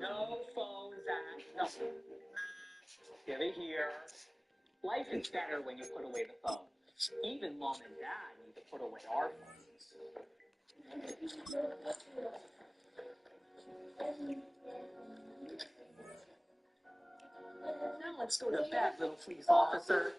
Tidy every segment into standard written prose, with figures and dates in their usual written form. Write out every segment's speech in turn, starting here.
No phones at no. Give it here. Life is better when you put away the phone. Even mom and dad need to put away our phones. Now let's go to bed, little police officer.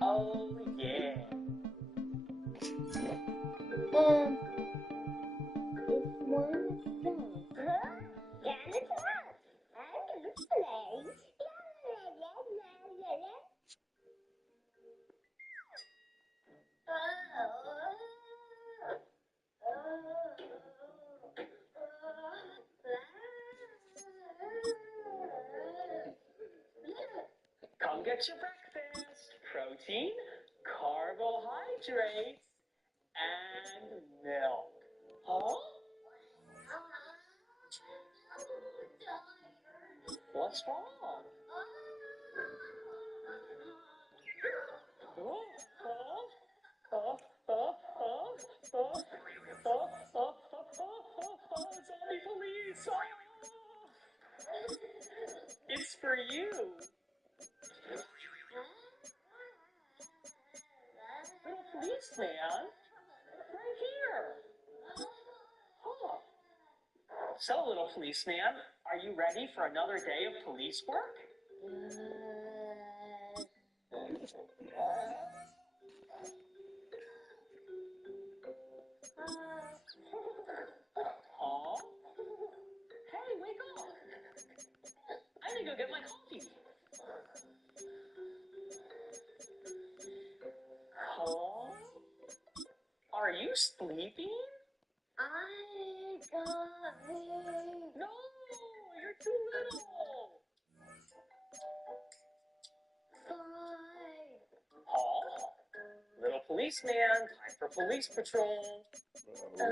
Oh, yeah. It's one song. Yeah, it's one. I can play. Come get your breakfast. Protein, carbohydrates, and milk. Huh? What's wrong? Oh, zombie police! It's for you. Little policeman, right here. Huh. So, little policeman, are you ready for another day of police work? Huh? Hey, wake up! I need to go get my coffee. Huh? Are you sleeping? I got it. No, you're too little. Fine. Huh? Little policeman, time for police patrol. Okay.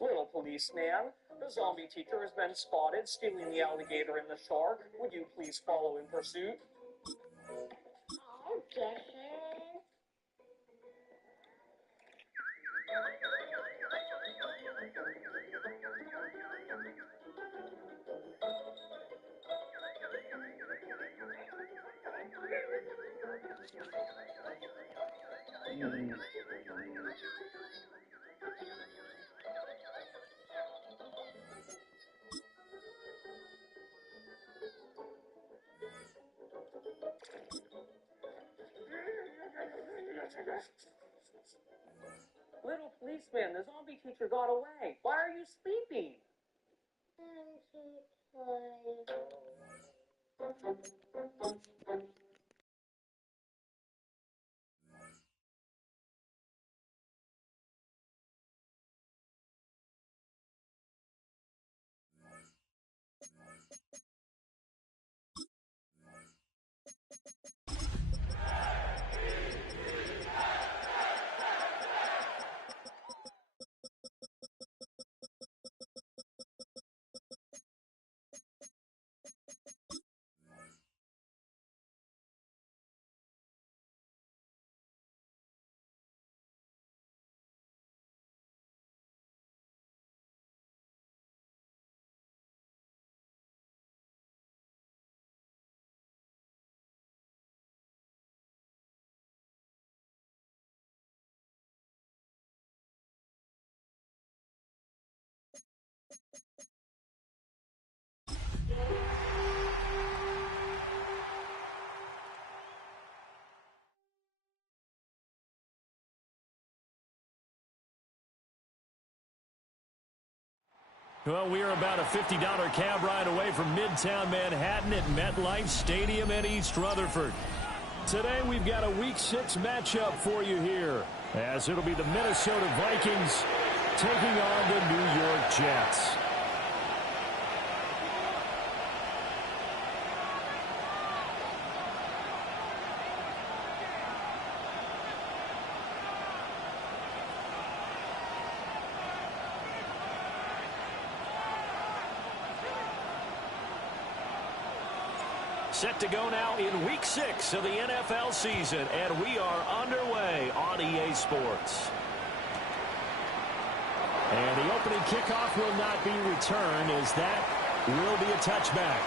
Little policeman, the zombie teacher has been spotted stealing the alligator and the shark. Would you please follow in pursuit? Okay. Little policeman, the zombie teacher got away. Why are you sleeping? I'm so tired. Well, we are about a $50 cab ride away from Midtown Manhattan at MetLife Stadium in East Rutherford. Today, we've got a Week 6 matchup for you here, as it'll be the Minnesota Vikings taking on the New York Jets. Set to go now in Week 6 of the NFL season, and we are underway on EA Sports. And the opening kickoff will not be returned, as that will be a touchback.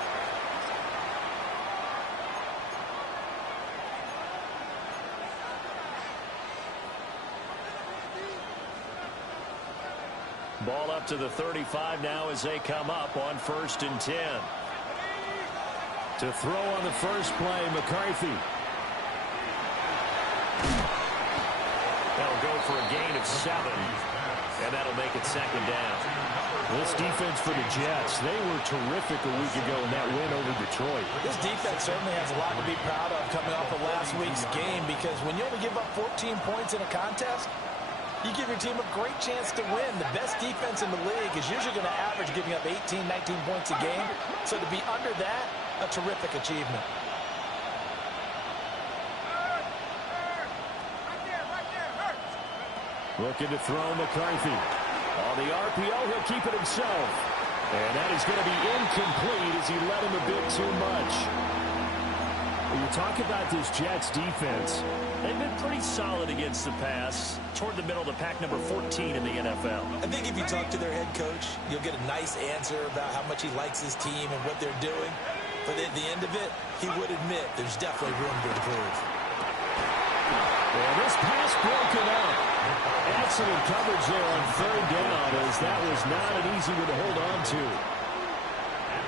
Ball up to the 35 now as they come up on 1st and 10. To throw on the first play, McCarthy. That'll go for a gain of 7, and that'll make it 2nd down. This defense for the Jets, they were terrific a week ago in that win over Detroit. This defense certainly has a lot to be proud of coming off of last week's game, because when you only give up 14 points in a contest, you give your team a great chance to win. The best defense in the league is usually going to average giving up 18, 19 points a game. So to be under that, a terrific achievement. Looking to throw McCarthy. On the RPO, he'll keep it himself. And that is going to be incomplete as he led him a bit too much. When you talk about this Jets defense, they've been pretty solid against the pass, toward the middle of the pack, number 14 in the NFL. I think if you talk to their head coach, you'll get a nice answer about how much he likes his team and what they're doing. But at the end of it, he would admit there's definitely room to improve. And this pass broken up. Excellent coverage there on 3rd down, as that was not an easy one to hold on to.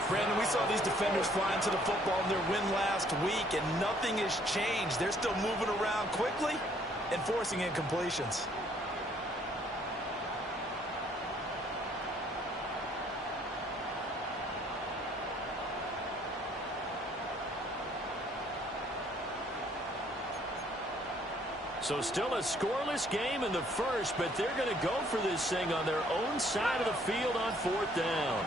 Brandon, we saw these defenders flying to the football in their win last week, and nothing has changed. They're still moving around quickly and forcing incompletions. So still a scoreless game in the first, but they're going to go for this thing on their own side of the field on 4th down.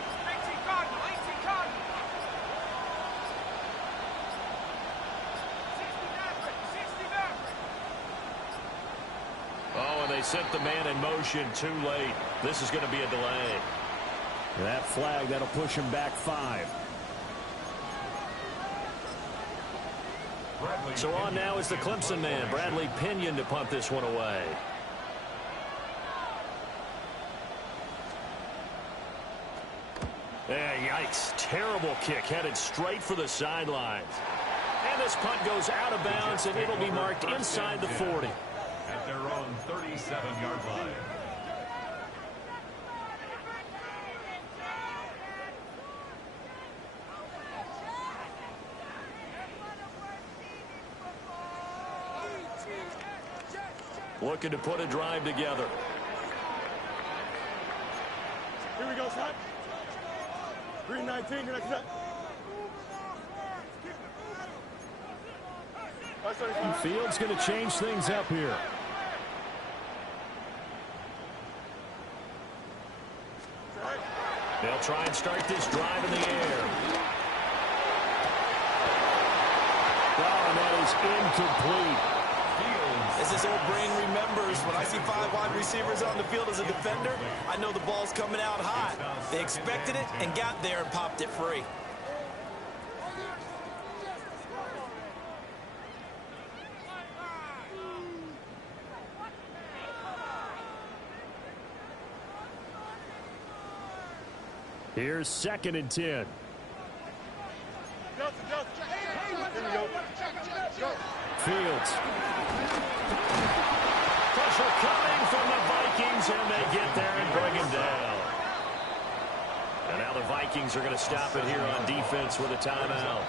Oh, and they sent the man in motion too late. This is going to be a delay. That flag, that'll push him back 5. So on now is the Clemson man, Bradley Pinion, to punt this one away. Yikes. Terrible kick, headed straight for the sidelines. And this punt goes out of bounds, and it'll be marked inside the 40. At their own 37-yard line. Looking to put a drive together. Here we go, son. Green 19, your next set. Fields going to change things up here. They'll try and start this drive in the air. Oh, and that is incomplete. As this old brain remembers, when I see 5 wide receivers on the field as a defender, I know the ball's coming out hot. They expected it and got there and popped it free. Here's 2nd and 10. Fields. Pressure coming from the Vikings, and they get there and bring him down. And now the Vikings are going to stop it here on defense with a timeout.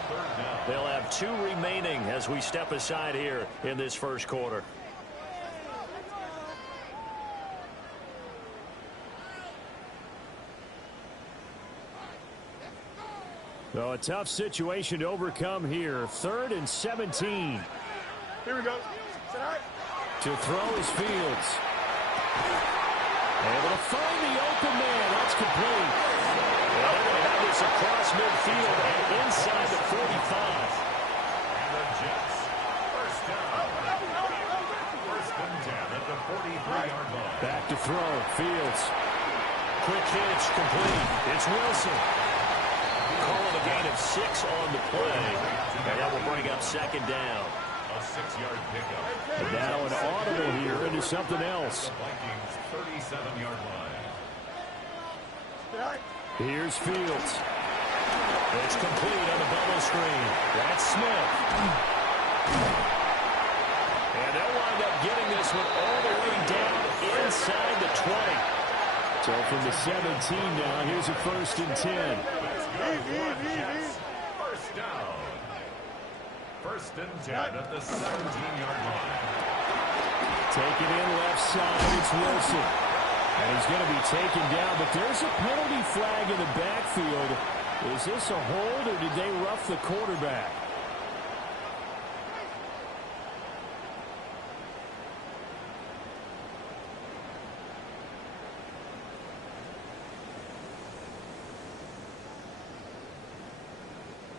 They'll have 2 remaining as we step aside here in this first quarter. So a tough situation to overcome here. 3rd and 17. Here we go. To throw is Fields. Able to find the open man. That's complete. Well, they're going to have this across midfield and inside the 45. And the Jets, first down. 1st and 10 at the 43-yard line. Back to throw. Fields. Quick hitch, complete. It's Wilson. Calling a gain of of 6 on the play. And that will bring up second down. A 6-yard pickup. And now an audible here into something else. The Vikings 37-yard line. Here's Fields. It's complete on the bubble screen. That's Smith. And they'll wind up getting this one all the way down inside the 20. So from the 17 now, here's a 1st and 10. First down. 1st and 10 at the 17-yard line. Take it in left side. It's Wilson. And he's going to be taken down, but there's a penalty flag in the backfield. Is this a hold, or did they rough the quarterback?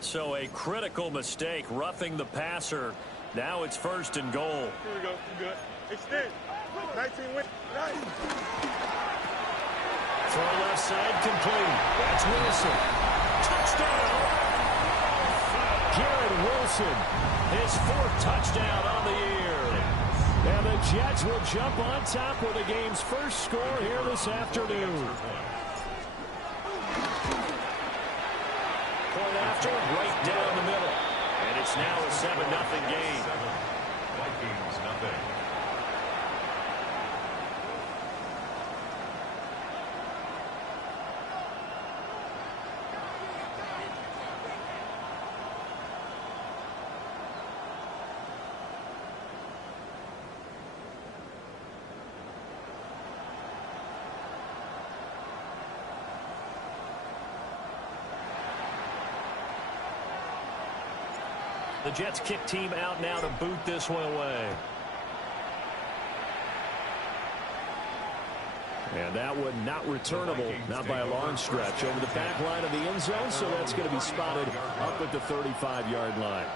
So a critical mistake, roughing the passer. Now it's 1st and goal. Here we go. Good. Extend. 19 win. Nice. Throw left side complete. That's Wilson. Touchdown. Garrett Wilson. His 4th touchdown on the year. And the Jets will jump on top with the game's first score here this afternoon. Point after, right down the middle. And it's now a 7-0 game. Vikings nothing. The Jets kick team out now to boot this one away. And that one not returnable, not by a long stretch, over the back line of the end zone, so that's going to be spotted up at the 35-yard line.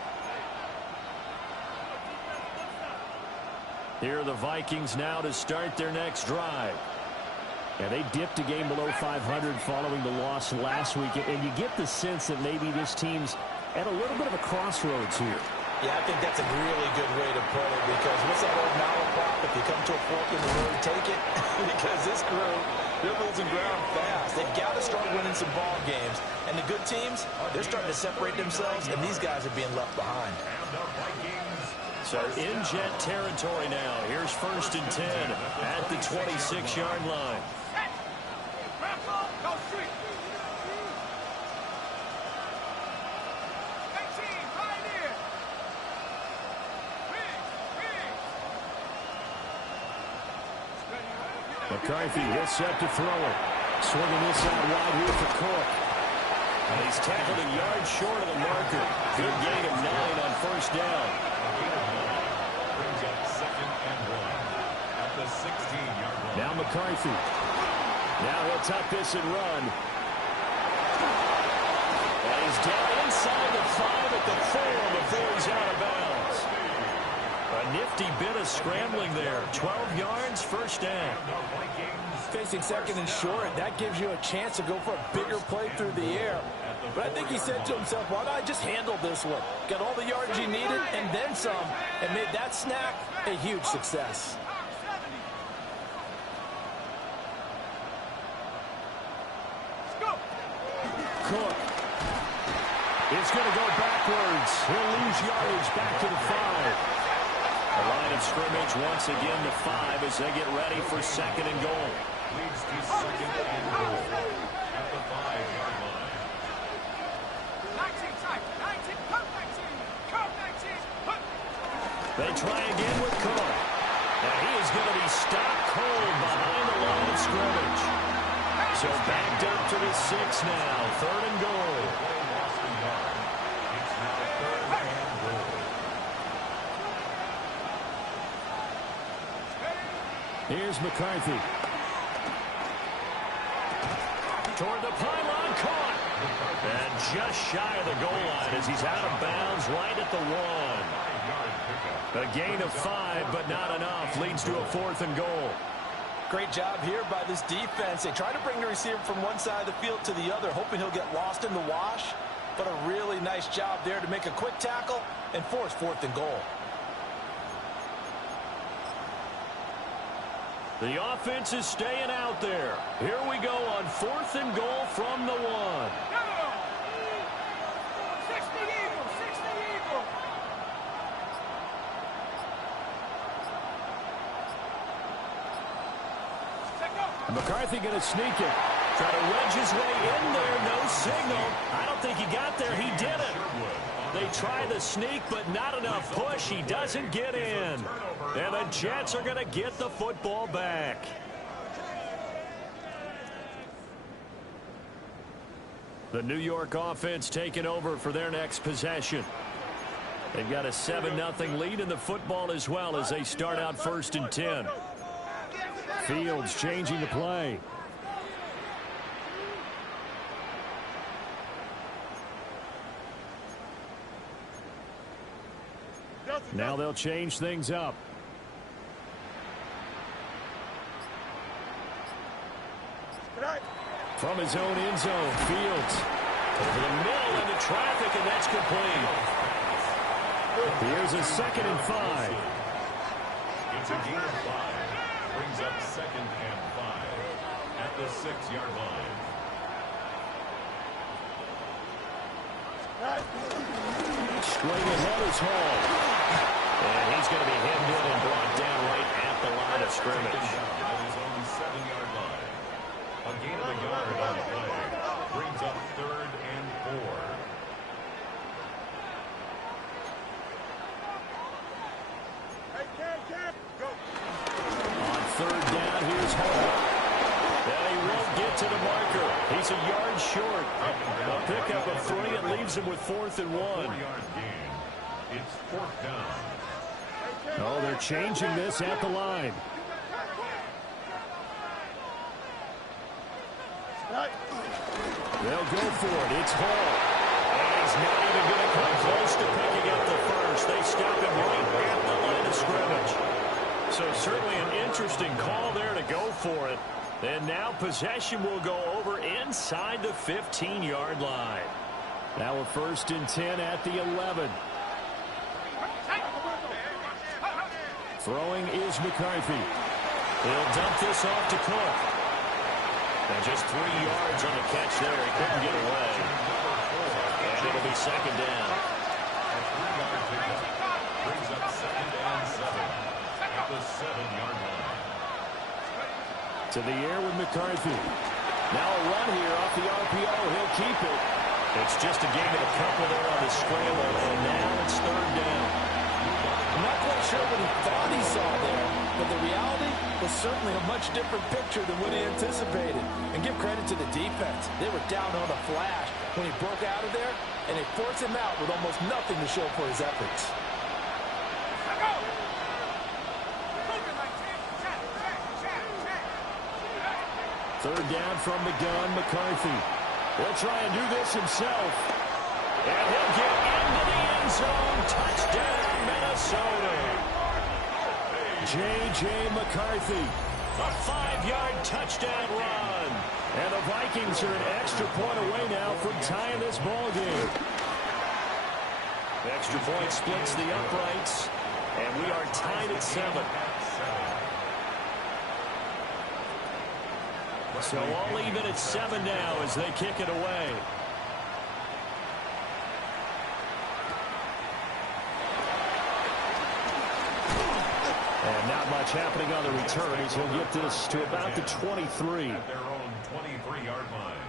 Here are the Vikings now to start their next drive. And they dipped a game below 500 following the loss last week, and you get the sense that maybe this team's at a little bit of a crossroads here. Yeah, I think that's a really good way to put it, because what's that old malaprop? If you come to a fork in the road, take it. Because this crew, they're losing ground fast. They've got to start winning some ball games. And the good teams, they're starting to separate themselves, and these guys are being left behind. So in Jet territory now. Here's 1st and 10 at the 26-yard line. McCarthy is set to throw it. Swinging this out wide here for Cook. And he's tackled a yard short of the marker. Good gain of 9 on 1st down. Brings up 2nd and 1 at the 16-yard line. Now McCarthy. Now he'll tuck this and run. And he's down inside the 5 at the 4 before he's out of bounds. A nifty bit of scrambling there. 12 yards, 1st down. Facing 2nd and short, that gives you a chance to go for a bigger play through the air. But I think he said to himself, why don't I just handle this one? Got all the yards he needed and then some, and made that snap a huge success. Cook is going to go backwards. He'll lose yardage back to the 5. The line of scrimmage once again to 5 as they get ready for 2nd and goal. Leads to 2nd and goal at the 5-yard line. 19, tight, 19, come 19, come 19. They try again with Cook. And he is going to be stopped cold behind the line of scrimmage. So backed up to the 6 now. 3rd and goal. It's now 3rd and goal. Here's McCarthy. Toward the pylon, caught. And just shy of the goal line as he's out of bounds right at the 1. A gain of 5, but not enough. Leads to a 4th and goal. Great job here by this defense. They try to bring the receiver from one side of the field to the other, hoping he'll get lost in the wash. But a real nice job there to make a quick tackle and force 4th and goal. The offense is staying out there. Here we go on 4th and goal from the 1. Go! 60 Eagles, 60 Eagles. McCarthy going to sneak it. Try to wedge his way in there. No signal. I don't think he got there. He didn't. They try the sneak, but not enough push. He doesn't get in. And the Jets are going to get the football back. The New York offense taking over for their next possession. They've got a 7-0 lead in the football as well as they start out 1st and 10. Fields changing the play. Now they'll change things up. From his own end zone, Fields over the middle into traffic, and that's complete. Here's a 2nd and 5. It's a gain of 5. Brings up 2nd and 5 at the 6-yard line. Straight ahead is Hall. And he's going to be hemmed in and brought down right at the line of scrimmage. At his own 7-yard line. A gain of a yard on the play. Brings up 3rd and 4. On 3rd down, here's Hall. And he won't get to the marker. He's a yard short. A pickup of 3. It leaves him with 4th and 1. 4-yard gain. It's 4th down. Oh, they're changing this at the line. They'll go for it. It's Hall. And he's not even going to come close to picking up the first. They stop him right at the line of scrimmage. So certainly an interesting call there to go for it. And now possession will go over inside the 15-yard line. Now a 1st and 10 at the 11. Throwing is McCarthy. He'll dump this off to Cook. And just 3 yards on the catch there. He couldn't get away. And it'll be 2nd down. A 3-yard pickup. Brings up 2nd and 7 at the 7-yard line. To the air with McCarthy. Now a run here off the RPO. He'll keep it. It's just a gain of a couple there on the scramble. And now it's 3rd down. I'm not quite sure what he thought he saw there, but the reality was certainly a much different picture than what he anticipated. And give credit to the defense. They were down on a flash when he broke out of there, and they forced him out with almost nothing to show for his efforts. 3rd down from the gun, McCarthy. He'll try and do this himself. And he'll get into the end zone. Touchdown, Minnesota. J.J. McCarthy. A 5-yard touchdown run. And the Vikings are an extra point away now from tying this ball game. Extra point splits the uprights. And we are tied at 7. So all even at 7 now as they kick it away. And not much happening on the return as he'll get this to about the 23. At their own 23-yard line.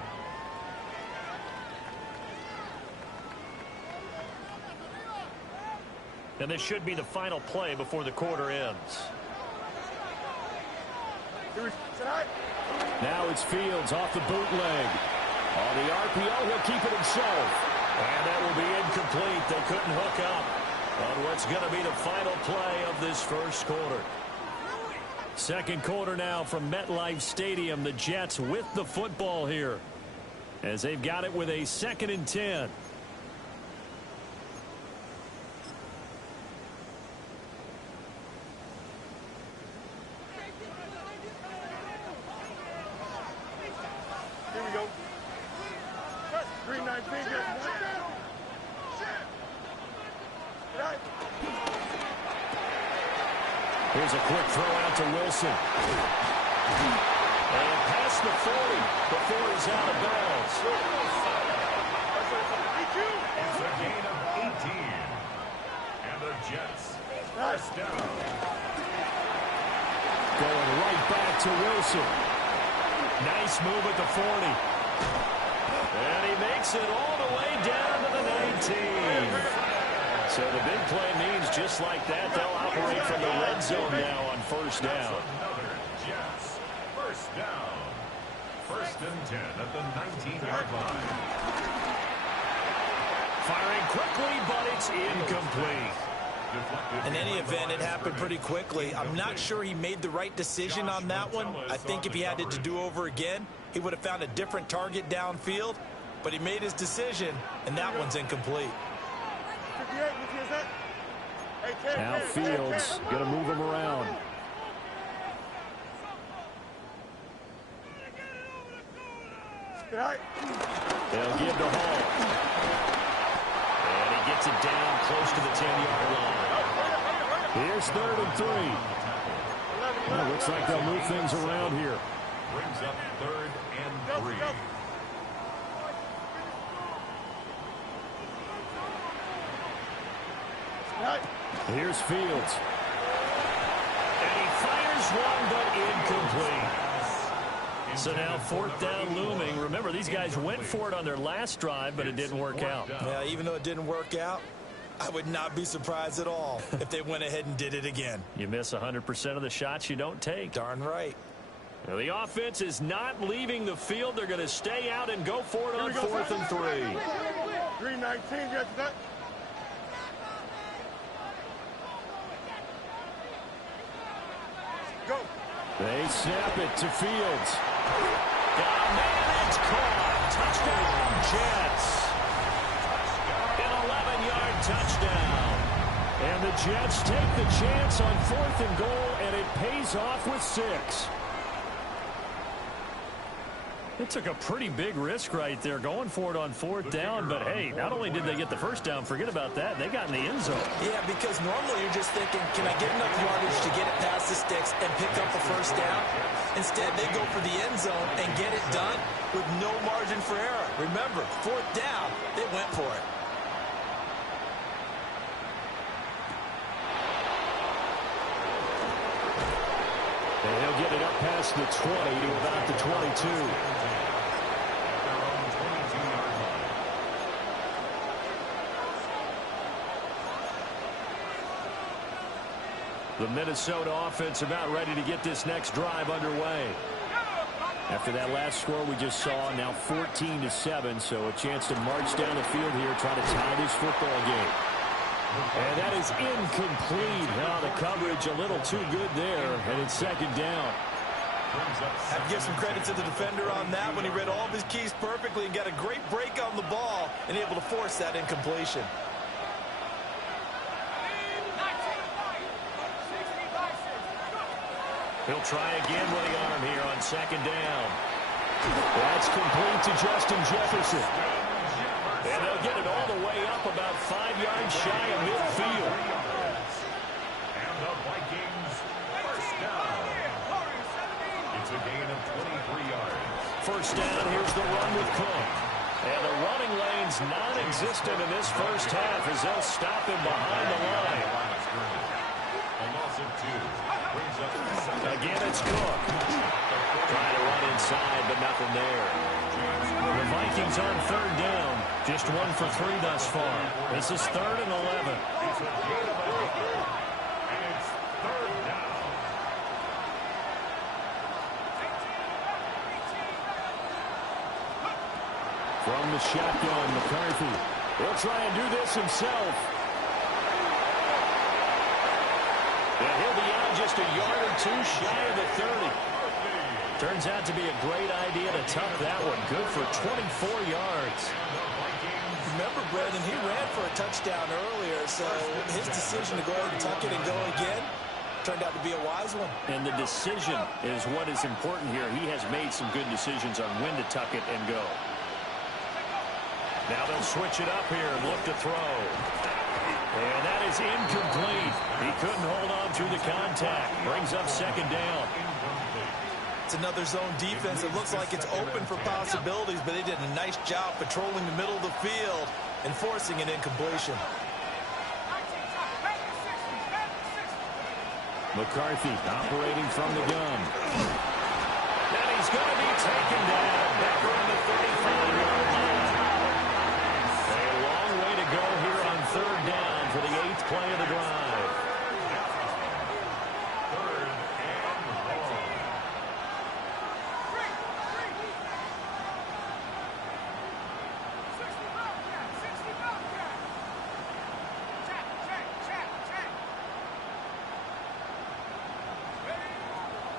And this should be the final play before the quarter ends. Now it's Fields off the bootleg. On the RPO, he'll keep it himself. And that will be incomplete. They couldn't hook up on what's going to be the final play of this first quarter. Second quarter now from MetLife Stadium. The Jets with the football here as they've got it with a 2nd and 10. Here we go. 319. Here's a quick throw out to Wilson. And past the 40 before he's out of bounds. It's a gain of 18. And the Jets, first down. Going right back to Wilson. Nice move at the 40. And he makes it all the way down to the 19. So the big play means just like that, they'll operate from the red zone now on first down. Another Jets, first down. First and 10 at the 19-yard line. Firing quickly, but it's incomplete. In any event, it happened pretty quickly. I'm not sure he made the right decision on that one. I think if he had it to do over again, he would have found a different target downfield. But he made his decision, and that one's incomplete. Now Fields going to move him around. They'll give to Hall. And he gets it down close to the 10-yard line. Here's 3rd and 3. Well, looks like they'll move things around here. Brings up 3rd and 3. Here's Fields. And he fires one, but incomplete. So now 4th down looming. Remember, these guys went for it on their last drive, but it didn't work out. Yeah, even though it didn't work out, I would not be surprised at all if they went ahead and did it again. You miss 100% of the shots you don't take. Darn right. Well, the offense is not leaving the field. They're going to stay out and go for it on 4th and 3. 319, get that. Go. They snap it to Fields. Down there, it's caught. Touchdown, Jets. An 11-yard touchdown. And the Jets take the chance on 4th and goal, and it pays off with 6. They took a pretty big risk right there going for it on 4th down, but hey, not only did they get the first down, forget about that, they got in the end zone. Yeah, because normally you're just thinking, can I get enough yardage to get it past the sticks and pick up the first down? Instead, they go for the end zone and get it done with no margin for error. Remember, 4th down, they went for it. And he'll get it up past the 20 to about the 22. The Minnesota offense about ready to get this next drive underway. After that last score we just saw, now 14-7, so a chance to march down the field here, try to tie this football game. And that is incomplete. Now the coverage a little too good there, and it's 2nd down. Have to give some credit to the defender on that when he read all of his keys perfectly and got a great break on the ball and able to force that incompletion. He'll try again with the arm here on 2nd down. That's complete to Justin Jefferson. And they'll get it all the way up about 5 yards shy of midfield. And the Vikings, first down. It's a gain of 23 yards. First down, here's the run with Cook. And the running lane's non-existent in this first half as they'll stop him behind the line. A loss of 2. Brings up Again, it's Cook. Trying to run inside, but nothing there. The Vikings on 3rd down. Just 1 for 3 thus far. This is 3rd and 11. It's a gain of 8. And it's 3rd down. From the shotgun, McCarthy. He'll try and do this himself. And he'll be out just a yard or 2 shy of the 30. Turns out to be a great idea to tuck that one. Good for 24 yards. Remember, Brendan, he ran for a touchdown earlier, so his decision to go ahead and tuck it and go again turned out to be a wise one. And the decision is what is important here. He has made some good decisions on when to tuck it and go. Now they'll switch it up here and look to throw. And that is incomplete. He couldn't hold on through the contact. Brings up second down. It's another zone defense. It looks like it's open for possibilities, but they did a nice job patrolling the middle of the field and forcing an incompletion. McCarthy operating from the gun. And he's going to be taken down. Back around the 35-yard line. A long way to go here on third down for the 8th play of the drive.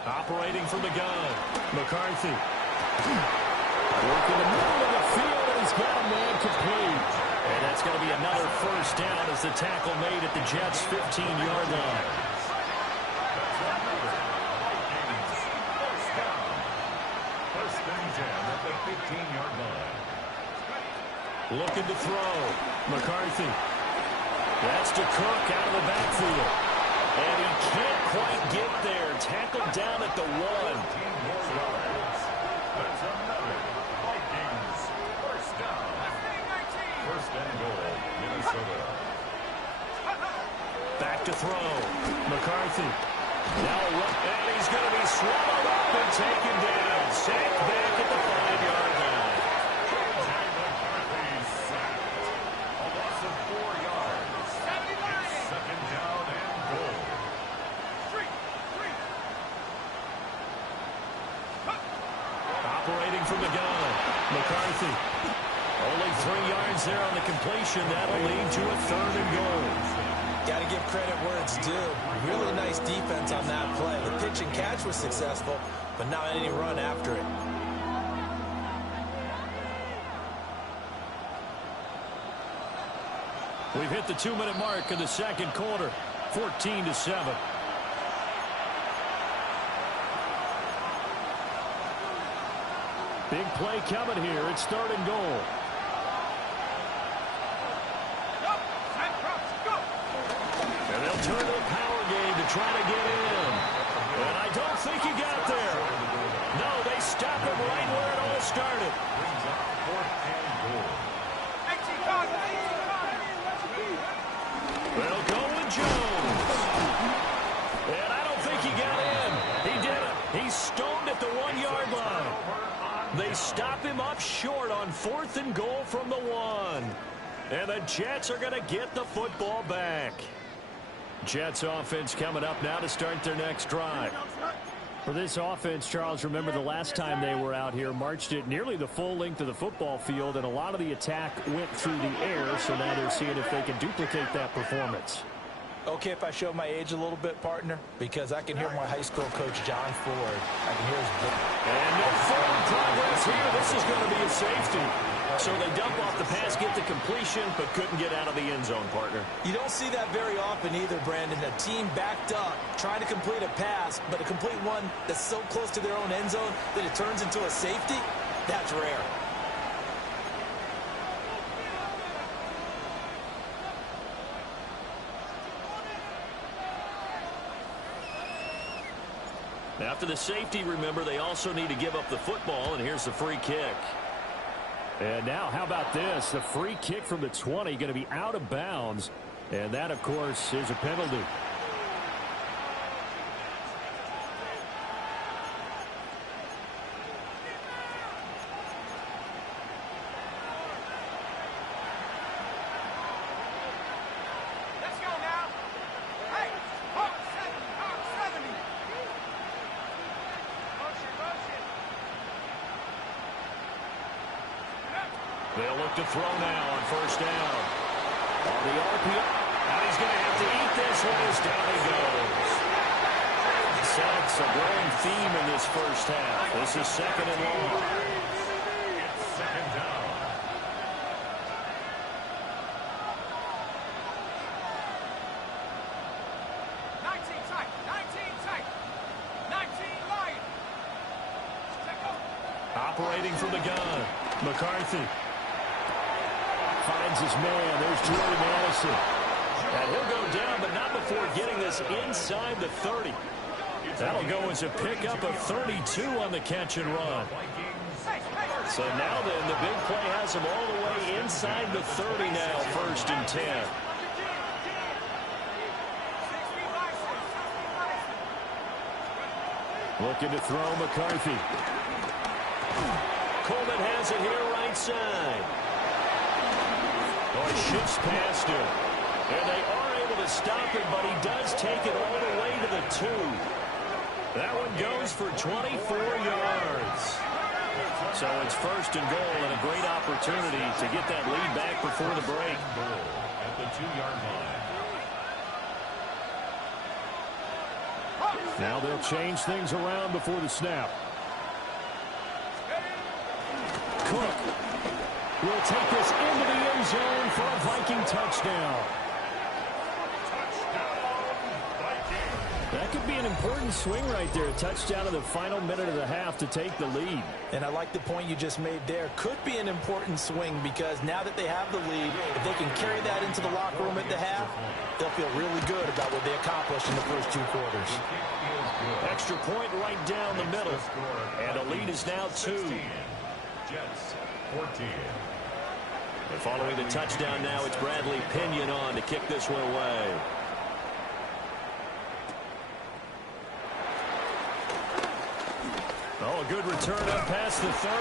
Operating from the gun. McCarthy. Working the middle of the field, and he's got a man complete. And that's going to be another first down as the tackle made at the Jets' 15-yard line. First and 10 at the 15-yard line. Looking to throw. McCarthy. That's to Cook out of the backfield. And he can't quite get there. Tackled down at the 1. That's another Vikings first down. First and goal, Minnesota. Back to throw. McCarthy. Now and he's going to be swallowed up and taken down. Sacked back at the 5-yard line. McCarthy sacked. A loss of 4 yards. Second down and goal. Operating from the gun. McCarthy. Only 3 yards there on the completion. That'll lead to a third and goal. Got to give credit where it's due. Really nice defense on that play. The pitch and catch was successful, but not any run after it. We've hit the 2-minute mark in the second quarter. 14-7. Big play coming here. It's third and goal. And they'll turn to the power game to try to get in. And I don't think he got there. No, they stopped him right where it all started. Brings up fourth and goal. They'll go with Jones. And I don't think he got in. He did it. He's stoned at the 1-yard line. They stop him up short on 4th and goal from the 1. And the Jets are going to get the football back. Jets offense coming up now to start their next drive. For this offense, Charles, remember the last time they were out here, marched it nearly the full length of the football field, and a lot of the attack went through the air, so now they're seeing if they can duplicate that performance. Okay if I show my age a little bit, partner? Because I can hear my high school coach, John Ford. I can hear his voice. And no forward progress here. This is going to be a safety. So they dump off the pass, get the completion, but couldn't get out of the end zone, partner. You don't see that very often either, Brandon. A team backed up, trying to complete a pass, but a complete one that's so close to their own end zone that it turns into a safety? That's rare. After the safety, remember, they also need to give up the football, and here's the free kick. And now, how about this? The free kick from the 20 going to be out of bounds, and that, of course, is a penalty. Let's go now. Hey, Hawk 70. Motion. They'll look to throw now on first down. On the RPO. Now he's going to have to eat this one as down he goes. Sacks a growing theme in this first half. This is second and long. It's second down. Operating from the gun. McCarthy finds his man. There's Jordan Addison. And he'll go down, but not before getting this inside the 30. That'll go as a pickup of 32 on the catch and run. So now then, the big play has him all the way inside the 30 now, 1st and 10. Looking to throw McCarthy. Coleman has it here right side. Oh, he shifts past him. And they are able to stop him, but he does take it all the way to the 2. That one goes for 24 yards. So it's 1st and goal and a great opportunity to get that lead back before the break. At the 2-yard line. Now they'll change things around before the snap. Cook will take this into the end zone for a Viking touchdown. That could be an important swing right there. A touchdown in the final minute of the half to take the lead. And I like the point you just made there. Could be an important swing because now that they have the lead, if they can carry that into the locker room at the half, they'll feel really good about what they accomplished in the first 2 quarters. Extra point right down the middle. And the lead is now 2. Jets 14. And following the touchdown now, it's Bradley Pinion on to kick this one away. Oh, a good return up past the 30.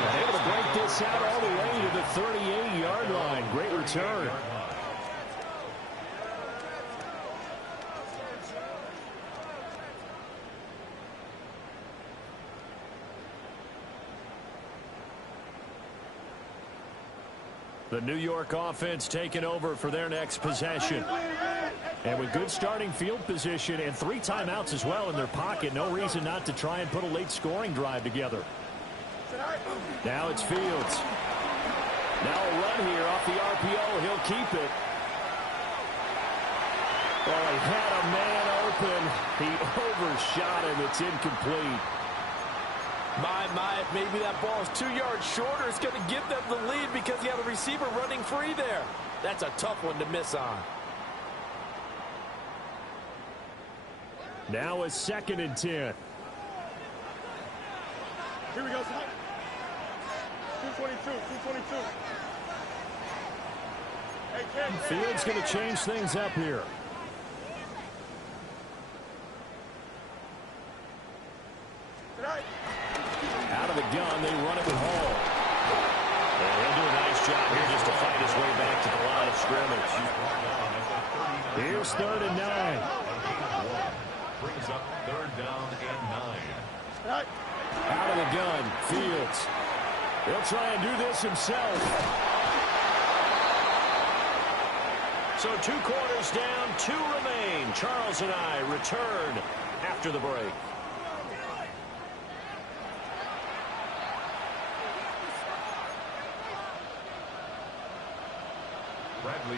And able to break this out all the way to the 38-yard line. Great return. The New York offense taking over for their next possession. And with good starting field position and 3 timeouts as well in their pocket, no reason not to try and put a late scoring drive together. Now it's Fields. Now a run here off the RPO. He'll keep it. Oh, he had a man open. He overshot him. It's incomplete. My, maybe that ball is 2 yards shorter. It's going to give them the lead because you have a receiver running free there. That's a tough one to miss on. Now a 2nd and 10. Here we go, son. 222, 222. Hey, Ken. Fields going to change things up here. Out of the gun, they run it with Hall. And he'll do a nice job here just to fight his way back to the line of scrimmage. Here's 3rd and 9. Brings up 3rd down and 9. Out of the gun, Fields. He'll try and do this himself. So 2 quarters down, 2 remain. Charles and I return after the break.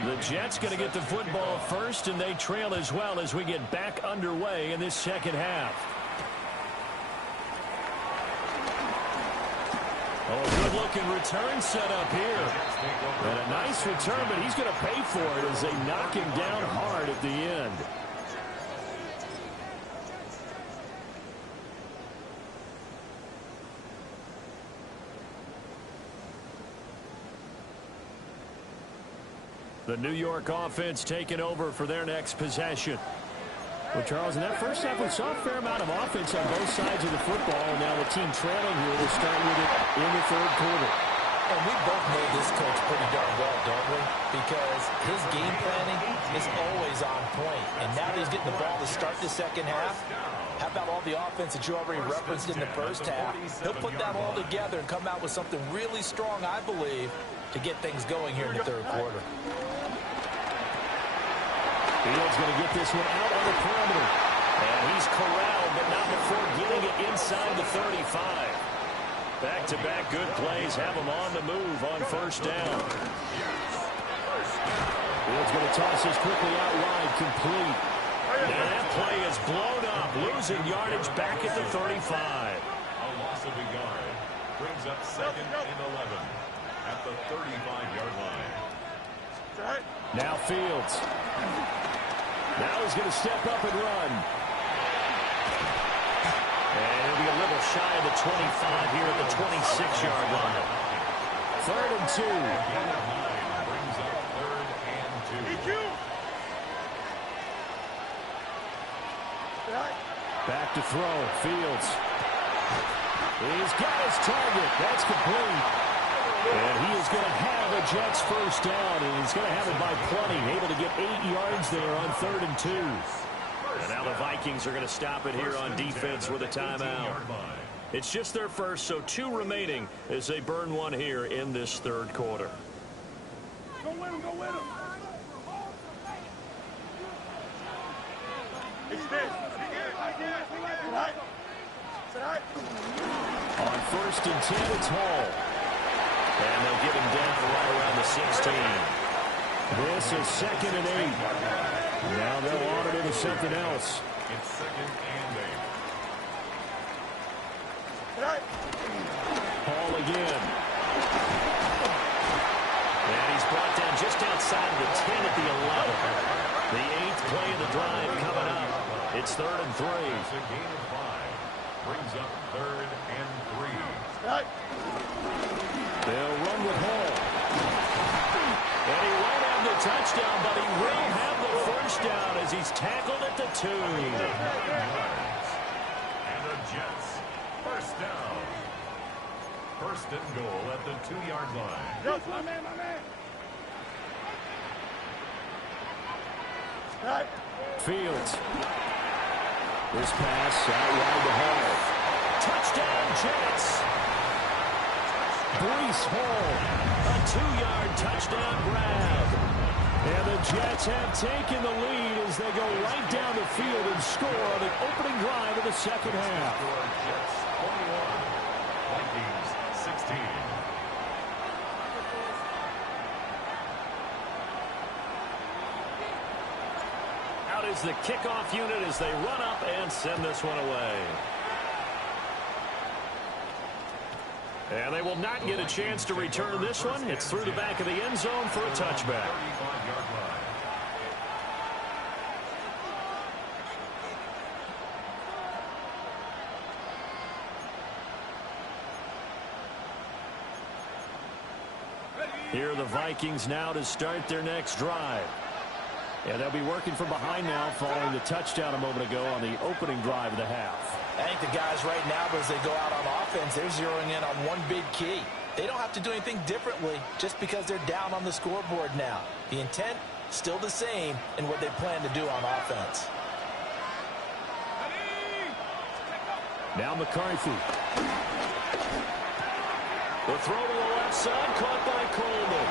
The Jets going to get the football first, and they trail as well as we get back underway in this second half. Oh, a good-looking return set up here. And a nice return, but he's going to pay for it as they knock him down hard at the end. The New York offense taking over for their next possession. Well, Charles, in that first half, we saw a fair amount of offense on both sides of the football, and now the team trailing here will start with it in the 3rd quarter. And we both know this coach pretty darn well, don't we? Because his game planning is always on point. And now that he's getting the ball to start the second half, how about all the offense that you already referenced in the first half? He'll put that all together and come out with something really strong, I believe, to get things going here in the 3rd quarter. Fields going to get this one out on the perimeter. And he's corralled, but not before getting it inside the 35. Back-to-back good plays have him on the move on 1st down. Fields going to toss this quickly out wide, complete. Now that play is blown up, losing yardage back at the 35. A loss of a yard. Brings up 2nd and 11 at the 35-yard line. Now Fields. Now he's going to step up and run. And he'll be a little shy of the 25 here at the 26-yard line. 3rd and 2. Brings up 3rd and 2. Back to throw. Fields. He's got his target. That's complete. And he is going to have the Jets first down, and he's going to have it by plenty. Able to get 8 yards there on 3rd and 2. And now the Vikings are going to stop it here on defense with a timeout. It's just their first, so 2 remaining as they burn one here in this 3rd quarter. Go with him, go with him. On 1st and 10, it's Hall. And they'll get him down right around the 16. This is 2nd and 8. Now they'll on it into something else. It's 2nd and 8. Hall again. And he's brought down just outside of the 10 at the 11. The 8th play of the drive coming up. It's 3rd and 3. It's a gain of 5. Brings up 3rd and 3. They'll run with Hall. And he won't have the touchdown, but he will have the first down as he's tackled at the 2. And the Jets, first down. 1st and goal at the 2-yard line. Yes, my man, my man. Fields. This pass out wide to Hall. Touchdown, Jets. Breece Hall, a 2-yard touchdown grab. And the Jets have taken the lead as they go right down the field and score on the opening drive of the 2nd half. Jets 21, Vikings 16. Out is the kickoff unit as they run up and send this one away. And they will not get a chance to return this one. It's through the back of the end zone for a touchback. 35-yard line. Here are the Vikings now to start their next drive. And they'll be working from behind now following the touchdown a moment ago on the opening drive of the half. I think the guys right now, as they go out on offense, they're zeroing in on one big key. They don't have to do anything differently just because they're down on the scoreboard now. The intent, still the same in what they plan to do on offense. Now McCarthy. The throw to the left side, caught by Coleman.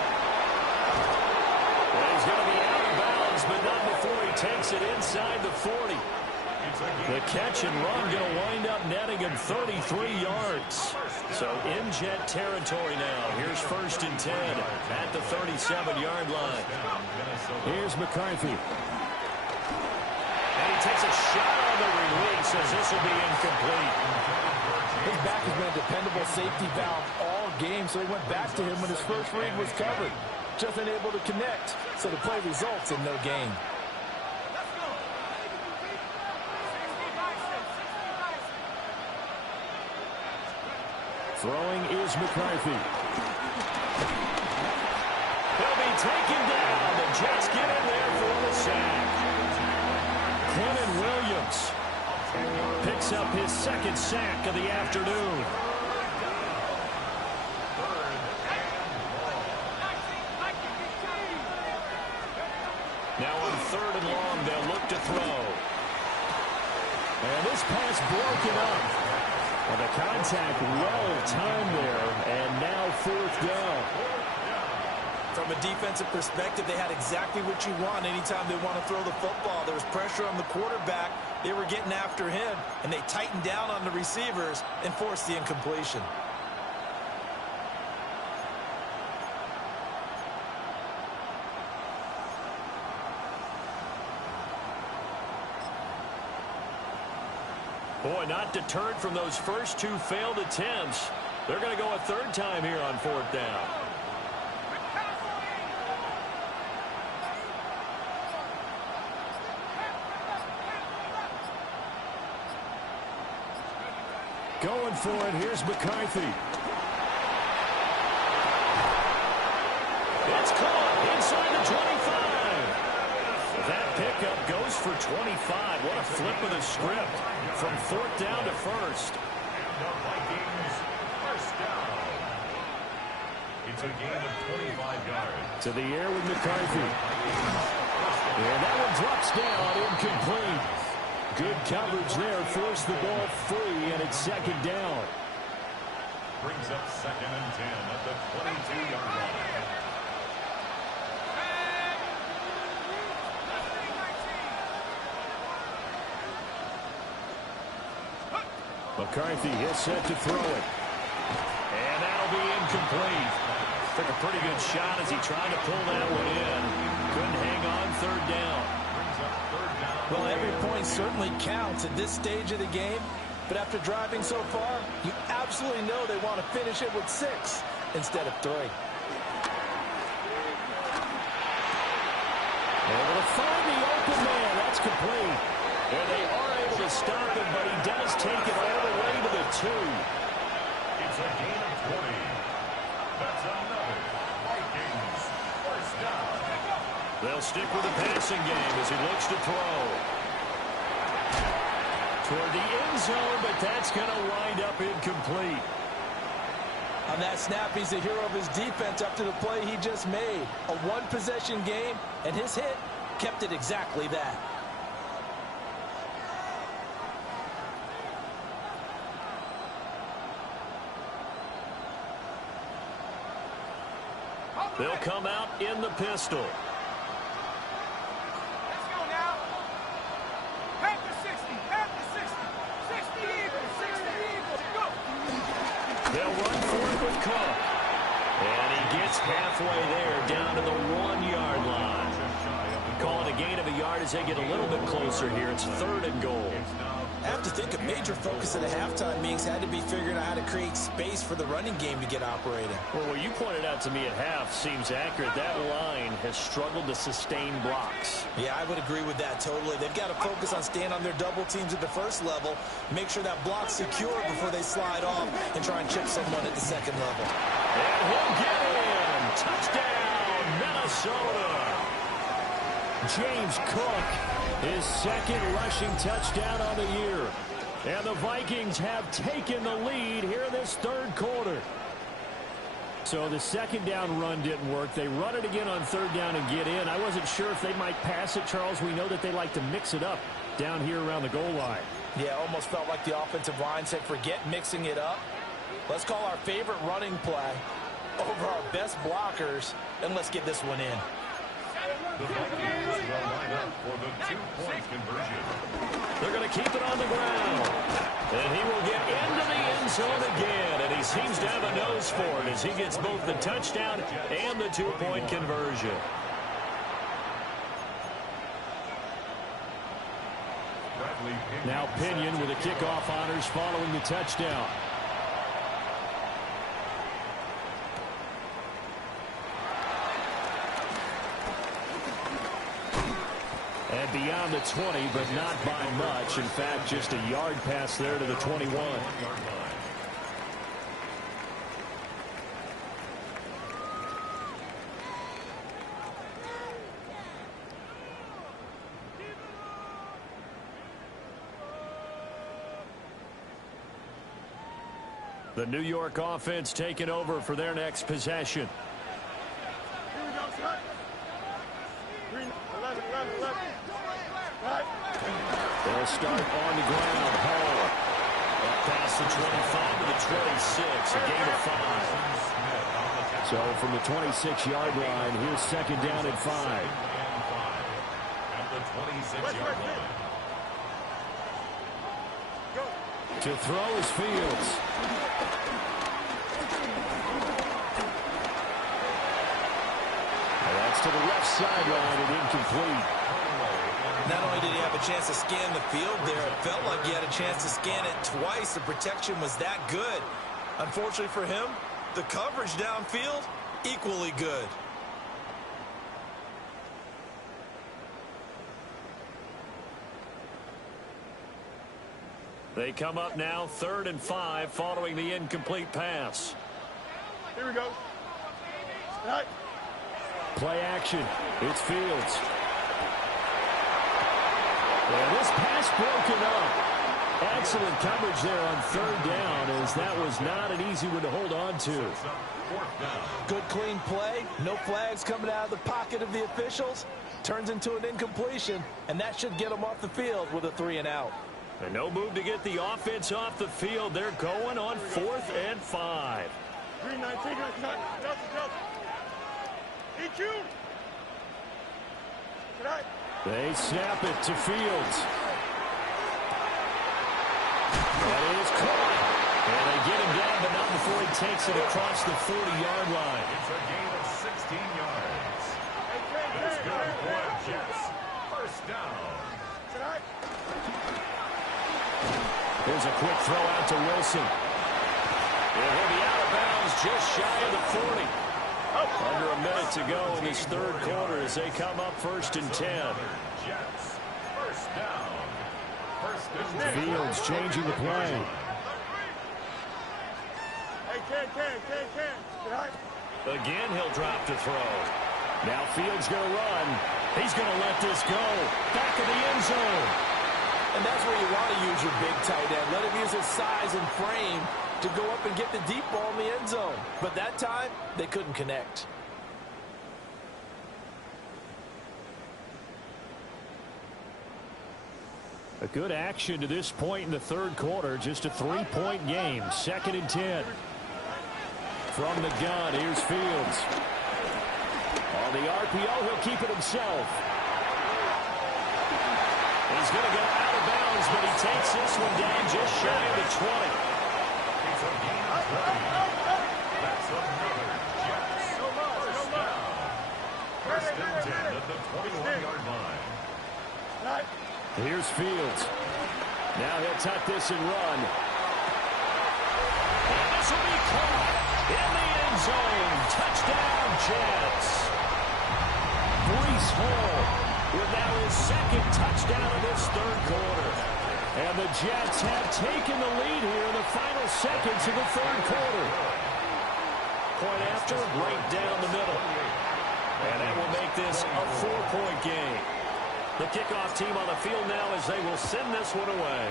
And he's going to be out of bounds, but not before he takes it inside the 40. The catch and run going to wind up netting him 33 yards. So in Jet territory now. Here's 1st and 10 at the 37-yard line. Here's McCarthy. And he takes a shot on the release as this will be incomplete. His back has been a dependable safety valve all game, so he went back to him when his first read was covered. Just unable to connect, so the play results in no gain. Throwing is McCarthy. He'll be taken down. The Jets get in there for the sack. Quentin Williams picks up his 2nd sack of the afternoon. Now on 3rd and long, they'll look to throw. And this pass broken up. And the contact well-timed there, and now 4th down. From a defensive perspective, they had exactly what you want anytime they want to throw the football. There was pressure on the quarterback. They were getting after him, and they tightened down on the receivers and forced the incompletion. Boy, not deterred from those first 2 failed attempts. They're going to go a 3rd time here on 4th down. Going for it. Here's McCarthy. It's caught inside the 25. That pickup goes for 25. What a flip of the script from 4th down to 1st. And the Vikings, first down. It's a gain of 25 yards. To the air with McCarthy. And that one drops down, incomplete. Good coverage there, forced the ball free, and it's 2nd down. Brings up 2nd and 10 at the 22-yard line. McCarthy is set to throw it. And that'll be incomplete. Took a pretty good shot as he tried to pull that one in. Couldn't hang on 3rd down. Well, every point certainly counts at this stage of the game. But after driving so far, you absolutely know they want to finish it with 6 instead of 3. Able to find the open man. That's complete. And they are able to stop him, but he does take it all the way to the 2. It's a gain of 20. That's another Vikings first down. They'll stick with the passing game as he looks to throw. Toward the end zone, but that's going to wind up incomplete. On that snap, he's the hero of his defense up to the play he just made. A one-possession game, and his hit kept it exactly that. They'll come out in the pistol. Let's go now. Back to 60. Back to 60. 60 Eagles. 60 Eagles. Go. They'll run for it with Cook. And he gets halfway there down to the 1-yard line. Call it a gain of a yard as they get a little bit closer here. It's 3rd and goal. I have to think a major focus of the halftime meetings had to be figuring out how to create space for the running game to get operating. Well, what you pointed out to me at half seems accurate. That line has struggled to sustain blocks. Yeah, I would agree with that totally. They've got to focus on staying on their double teams at the first level, make sure that block's secure before they slide off and try and chip someone at the second level. And he'll get in. Touchdown, Minnesota. James Cook, his 2nd rushing touchdown on the year. And the Vikings have taken the lead here in this 3rd quarter. So the 2nd down run didn't work. They run it again on 3rd down and get in. I wasn't sure if they might pass it, Charles. We know that they like to mix it up down here around the goal line. Yeah, almost felt like the offensive line said, forget mixing it up. Let's call our favorite running play over our best blockers, and let's get this one in. The Vikings will line up for the 2-point conversion. They're going to keep it on the ground. And he will get into the end zone again. And he seems to have a nose for it as he gets both the touchdown and the 2-point conversion. Now Pinion with the kickoff honors following the touchdown. And beyond the 20, but not by much. In fact, just a yard pass there to the 21. The New York offense taking over for their next possession. Here we go, son. 11. They'll start on the ground. Hall. Past the 25 to the 26. A gain of 5. So from the 26-yard line, here's 2nd down and 5. At the 26-yard line. To throw is Fields. That's to the left sideline and incomplete. Not only did he have a chance to scan the field there, it felt like he had a chance to scan it twice. The protection was that good. Unfortunately for him, the coverage downfield, equally good. They come up now 3rd and 5 following the incomplete pass. Here we go. Right. Play action. It's Fields. And this pass broken up. Excellent coverage there on 3rd down, as that was not an easy one to hold on to. Good clean play. No flags coming out of the pocket of the officials. Turns into an incompletion, and that should get them off the field with a 3 and out. And no move to get the offense off the field. They're going on 4th and 5. 3-19. EQ. Right. They snap it to Fields. That is caught. And they get him down, but not before he takes it across the 40-yard line. It's a gain of 16 yards. It's good for the Jets. First down. Here's a quick throw out to Wilson. And he'll be out of bounds just shy of the 40. Under a minute to go in this 3rd quarter as they come up 1st and 10. Jets. First down. First and 10. Fields changing the play. Hey, Ken. Right. Again, he'll drop to throw. Now Fields going to run. He's going to let this go. Back of the end zone. And that's where you want to use your big tight end. Let him use his size and frame to go up and get the deep ball in the end zone. But that time, they couldn't connect. A good action to this point in the 3rd quarter. Just a 3-point game. 2nd and 10. From the gun, here's Fields. On the RPO, he'll keep it himself. He's going to go out of bounds, but he takes this one down just shy of the 20. It's a gain of 20. That's another Jets. First down. First and 10 at the 21-yard line. Right. Here's Fields. Now he'll tuck this and run. And this will be caught in the end zone. Touchdown, Jets. Breece Hall with now his 2nd touchdown of this 3rd quarter. And the Jets have taken the lead here in the final seconds of the 3rd quarter. Point after, right down the middle. And that will make this a 4-point game. The kickoff team on the field now as they will send this one away.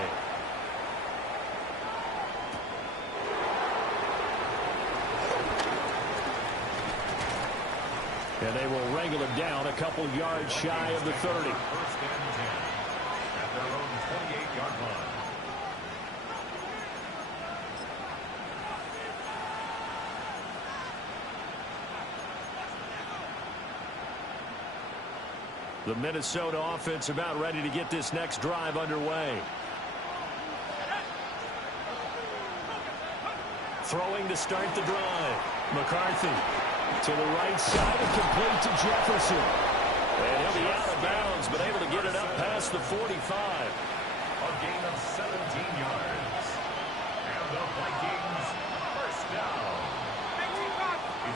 And they will wrangle him down a couple yards shy of the 30. First and 10 at their own 28-yard line. The Minnesota offense about ready to get this next drive underway. Throwing to start the drive. McCarthy to the right side and complete to Jefferson. And he'll be out of bounds, but able to get it up past the 45. A gain of 17 yards. And the Vikings first down.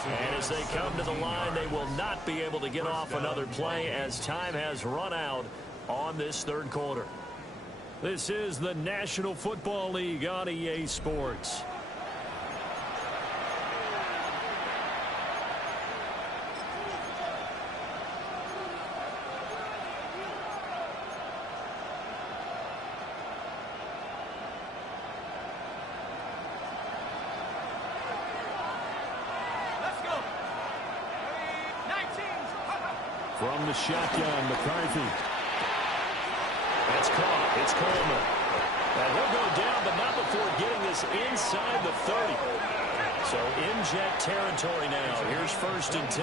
And as they come to the line, they will not be able to get off another play as time has run out on this 3rd quarter. This is the National Football League on EA Sports. From the shotgun, McCarthy. That's caught. It's Coleman. And he'll go down, but not before getting this inside the 30. So in-jet territory now. Here's 1st and 10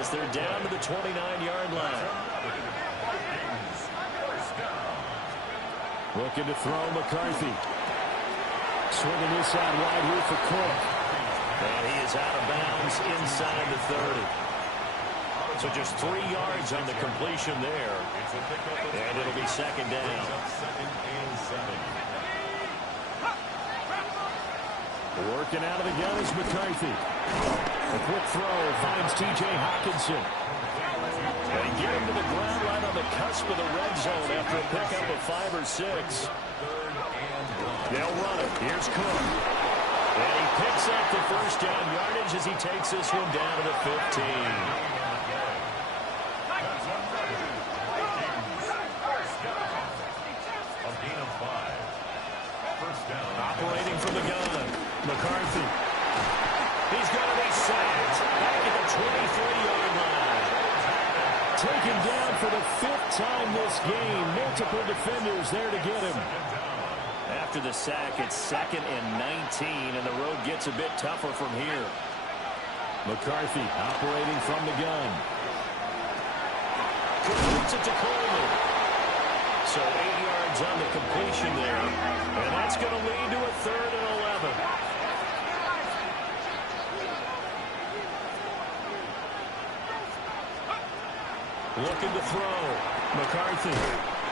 as they're down to the 29-yard line. Looking to throw McCarthy. Swinging this out wide here for Cook. And he is out of bounds inside the 30. So just 3 yards on the completion there. And it'll be 2nd down. Working out of the gun is McCarthy. A quick throw finds T.J. Hockenson. They get him to the ground right on the cusp of the red zone after a pickup of 5 or 6. They'll run it. Here's Cook. And he picks up the first down yardage as he takes this one down to the 15. Operating from the gun, McCarthy. He's going to be sacked back at the 23-yard line. Taken down for the 5th time this game. Multiple defenders there to get him. After the sack, it's 2nd and 19, and the road gets a bit tougher from here. McCarthy operating from the gun. Puts it to Coleman. So 8 yards on the completion there. And that's going to lead to a 3rd and 11. Looking to throw. McCarthy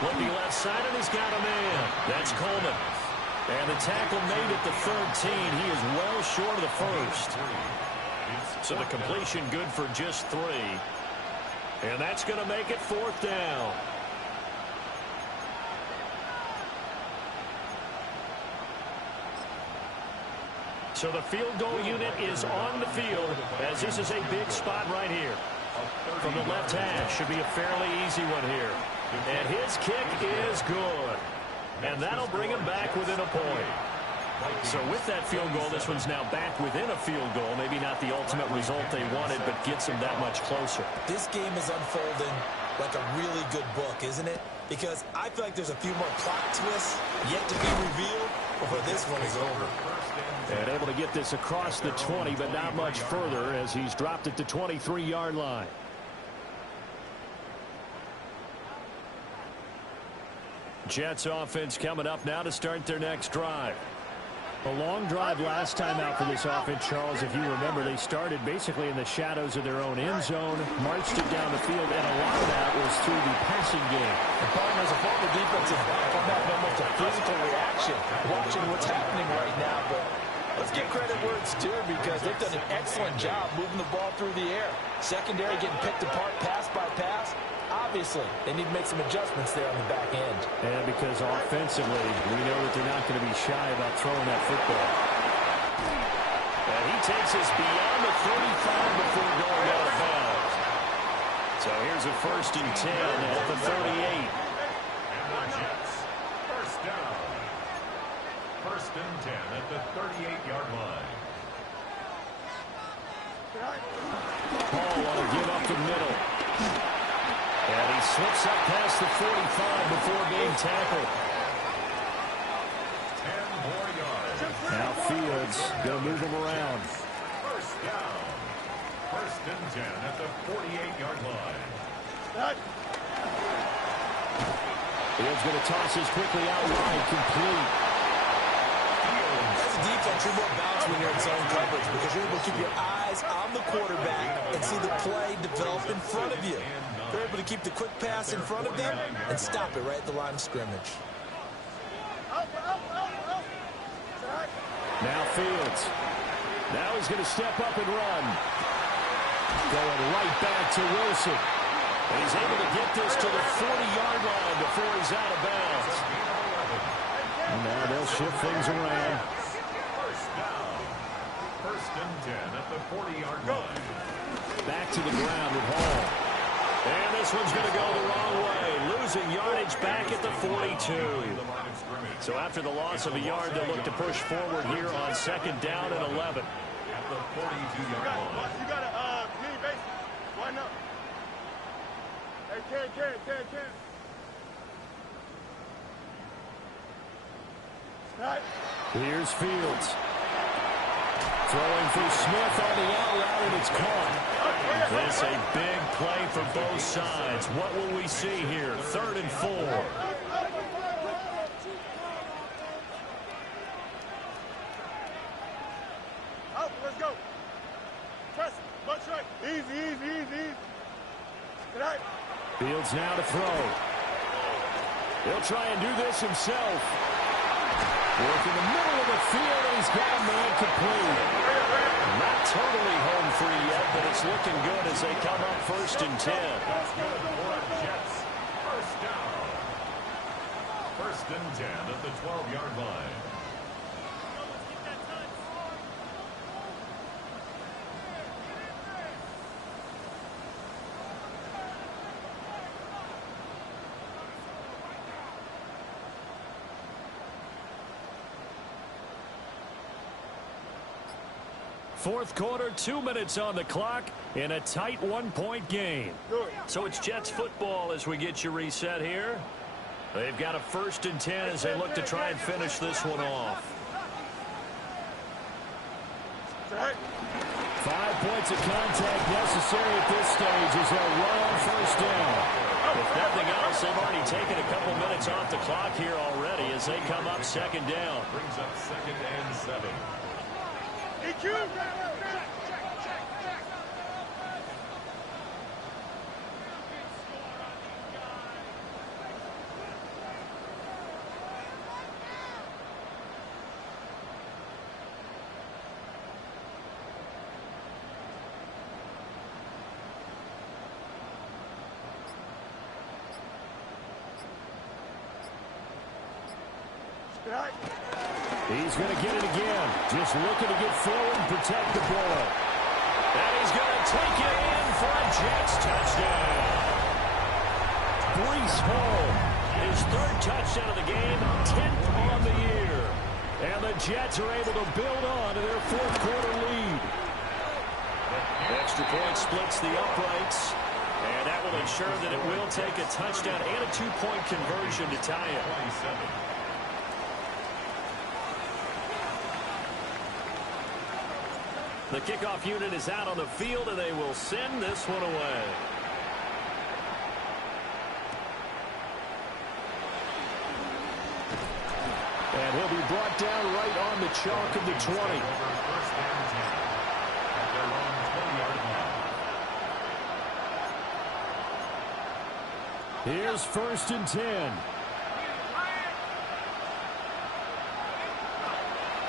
looking left side, and he's got a man. That's Coleman. And the tackle made at the 13. He is well short of the first. So the completion good for just 3. And that's going to make it 4th down. So the field goal unit is on the field as this is a big spot right here. From the left hash, should be a fairly easy one here. And his kick is good. And that'll bring him back within a point. So with that field goal, this one's now back within a field goal. Maybe not the ultimate result they wanted, but gets them that much closer. This game is unfolding like a really good book, isn't it? Because I feel like there's a few more plot twists yet to be revealed before this one is over. And able to get this across the 20, but not much further as he's dropped it to 23-yard line. Jets offense coming up now to start their next drive. A long drive last time out for this offense, Charles. If you remember, they started basically in the shadows of their own end zone, marched it down the field, and a lot of that was through the passing game. The partners, a former defensive back, I'm not almost a physical reaction watching what's happening right now, but let's give credit where it's due because they've done an excellent job moving the ball through the air. Secondary getting picked apart pass by pass. Obviously, they need to make some adjustments there on the back end. And because offensively, we know that they're not going to be shy about throwing that football. And he takes us beyond the 35 before going out of bounds. So here's a 1st and 10 at the 38. And the Jets, 1st down. 1st and 10 at the 38-yard line. Paul want to give up the middle. And he slips up past the 45 before being tackled. 10 more yards. Now Fields going to move him around. 1st down. 1st and 10 at the 48-yard line. Fields going to toss this quickly out wide, complete. As a defense, you're more balanced when you're in zone coverage because you're able to keep your eyes on the quarterback and see the play develop in front of you. They're able to keep the quick pass in front of them and stop it right at the line of scrimmage. Now Fields. Now he's going to step up and run. Going right back to Wilson. And he's able to get this to the 40-yard line before he's out of bounds. And now they'll shift things around. 1st down. 1st and 10 at the 40-yard line. Back to the ground with Hall. And this one's going to go the wrong way. Losing yardage back at the 42. So after the loss of a yard, they'll look to push forward here on 2nd down and 11. At the 42-yard line. You got a mini base. Why not? Hey, Ken. Right. Here's Fields. Throwing through Smith on the out route, and it's caught. This a big play for both sides. What will we see here? 3rd and 4. Out, let's go. Press, butt right. Easy. Good night. Fields now to throw. He'll try and do this himself. Work in the middle of the field, and he's got a man complete. Not totally home free yet, but it's looking good as they come up 1st and 10. That's good for the Jets. 1st down. 1st and 10 at the 12-yard line. Fourth quarter, 2 minutes on the clock in a tight one-point game. So it's Jets football as we get you reset here. They've got a 1st and 10 as they look to try and finish this one off. 5 points of contact necessary at this stage as they'll run on 1st down. If nothing else, they've already taken a couple minutes off the clock here already as they come up 2nd down. Brings up 2nd and 7. He's going to get it again. Just looking to get forward and protect the ball. And he's going to take it in for a Jets touchdown. Breece Hall, his 3rd touchdown of the game, 10th on the year. And the Jets are able to build on to their 4th quarter lead. Extra point splits the uprights. And that will ensure that it will take a touchdown and a 2-point conversion to tie it. 27. The kickoff unit is out on the field, and they will send this one away. And he'll be brought down right on the chalk of the 20. 1st and 10 at their own 20-yard line. Here's 1st and 10.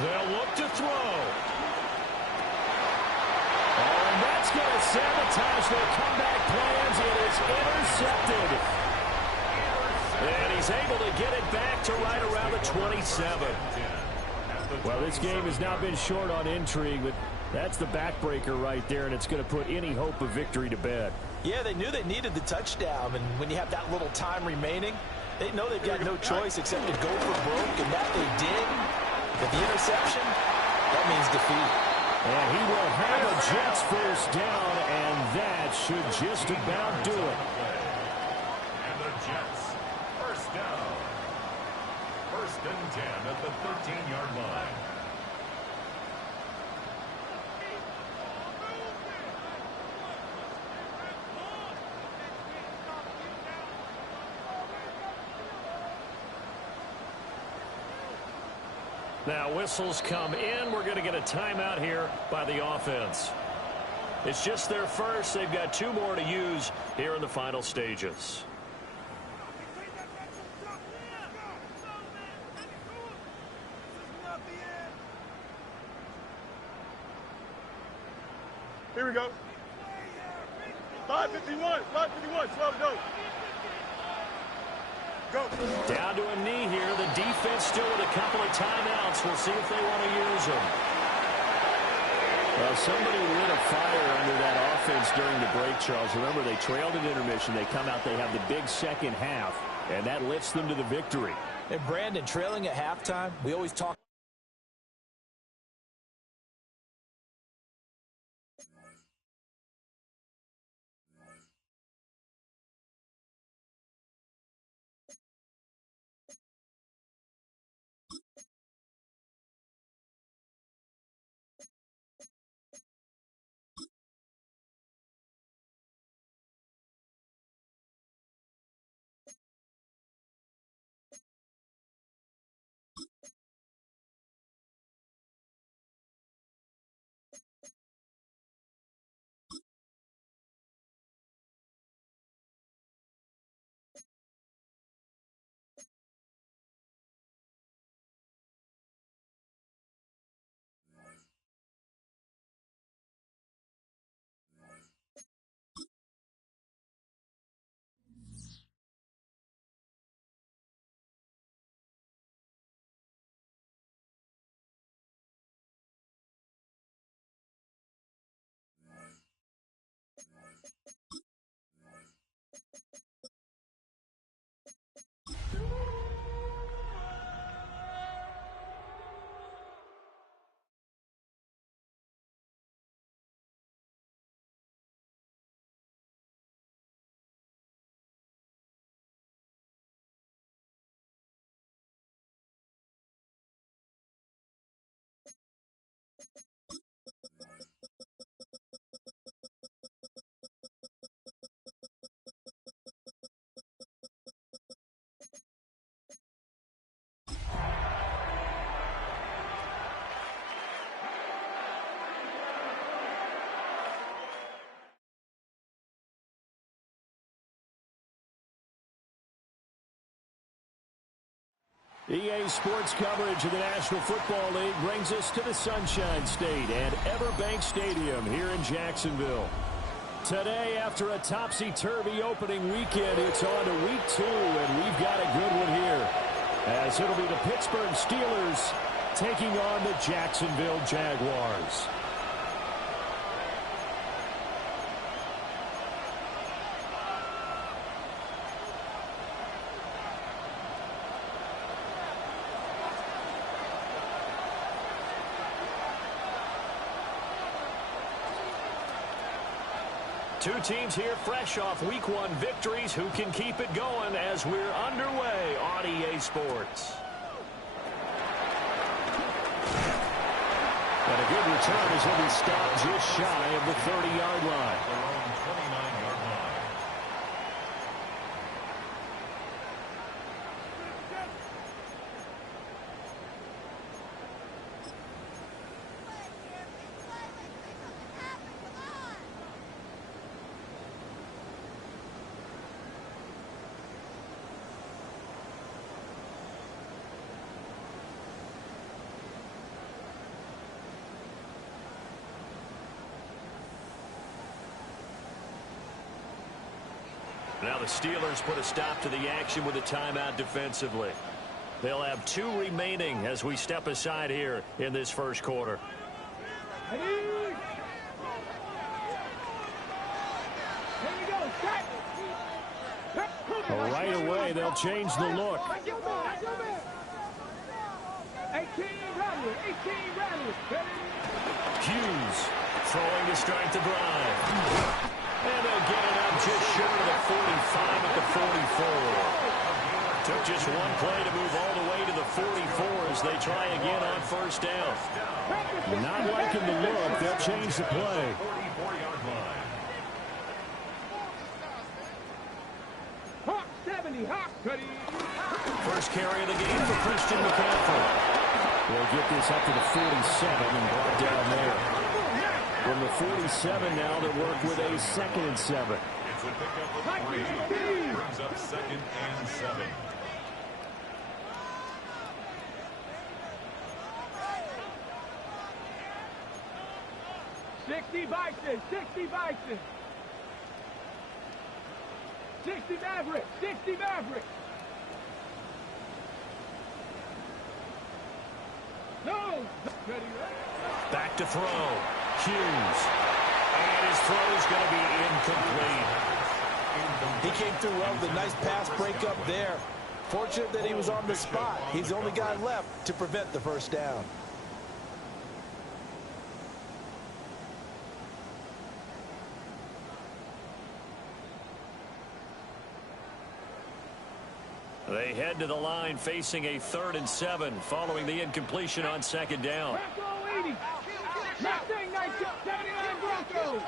They'll look to throw. And that's going to sabotage their comeback plans. It is intercepted. And he's able to get it back to right around the 27. Well, this game has not been short on intrigue, but that's the backbreaker right there, and it's going to put any hope of victory to bed. Yeah, they knew they needed the touchdown, and when you have that little time remaining, they know they've got no choice except to go for broke, and that they did. But the interception, that means defeat. And he will have a Jets 1st down, and that should just about do it. And the Jets, 1st down. 1st and 10 at the 13-yard line. Now whistles come in. We're going to get a timeout here by the offense. It's just their 1st. They've got 2 more to use here in the final stages. Here we go. 5:51, 5:51, slow, go. Go. Down to a knee here. The defense still with a couple of timeouts. We'll see if they want to use them. Well, somebody lit a fire under that offense during the break, Charles. Remember, they trailed at intermission. They come out, they have the big 2nd half, and that lifts them to the victory. And Brandon, trailing at halftime, we always talk EA Sports coverage of the National Football League brings us to the Sunshine State and Everbank Stadium here in Jacksonville. Today, after a topsy-turvy opening weekend, it's on to week 2, and we've got a good one here, as it'll be the Pittsburgh Steelers taking on the Jacksonville Jaguars. Two teams here fresh off Week 1 victories. Who can keep it going as we're underway on EA Sports? And a good return as he'll be stopped just shy of the 30-yard line. Around 29-yard line. Now the Steelers put a stop to the action with a timeout defensively. They'll have 2 remaining as we step aside here in this first quarter. Right away, they'll change the look. 18 rallies. Hughes throwing to start the drive. And they'll get it up just short of the 45 at the 44. Took just one play to move all the way to the 44 as they try again on first down. Not liking the look. They'll change the play. 44-yard line. Hawk 70, Hawk, Cuddy. First carry of the game for Christian McCaffrey. They'll get this up to the 47 and brought down there. From the 47 now, they work with a 2nd and 7. It's a pickup of 3. Brings up 2nd and 7. Sixty Bison. 60 Maverick. No. Back to throw. Hughes. And his throw is going to be incomplete. He came through well with a nice pass breakup there. Fortunate that he was on the spot. He's the only guy left to prevent the first down. They head to the line facing a 3rd and 7 following the incompletion on 2nd down. Bronco 80. Mustang 1979 Bronco.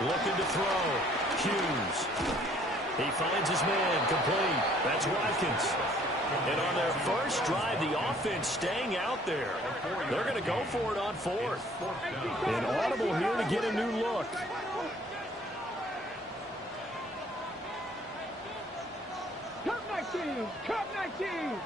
Looking to throw. Hughes. He finds his man complete. That's Watkins. And on their first drive, the offense staying out there. They're going to go for it on 4th. An audible here to get a new look. Cup 19.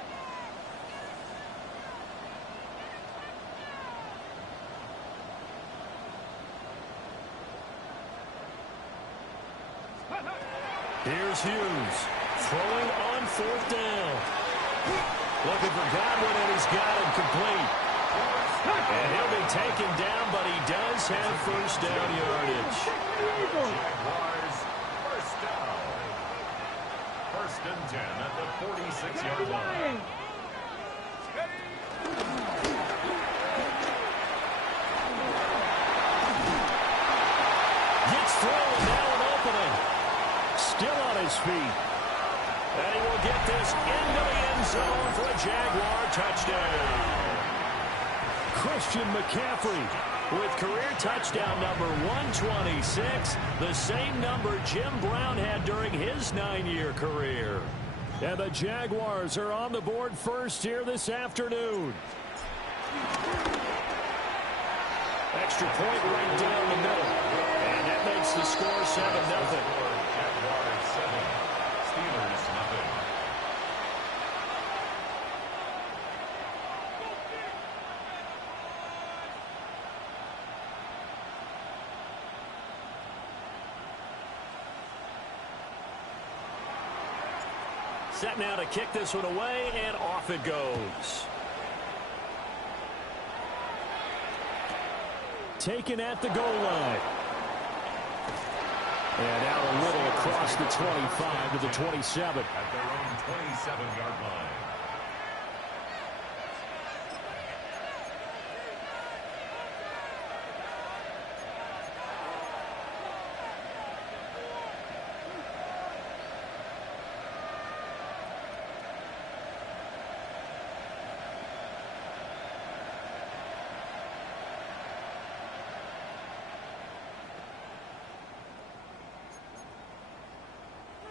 Here's Hughes throwing on 4th down. Looking for Godwin, and he's got him complete. And he'll be taken down, but he does have first down yardage. Jaguars, first down. 1st and 10 at the 46-yard line. Gets through, and now an opening. Still on his feet. And he will get this into the end zone for a Jaguar touchdown. Christian McCaffrey with career touchdown number 126, the same number Jim Brown had during his 9-year career. And the Jaguars are on the board first here this afternoon. Extra point right down the middle. And that that makes the score 7-0. Jaguars 7, Steelers 0. Set now to kick this one away, and off it goes. Taken at the goal line. And out a little across the 25 to the 27. At their own 27-yard line.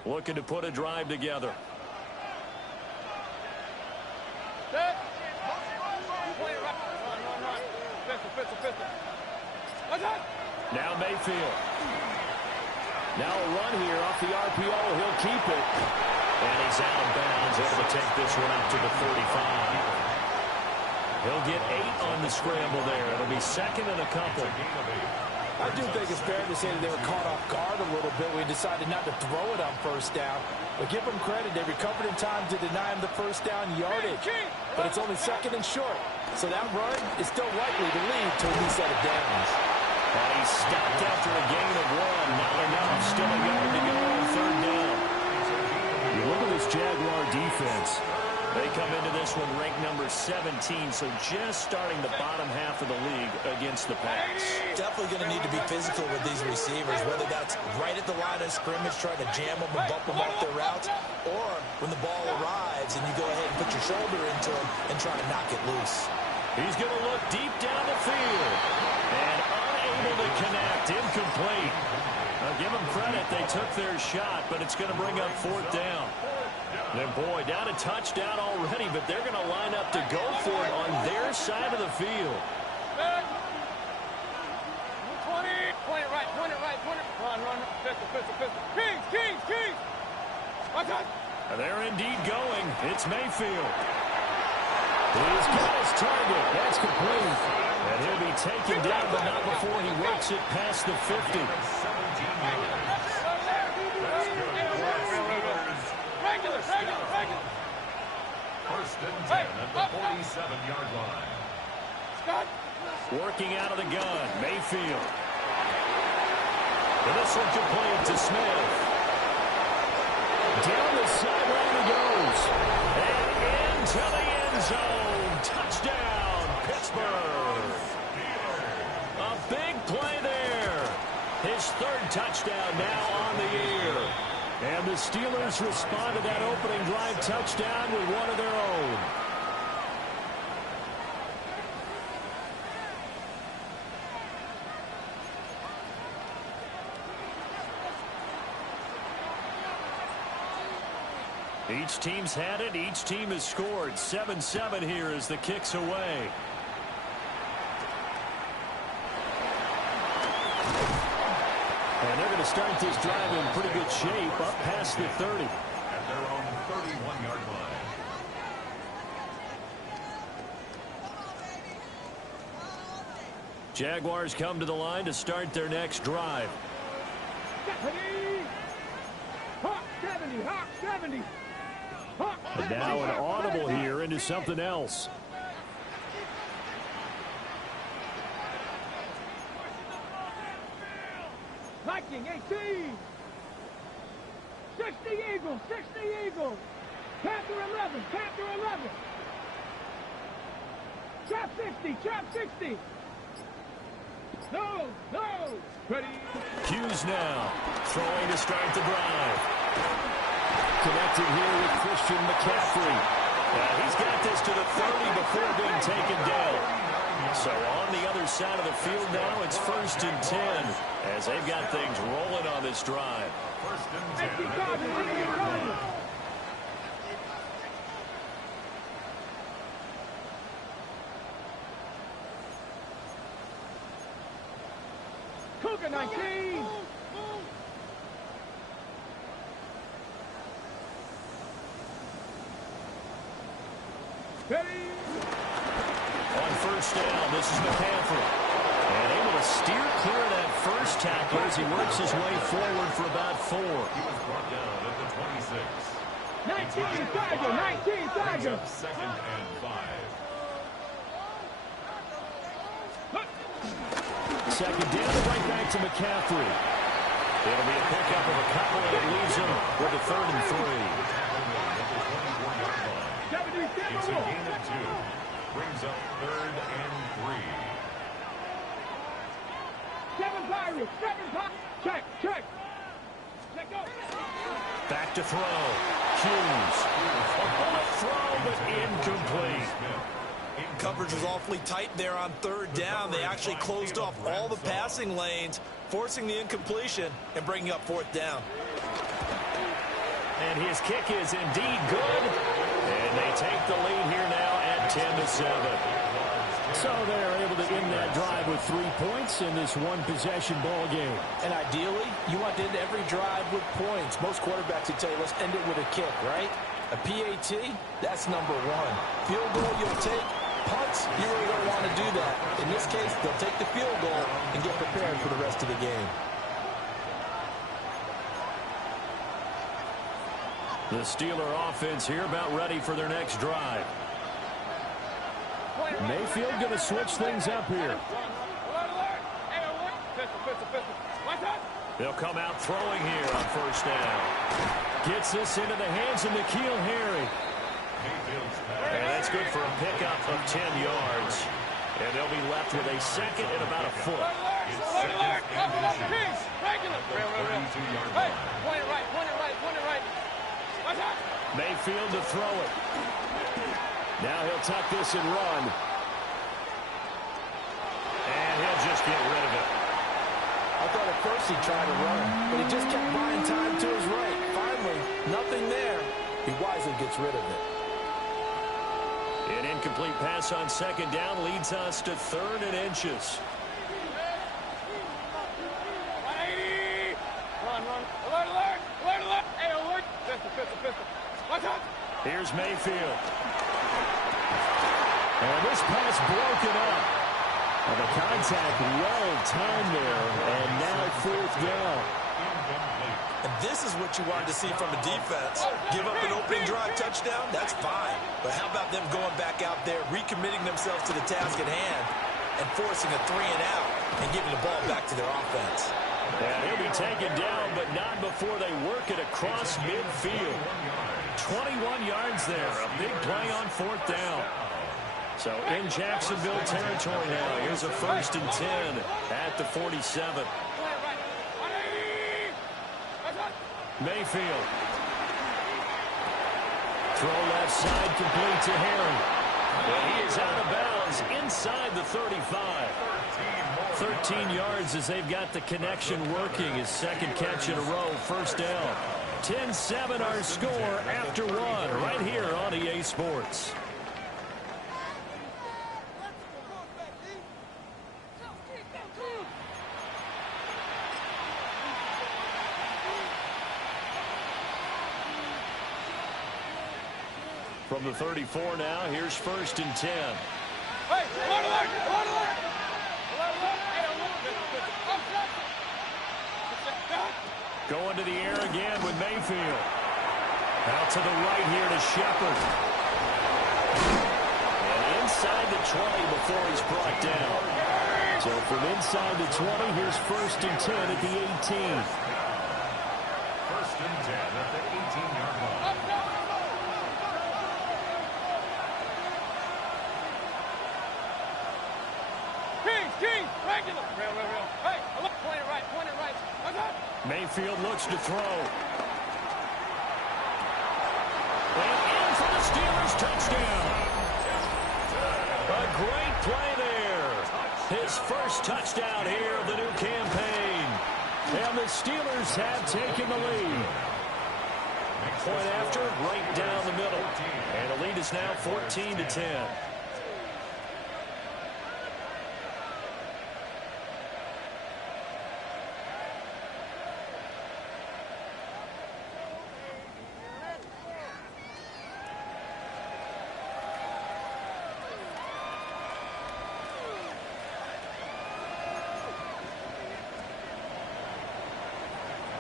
Looking to put a drive together. Now Mayfield. Now a run here off the RPO. He'll keep it. And he's out of bounds. Able to take this one up to the 35. He'll get 8 on the scramble there. It'll be second and a couple. I do think it's fair to say that they were caught off guard a little bit. We decided not to throw it on first down. But give them credit. They recovered in time to deny him the first down yardage. But it's only second and short. So that run is still likely to lead to a new set of downs. And he's stopped after a gain of 1. Not enough. Still a yard to go on third down. You look at this Jaguar defense. They come into this one ranked number 17, so just starting the bottom half of the league against the pass. Definitely going to need to be physical with these receivers, whether that's right at the line of scrimmage trying to jam them and bump them off their routes, or when the ball arrives and you go ahead and put your shoulder into them and try to knock it loose. He's going to look deep down the field and unable to connect. Incomplete. Now give them credit. They took their shot, but it's going to bring up fourth down. And boy, down a touchdown already, but they're going to line up to go for it on their side of the field. 20 right, 20 right, 20. Run, pistol. Kings. And they're indeed going. It's Mayfield. He's got his target. That's complete. And he'll be taken down, but not before he works it past the 50. Regular. First and 10 at the 47-yard line. Scott. Working out of the gun, Mayfield. And this one complete to Smith. Down the sideline he goes. And into the end zone. Touchdown, Pittsburgh. A big play there. His third touchdown now on the year. And the Steelers respond to that opening drive touchdown with one of their own. Each team's had it. Each team has scored. 7-7 here as the kick's away. And they're going to start this drive in pretty good shape up past the 30. At their own 31-yard line. Jaguars come to the line to start their next drive. 70. And now an audible here into something else. Viking 18. 60 Eagles. Panther 11. Trap 60. No. Ready. Hughes now throwing to start the drive. Connected here with Christian McCaffrey. He's got this to the 30 before being taken down. So on the other side of the field now, it's 1st and 10 as they've got things rolling on this drive. 1st and 10 at the 30-yard line. Cougar 19. On first down, this is McCaffrey. And able to steer clear of that first tackler as he works his way forward for about 4. He was brought down at the 26. 19, Tiger, 19, Tiger. Second and 5. Second down and right back to McCaffrey. It'll be a pickup of a couple and it leaves him with a 3rd and 3. It's a gain of 2. Brings up 3rd and 3. Seven Pirates. Check. Let go. Back to throw. Hughes. A bullet throw, but incomplete. Coverage was awfully tight there on 3rd down. They actually closed off all the passing lanes, forcing the incompletion and bringing up 4th down. And his kick is indeed good. And they take the lead here now at 10-7. So they're able to end that drive with 3 points in this one-possession ball game. And ideally, you want to end every drive with points. Most quarterbacks would tell you, let's end it with a kick, right? A PAT, that's number 1. Field goal you'll take. Punts, you really don't want to do that. In this case, they'll take the field goal and get prepared for the rest of the game. The Steeler offense here about ready for their next drive. Mayfield going to switch things up here. They'll come out throwing here on first down. Gets this into the hands of N'Keal Harry. And that's good for a pickup of 10 yards. And they'll be left with a 2nd and about a foot. Mayfield to throw it. Now he'll tuck this and run. And he'll just get rid of it. I thought at first he tried to run, but he just kept buying time to his right. Finally, nothing there. He wisely gets rid of it. An incomplete pass on 2nd down leads us to 3rd and inches. Here's Mayfield. And this pass broken up. And the contact well timed there. And now 4th down. And this is what you wanted to see from a defense. Give up an opening drive touchdown, that's fine. But how about them going back out there, recommitting themselves to the task at hand, and forcing a 3 and out, and giving the ball back to their offense. And he'll be taken down, but not before they work it across midfield. 21 yards there, a big play on 4th down. So in Jacksonville territory now, here's a 1st and 10 at the 47. Mayfield. Throw left side complete to Harry. And he is out of bounds inside the 35. 13 yards as they've got the connection working. His 2nd catch in a row, 1st down. 10-7 our score after 1 right here on EA Sports. From the 34 now, here's 1st and 10. Going to the air again with Mayfield. Out to the right here to Shepard. And inside the 20 before he's brought down. So from inside the 20, here's 1st and 10 at the 18. 1st and 10 at the 18-yard line. Mayfield looks to throw. And in for the Steelers touchdown. A great play there. His 1st touchdown here of the new campaign. And the Steelers have taken the lead. Point after, right down the middle. And the lead is now 14-10.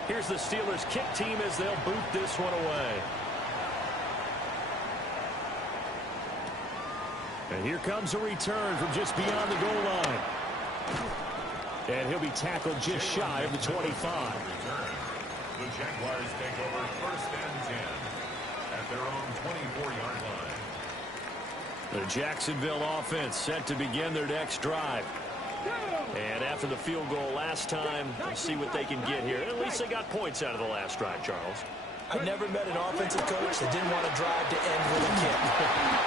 Here's the Steelers kick team as they'll boot this one away. And here comes a return from just beyond the goal line. And he'll be tackled just shy of the 25. The Jaguars take over 1st and 10 at their own 24-yard line. The Jacksonville offense set to begin their next drive. And after the field goal last time, we'll see what they can get here. At least they got points out of the last drive, Charles. I've never met an offensive coach that didn't want to drive to end with a kick.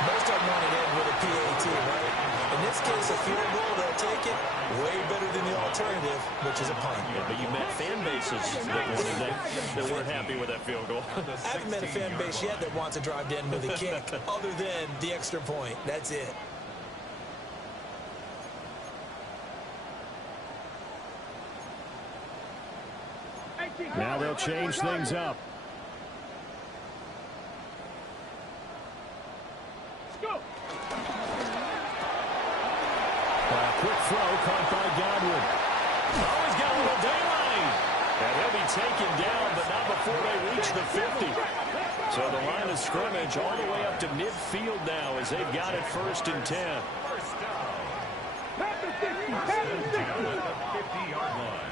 Most of them want to end with a PAT, right? In this case, a field goal, they'll take it. Way better than the alternative, which is a punt. Yeah, but you met fan bases that weren't happy with that field goal. I haven't met a fan base yet that wants to drive to end with a kick, other than the extra point. That's it. Now they'll change things up. Quick throw caught by Godwin. Oh, he's got a little daylight. And he'll be taken down, but not before they reach the 50. So the line of scrimmage all the way up to midfield now as they've got it 1st and 10. First down. First and 10 at the 50-yard line.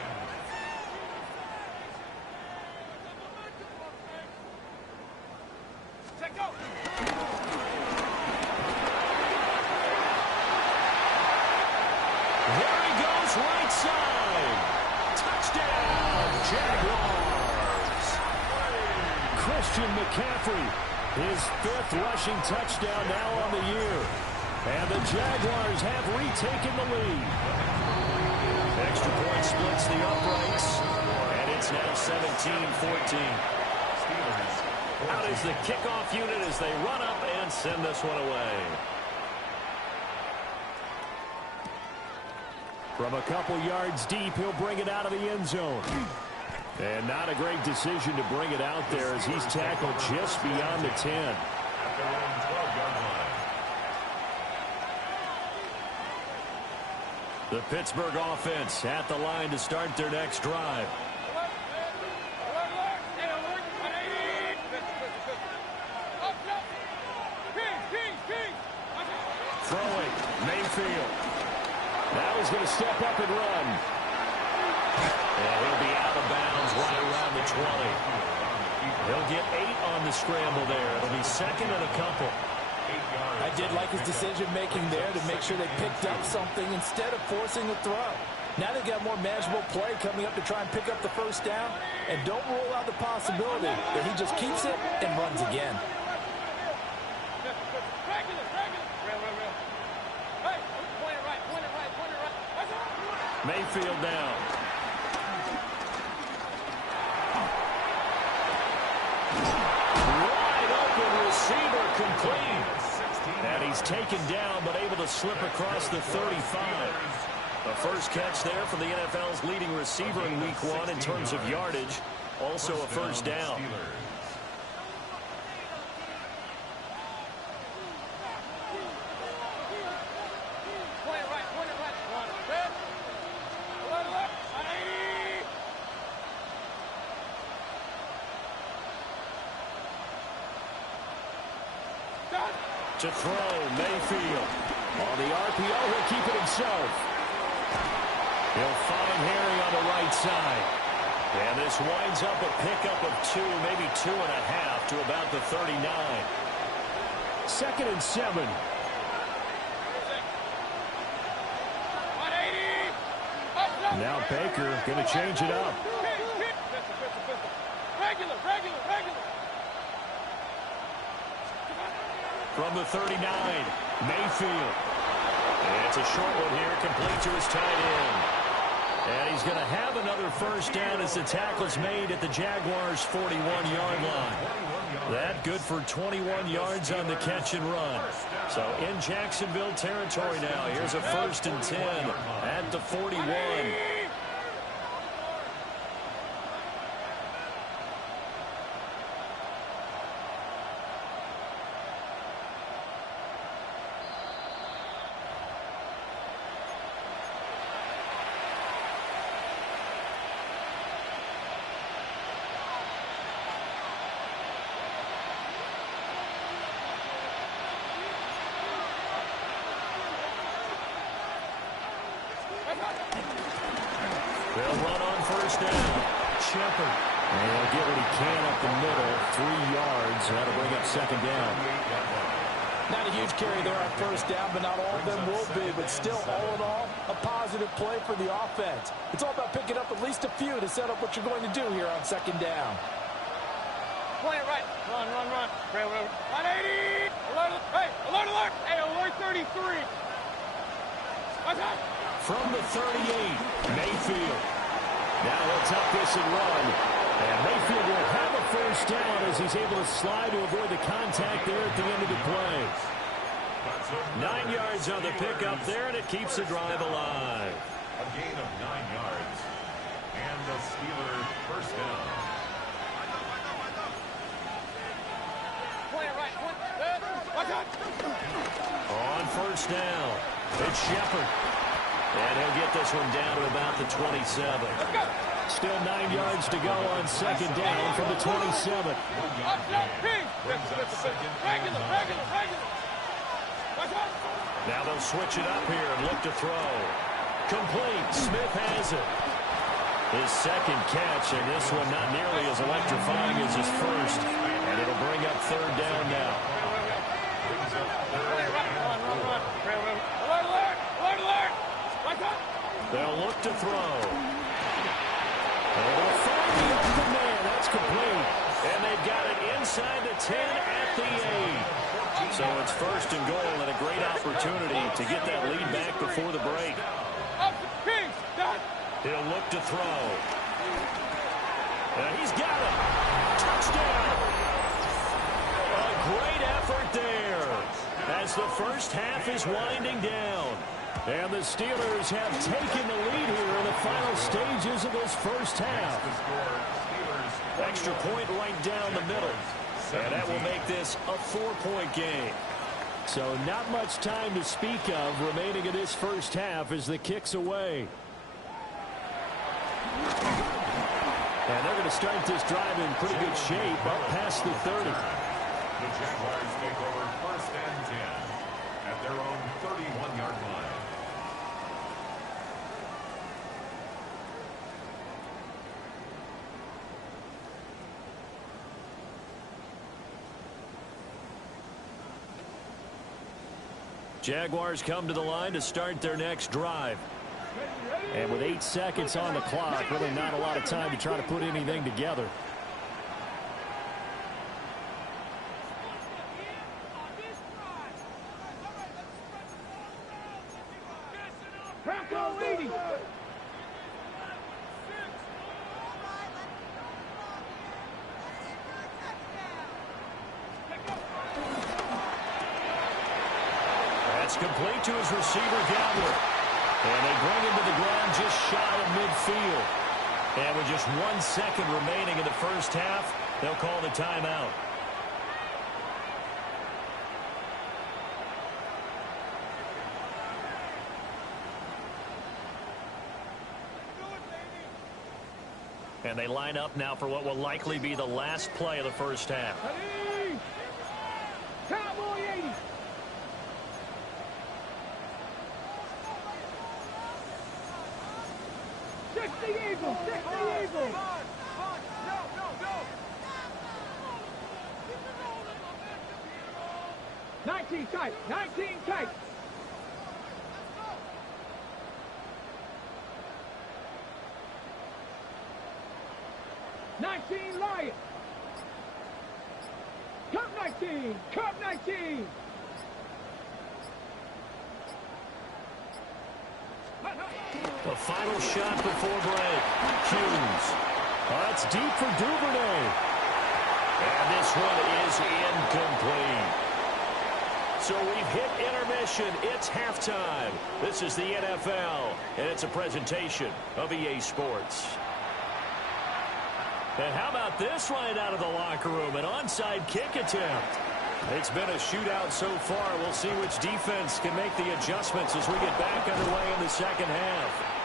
Right side. Touchdown, Jaguars. Christian McCaffrey, his 5th rushing touchdown now on the year. And the Jaguars have retaken the lead. Extra point splits the uprights. And it's now 17-14. Out is the kickoff unit as they run up and send this one away. From a couple yards deep, he'll bring it out of the end zone. And not a great decision to bring it out there as he's tackled just beyond the 10. At their own 12-yard line. The Pittsburgh offense at the line to start their next drive. Throwing, Mayfield. Now he's going to step up and run. And he'll be out of bounds right around the 20. He'll get 8 on the scramble there. It'll be 2nd and a couple. I did like his decision-making there to make sure they picked up something instead of forcing a throw. Now they've got more manageable play coming up to try and pick up the 1st down. And don't rule out the possibility that he just keeps it and runs again. Mayfield down. Wide open receiver complete. And he's taken down but able to slip across the 35. The first catch there for the NFL's leading receiver in week 1 in terms of yardage. Also a 1st down. To throw, Mayfield. On the RPO, he'll keep it himself. He'll find Harry on the right side. And this winds up a pickup of 2, maybe 2.5 to about the 39. 2nd and 7. Now Baker going to change it up. Regular. From the 39, Mayfield. And it's a short one here, complete to his tight end. And he's going to have another 1st down as the tackle's made at the Jaguars' 41-yard line. That good for 21 yards on the catch and run. So in Jacksonville territory now. Here's a 1st and 10 at the 41. They'll run on first down. Shepard. And he'll get what he can up the middle. 3 yards. That'll bring up second down. Not a huge carry there on first down, but not all of them will be. But still, all in all, a positive play for the offense. It's all about picking up at least a few to set up what you're going to do here on second down. Play it right. Run. 180. Alert. Hey, alert. Hey, alert 33. What's up? From the 38, Mayfield. Now he'll tuck this and run. And Mayfield will have a first down as he's able to slide to avoid the contact there at the end of the play. 9 yards on the pickup there, and it keeps the drive alive. A gain of 9 yards. And the Steelers first down. Play it right. What's up? On first down, it's Shepard. And he'll get this one down to about the 27. Still 9 yards to go on second down from the 27. Now they'll switch it up here and look to throw. Complete. Smith has it. His second catch, and this one not nearly as electrifying as his first. And it'll bring up third down now. They'll look to throw. And they'll find the open man. That's complete. And they've got it inside the 10 at the 8. So it's first and goal and a great opportunity to get that lead back before the break. He'll look to throw. And he's got it. Touchdown. A great effort there as the first half is winding down. And the Steelers have taken the lead here in the final stages of this first half. Extra point right down the middle. And that will make this a 4-point game. So not much time to speak of remaining in this first half as the kick's away. And they're going to start this drive in pretty good shape up past the 30. The Jaguars take over first and 10 at their own 31-yard line. Jaguars come to the line to start their next drive. And with 8 seconds on the clock, really not a lot of time to try to put anything together. That's complete to his receiver, Gallup. And they bring him to the ground just shy of midfield. And with just 1 second remaining in the first half, they'll call the timeout. And they line up now for what will likely be the last play of the first half. Cowboy 80. The Eagles! 19 tight! 19 tight! Lion! Cup 19! Cup 19! The final shot before break. Hughes. That's deep for Duvernay. And this one is incomplete. So we've hit intermission. It's halftime. This is the NFL, and it's a presentation of EA Sports. And how about this right out of the locker room? An onside kick attempt. It's been a shootout so far. We'll see which defense can make the adjustments as we get back underway in the second half.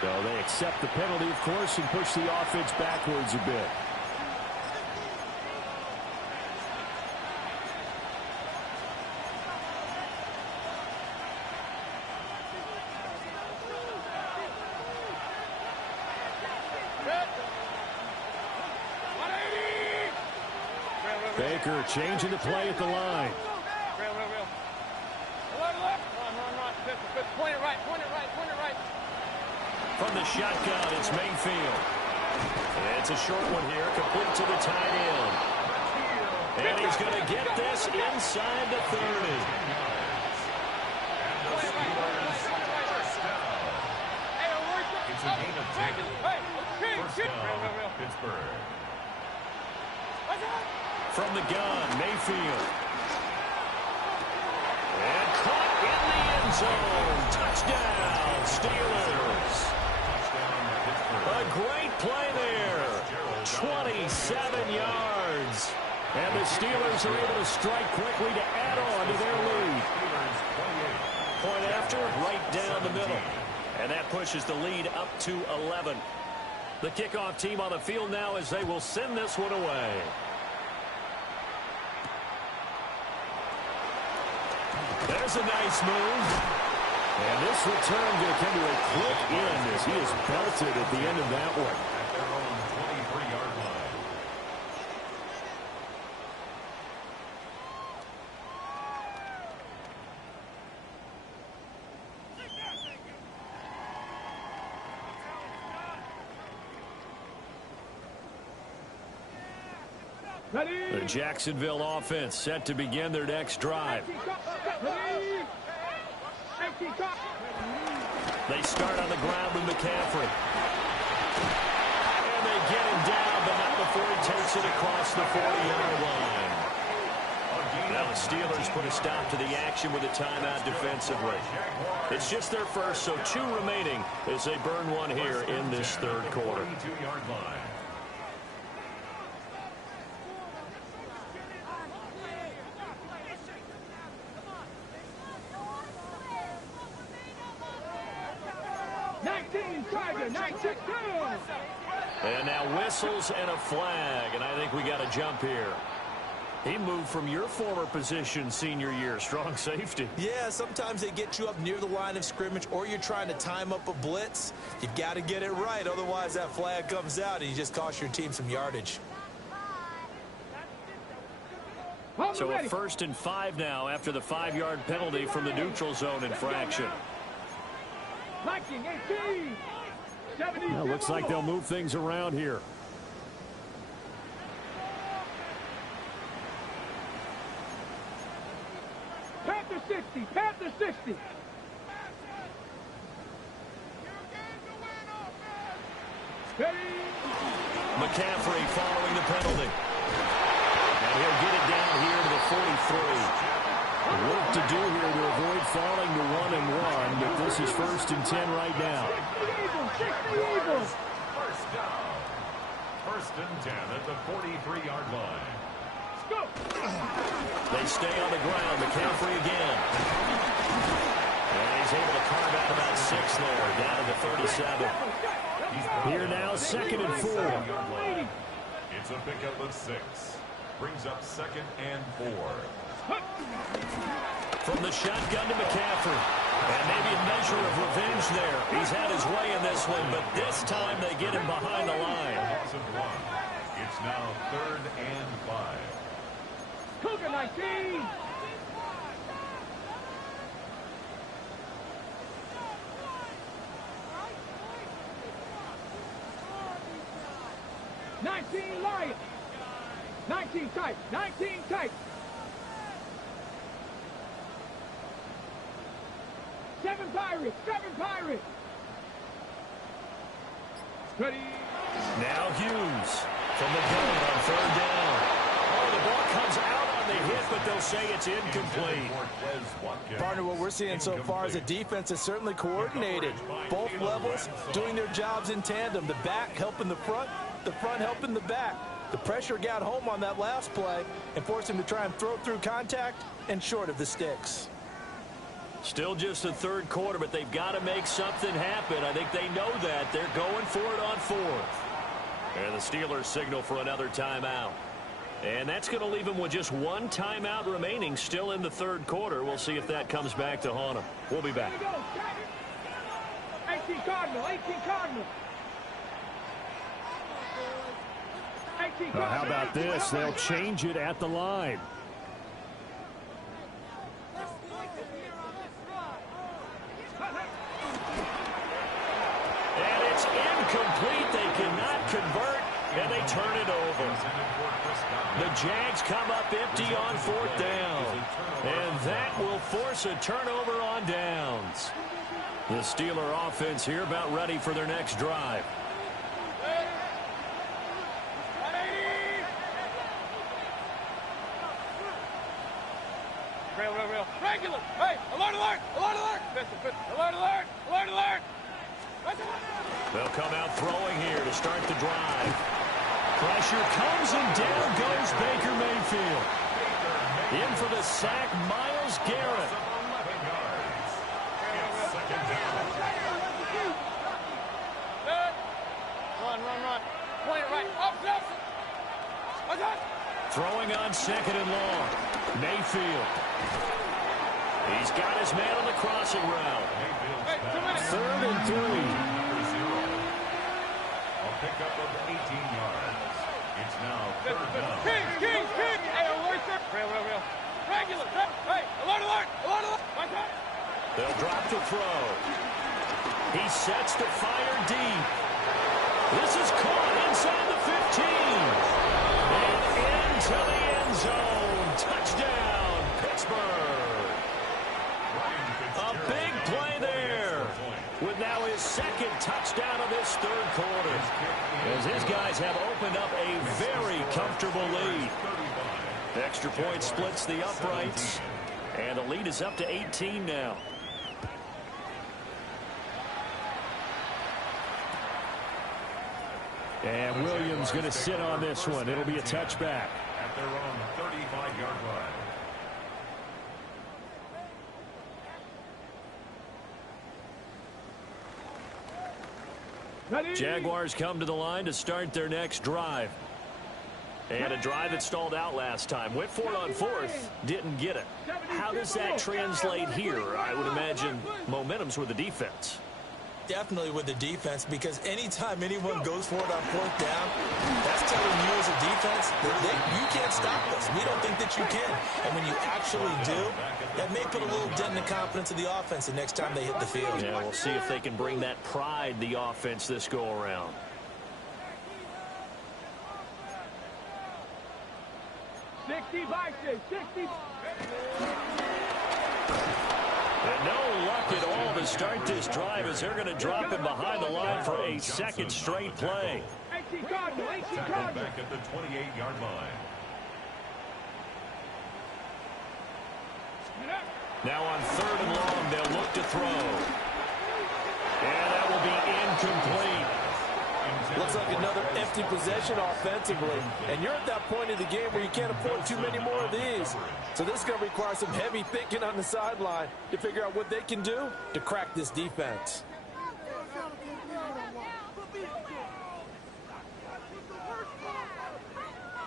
So they accept the penalty, of course, and push the offense backwards a bit. kicker changing the play at the line. Real. Left. Run. Point it right. From the shotgun, it's Mayfield. It's a short one here, complete to the tight end. And he's going to get this inside the 30. It's a gain of 10. First down, Pittsburgh. From the gun, Mayfield. And caught in the end zone. Touchdown, Steelers. A great play there. 27 yards. And the Steelers are able to strike quickly to add on to their lead. Point after, right down the middle. And that pushes the lead up to 11. The kickoff team on the field now as they will send this one away. There's a nice move. And this return going to come to a quick end as he is belted at the end of that one. At their own 23-yard line. The Jacksonville offense set to begin their next drive. They start on the ground with McCaffrey. And they get him down, but not before he takes it across the 40-yard line. Now the Steelers put a stop to the action with a timeout defensively. It's just their first, so 2 remaining as they burn one here in this third quarter. 42-yard line. And now whistles and a flag, and I think we got a jump here. He moved from your former position senior year, strong safety. Yeah, sometimes they get you up near the line of scrimmage or you're trying to time up a blitz. You've got to get it right, otherwise that flag comes out and you just cost your team some yardage. So a 1st and 5 now after the 5-yard penalty from the neutral zone infraction. Well, looks like they'll move things around here. Panther 60. McCaffrey following the penalty. And he'll get it down here to the 43. Work to do here to avoid falling to 1-1, but this is 1st and 10 right now. First down. 1st and 10 at the 43-yard line. They stay on the ground. McCaffrey again. And he's able to carve out about 6 there, down to the 37. Here now, 2nd and 4. It's a pickup of 6. Brings up 2nd and 4. From the shotgun to McCaffrey. And maybe a measure of revenge there. He's had his way in this one, but this time they get him behind the line. Loss of 1. It's now 3rd and 5. Cougar 19. Lion. 19 tight. 7 Pirates. Ready. Now Hughes from the gun on 3rd down. Oh, the ball comes out on the hit, but they'll say it's incomplete. Partner, what we're seeing so far is a defense is certainly coordinated. Both levels doing their jobs in tandem. The back helping the front helping the back. The pressure got home on that last play and forced him to try and throw through contact and short of the sticks. Still just the 3rd quarter, but they've got to make something happen. I think they know that. They're going for it on 4th. And the Steelers signal for another timeout. And that's going to leave them with just 1 timeout remaining still in the 3rd quarter. We'll see if that comes back to haunt them. We'll be back. 18 Cardinal. How about this? They'll change it at the line. And it's incomplete. They cannot convert, and they turn it over. The Jags come up empty on 4th down. And that will force a turnover on downs. The Steeler offense here about ready for their next drive. Real. Regular. Hey, alert. Alert. They'll come out throwing here to start the drive. Pressure comes and down goes Baker Mayfield. In for the sack, Myles Garrett. Run. Point it right. Up. Throwing on 2nd and long. Mayfield. He's got his man on the crossing route. 3rd and 3. A pickup of 18 yards. It's now 3rd down. King. Hey, alert, sir. Real. Regular. Hey, alert. They'll drop the throw. He sets to fire deep. This is caught inside the 15. And into the end zone. Touchdown, Pittsburgh. A big play there. With now his 2nd touchdown of this 3rd quarter. As his guys have opened up a very comfortable lead. The extra point splits the uprights. And the lead is up to 18 now. And Williams going to sit on this one. It'll be a touchback. At their own 35-yard line. Jaguars come to the line to start their next drive. And a drive that stalled out last time. Went for it on 4th, didn't get it. How does that translate here? I would imagine momentum's with the defense. Definitely with the defense, because anytime anyone goes for it on 4th down, that's telling you as a defense that you can't stop us. We don't think that you can. And when you actually do, that may put a little dent in the confidence of the offense the next time they hit the field. Yeah, we'll see if they can bring that pride, the offense, this go-around. And no luck at all to start this drive as they're going to drop him behind the line for a 2nd straight play. Tackled back at the 28-yard line. Now on 3rd and long, they'll look to throw. And that will be incomplete. Looks like another empty possession offensively. And you're at that point of the game where you can't afford too many more of these. So this is going to require some heavy thinking on the sideline to figure out what they can do to crack this defense.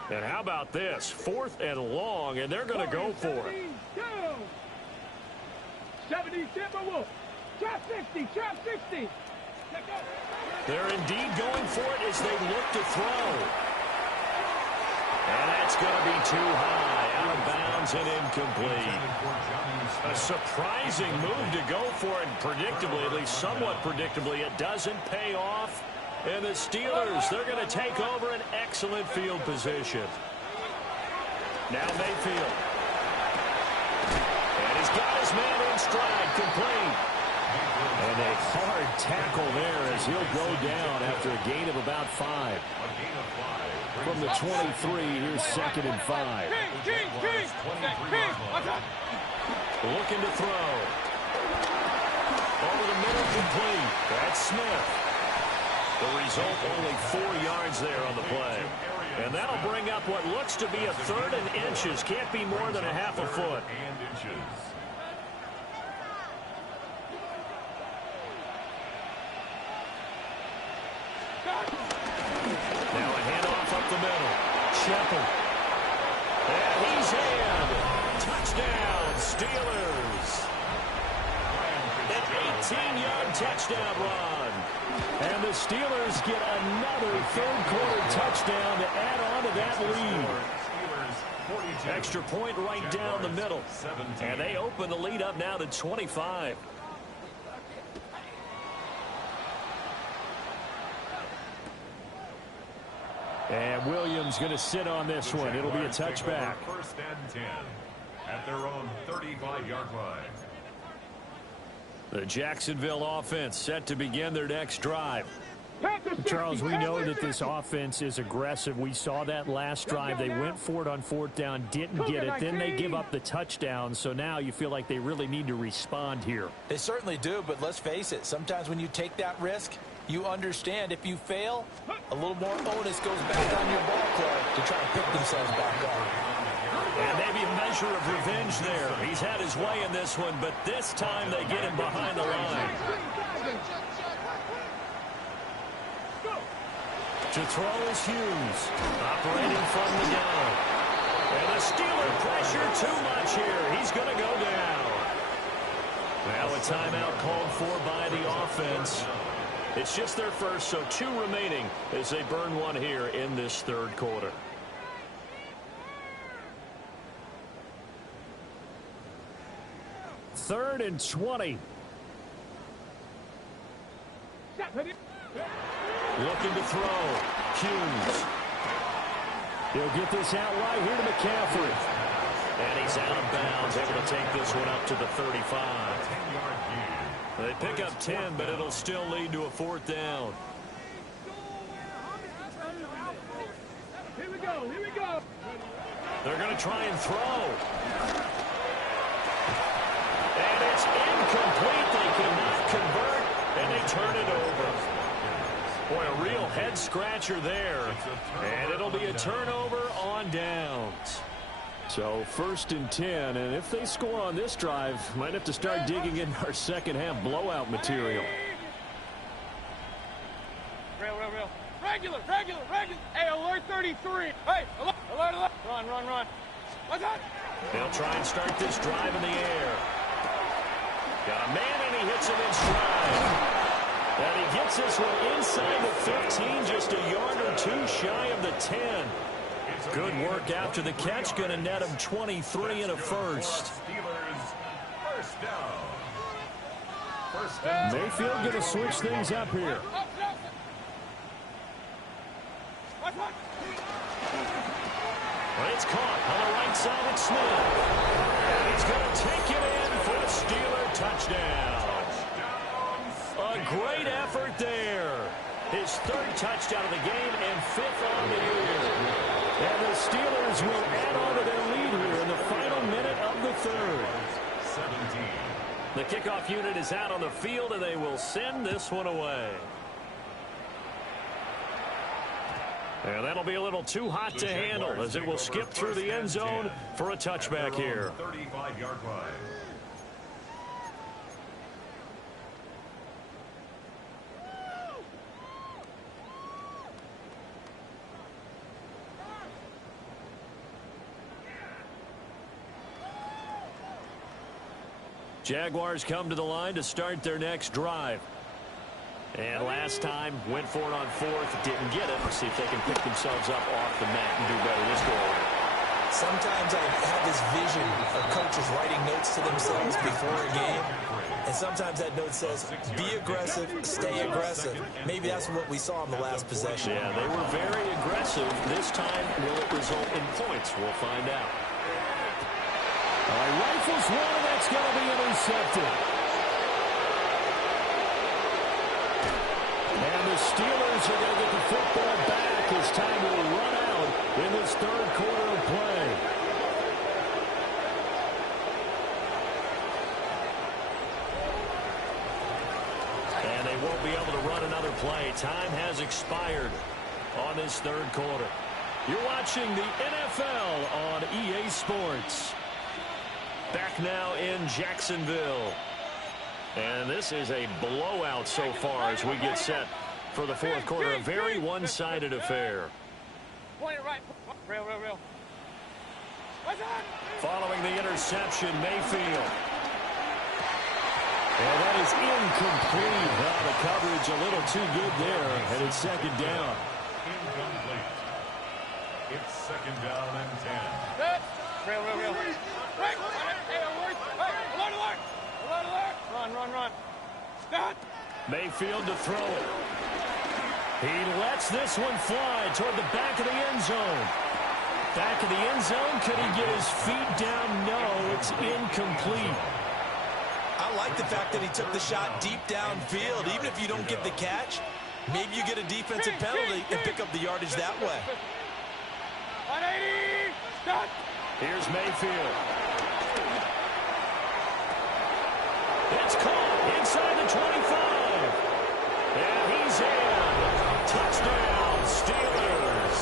And how about this? 4th and long, and they're going to go for it. 70, Timberwolf. Trap 60. They're indeed going for it as they look to throw. And that's going to be too high, out of bounds and incomplete. A surprising move to go for it, predictably, at least somewhat predictably. It doesn't pay off. And the Steelers, they're going to take over an excellent field position. Now Mayfield. And he's got his man in stride, complete. And a hard tackle there as he'll go down after a gain of about 5. From the 23, here's 2nd and 5. Looking to throw. Over the middle, complete. That's Smith. The result, only 4 yards there on the play. And that'll bring up what looks to be a 3rd and inches. Can't be more than a half a foot. Now a handoff up the middle. Shepard. And he's in. Touchdown, Steelers. An 18-yard touchdown run. And the Steelers get another third-quarter touchdown to add on to that lead. Extra point right down the middle. And they open the lead up now to 25. And Williams going to sit on this one. It'll be a touchback. First and 10 at their own 35-yard line. The Jacksonville offense set to begin their next drive. Charles, we know that this offense is aggressive. We saw that last drive. They went for it on fourth down, didn't get it. Then they give up the touchdown. So now you feel like they really need to respond here. They certainly do, but let's face it. Sometimes when you take that risk, you understand if you fail, a little more onus goes back on your ball club to try and pick themselves back up. And maybe a measure of revenge there. He's had his way in this one, but this time they get him behind the line. To throw is Hughes, operating from the gun. And the Steeler pressure too much here. He's going to go down. Now a timeout called for by the offense. It's just their first, so 2 remaining as they burn one here in this third quarter. Third and 20. Looking to throw. Hughes. He'll get this out right here to McCaffrey. And he's out of bounds, able to take this one up to the 35. They pick up 10, but it'll still lead to a fourth down. Here we go, here we go. They're going to try and throw. And it's incomplete. They cannot convert, and they turn it over. Boy, a real head-scratcher there. And it'll be a turnover on downs. So first and 10, and if they score on this drive, might have to start digging in our second half blowout material. Real. Regular. Hey, alert 33. Hey, alert. Run. What's that? They'll try and start this drive in the air. Got a man, and he hits him in stride. And he gets this one inside the 15, just a yard or 2 shy of the 10. Good work after the catch. Going to net him 23 and a first. Mayfield going to switch things up here. Well, it's caught on the right side of Smith. And he's going to take it in for a Steeler touchdown. A great effort there. His 3rd touchdown of the game and 5th on the year. And the Steelers will add on to their lead here in the final minute of the 3rd. 17. The kickoff unit is out on the field, and they will send this one away. And that'll be a little too hot to handle as it will skip through the end zone for a touchback here. 35-yard line. Jaguars come to the line to start their next drive. And last time, went for it on 4th, didn't get it. Let's see if they can pick themselves up off the mat and do better this go around. Sometimes I have this vision of coaches writing notes to themselves before a game. And sometimes that note says, be aggressive, stay aggressive. Maybe that's what we saw in the last possession. Yeah, they were very aggressive. This time, will it result in points? We'll find out. All right, rifles one, and that's going to be intercepted. And the Steelers are going to get the football back as time will run out in this 3rd quarter of play. And they won't be able to run another play. Time has expired on this 3rd quarter. You're watching the NFL on EA Sports. Back now in Jacksonville. And this is a blowout so far as we get set for the 4th quarter. A very one-sided affair. Point it right. Real. Following the interception, Mayfield. And that is incomplete. The coverage a little too good there, and it's second down. Incomplete. It's second down and 10. Real. Right. Hey, alert. Run. Stop. Mayfield to throw it. He lets this one fly toward the back of the end zone. Back of the end zone. Could he get his feet down? No, it's incomplete. I like the fact that he took the shot deep downfield. Even if you don't get the catch, maybe you get a defensive penalty and pick up the yardage that way. 180. Stop. Here's Mayfield. It's caught inside the 25. And he's in. Touchdown, Steelers.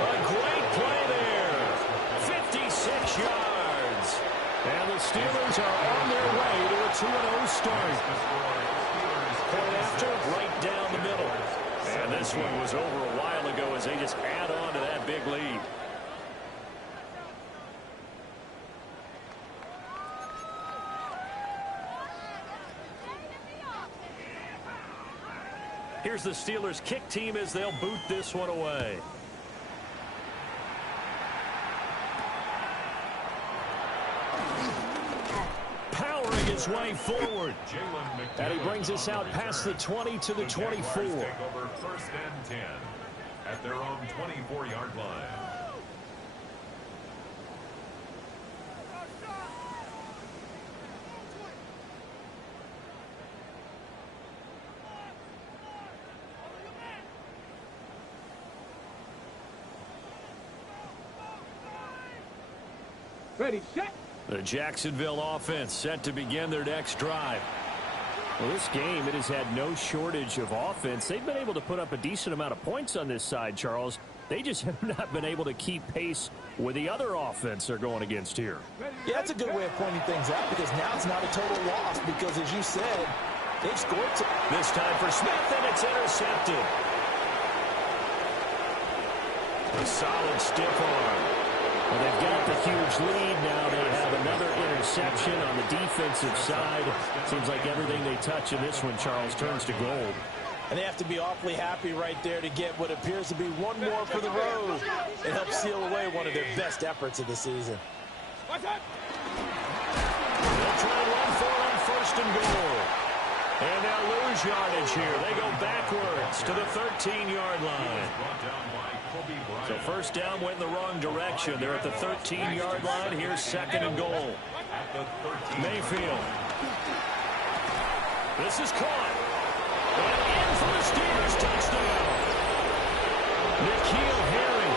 A great play there. 56 yards. And the Steelers are on their way to a 2-0 start. Point after, right down the middle. And this one was over a while ago as they just add on to that big lead. Here's the Steelers kick team as they'll boot this one away. Powering his way forward. And he brings us out past the 20 to the 24. Take over first and 10 at their own 24-yard line. Ready, set. The Jacksonville offense set to begin their next drive. Well, this game, it has had no shortage of offense. They've been able to put up a decent amount of points on this side, Charles. They just have not been able to keep pace with the other offense they're going against here. Yeah, that's a good way of pointing things out because now it's not a total loss because, as you said, they've scored. This time for Smith, and it's intercepted. A solid stiff arm. Well, they've got the huge lead now. They have another interception on the defensive side. Seems like everything they touch in this one, Charles, turns to gold. And they have to be awfully happy right there to get what appears to be one more for the road. It helps seal away one of their best efforts of the season. They'll try and run for it on first and goal. And they'll lose yardage here. They go backwards to the 13-yard line. So first down went in the wrong direction. They're at the 13-yard line. Here's second and goal. Mayfield. This is caught. And in for the Steelers touchdown. N'Keal Harry.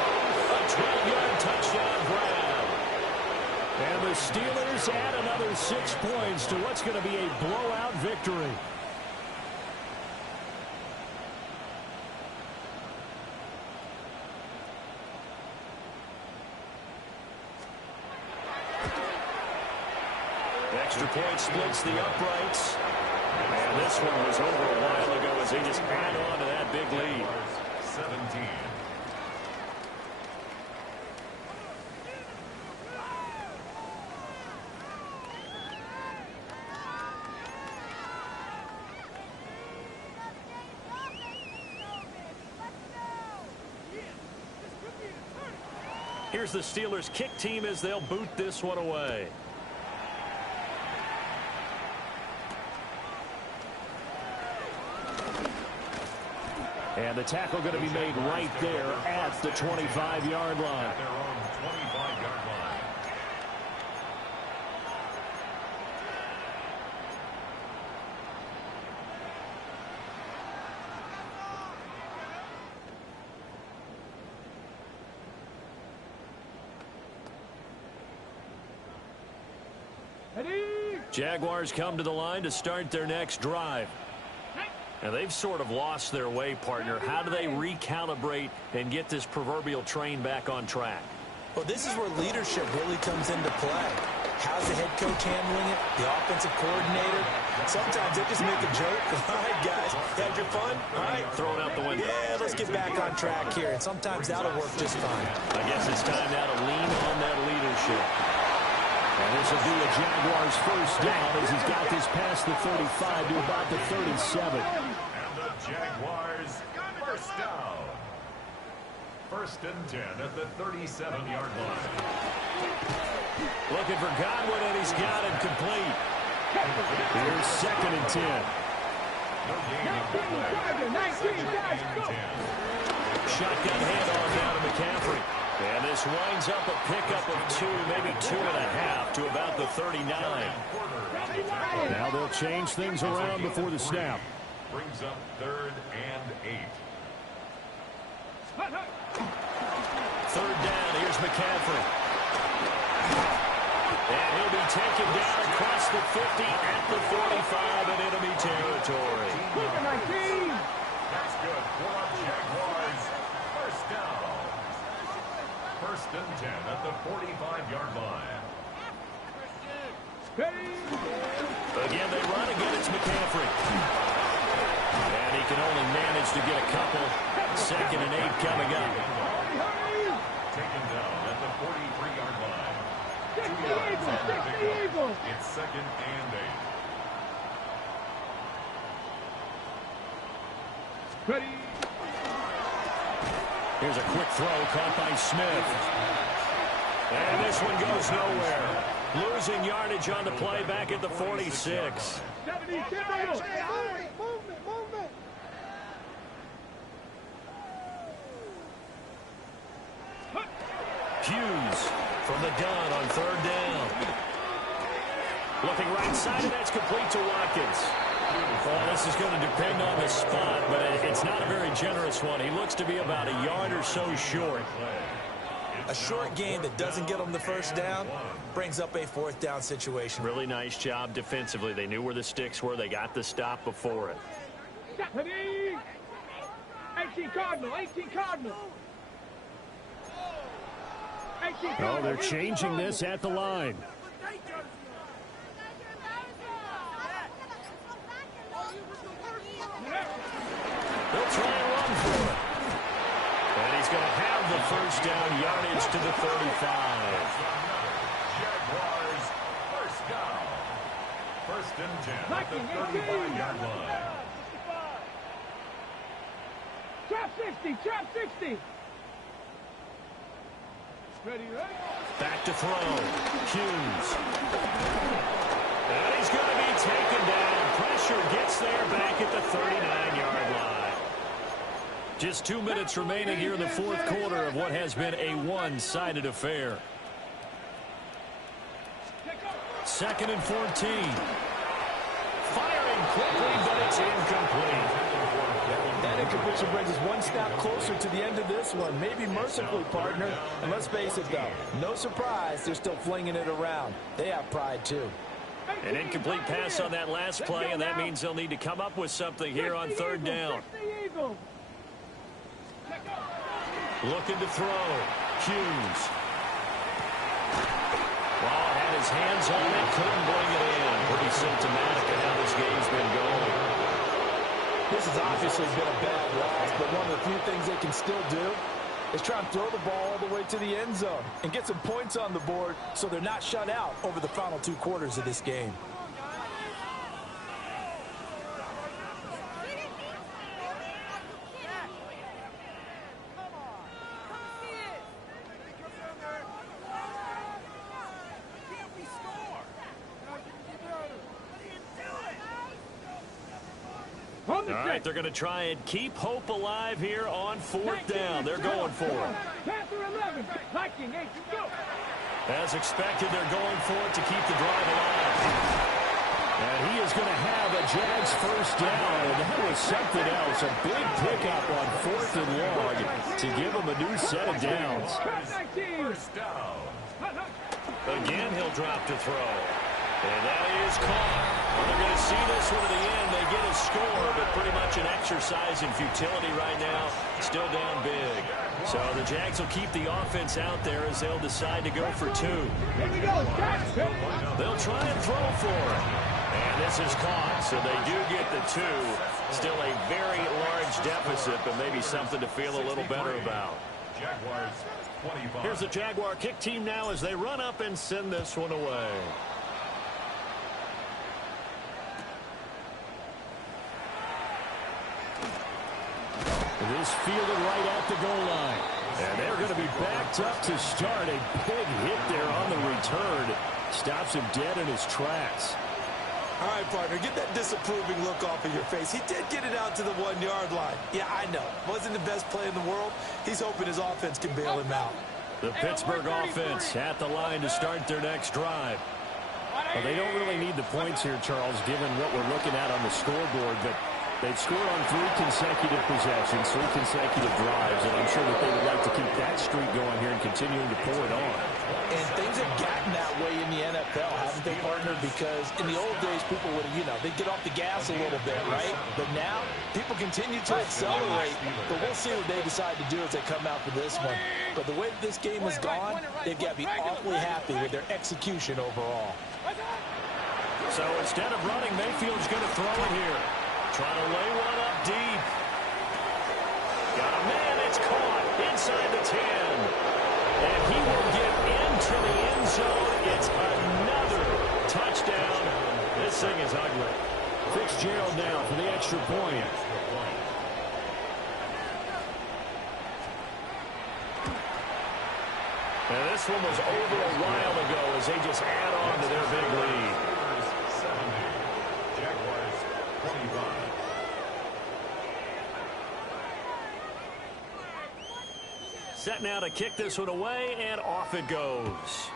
A 12-yard touchdown grab. And the Steelers add another 6 points to what's going to be a blowout victory. Extra point splits the uprights. And this one was over a while ago as they just add on to that big lead. 17. Here's the Steelers kick team as they'll boot this one away. And the tackle going to be made right there at the 25-yard line. At their own 25-yard line. Jaguars come to the line to start their next drive. And they've sort of lost their way, partner. How do they recalibrate and get this proverbial train back on track? Well, this is where leadership really comes into play. How's the head coach handling it? The offensive coordinator? Sometimes they just make a joke. All right, guys, had your fun? All right. Throw it out the window. Yeah, let's get back on track here. And sometimes that'll work just fine. I guess it's time now to lean on that leadership. And This will be a Jaguars first down as he's got this past the 35 to about the 37. And the Jaguars first down. First and 10 at the 37-yard line. Looking for Godwin, and he's got it complete. Here's second and 10. No gain on the play. Second and 10. Shotgun handoff down to McCaffrey. And this winds up a pickup of 2, maybe 2.5 to about the 39. Now they'll change things around before the snap. Brings up 3rd and 8. Third down, here's McCaffrey. And he'll be taken down across the 50 at the 45 in enemy territory. That's good for our Jaguars. First down. First and 10 at the 45-yard line. Again, they run again. It's McCaffrey. And he can only manage to get a couple. Second and 8 coming up. Taken down at the 43-yard line. 2 yards on the pickup. It's second and 8. Here's a quick throw caught by Smith. And this one goes nowhere. Losing yardage on the play back at the 46. Hughes from the gun on third down. Looking right side, and that's complete to Watkins. Well, this is going to depend on the spot, but it's not a very generous one. He looks to be about a yard or so short. A short gain that doesn't get them the first down brings up a fourth down situation. Really nice job defensively. They knew where the sticks were. They got the stop before it. 18 Cardinal, 18 Cardinal. Oh, they're changing this at the line. They'll try and run for it. And he's going to have the first down yardage to the 35. Jaguars first down. First and 10 at the 35-yard line. Trap 60, trap 60. Ready, ready. Back to throw. Hughes. And he's going to be taken down. Pressure gets there back at the 39-yard line. Just 2 minutes remaining here in the fourth quarter of what has been a one-sided affair. Second and 14. Firing quickly, but it's incomplete. That incompletion brings us one step closer to the end of this one. Maybe mercifully, partner. And let's face it, though, no surprise, they're still flinging it around. They have pride, too. An incomplete pass on that last play, and that means they'll need to come up with something here on third down. Looking to throw. Hughes. Well, had his hands on it, couldn't bring it in. Pretty symptomatic of how this game's been going. This has obviously been a bad loss, but one of the few things they can still do is try and throw the ball all the way to the end zone and get some points on the board so they're not shut out over the final 2 quarters of this game. All right, they're going to try and keep hope alive here on fourth down. They're going for it. As expected, they're going for it to keep the drive alive. And he is going to have a Jags first down, and that was something else. A big pickup on fourth and long to give him a new set of downs. First down. Again, he'll drop to throw. And that is caught. Well, they're going to see this one to the end. They get a score, but pretty much an exercise in futility right now. Still down big. So the Jags will keep the offense out there as they'll decide to go for 2. They'll try and throw for it. And this is caught, so they do get the 2. Still a very large deficit, but maybe something to feel a little better about. Jaguars 25. Here's the Jaguar kick team now as they run up and send this one away. This fielded right at the goal line. And they're going to be backed up to start. A big hit there on the return. Stops him dead in his tracks. All right, partner, get that disapproving look off of your face. He did get it out to the 1-yard line. Yeah, I know. Wasn't the best play in the world. He's hoping his offense can bail him out. The Pittsburgh offense at the line to start their next drive. Well, they don't really need the points here, Charles, given what we're looking at on the scoreboard. But they've scored on 3 consecutive possessions, 3 consecutive drives, and I'm sure that they would like to keep that streak going here and continuing to pull it on. And things have gotten that way in the NFL, haven't they, partner? Because in the old days, people would, they'd get off the gas a little bit, right? But now, people continue to accelerate. But we'll see what they decide to do as they come out for this one. But the way that this game has gone, they've got to be awfully happy with their execution overall. So instead of running, Mayfield's going to throw it here. Trying to lay one up deep. Got a man, it's caught inside the 10. And he will get into the end zone. It's another touchdown. This thing is ugly. Fitzgerald now for the extra point. And this one was over a while ago as they just add on to their big lead. 70. Jaguars 25. Set now to kick this one away, and off it goes.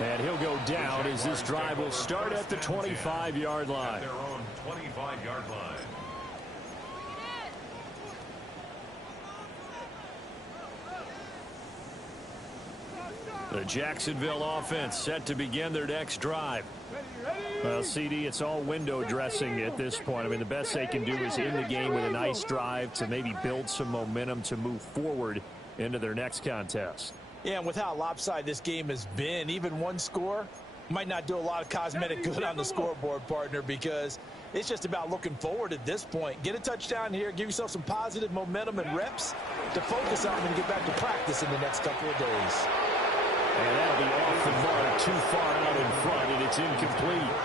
And he'll go down as this drive will start at the 25-yard line. At their own 25-yard line. The Jacksonville offense set to begin their next drive. Well, CD, it's all window dressing at this point. I mean, the best they can do is end the game with a nice drive to maybe build some momentum to move forward into their next contest. Yeah, and with how lopsided this game has been, even one score might not do a lot of cosmetic good on the scoreboard, partner, because it's just about looking forward at this point. Get a touchdown here, give yourself some positive momentum and reps to focus on and get back to practice in the next couple of days. And that'll be off the mark, too far out in front, and it's incomplete.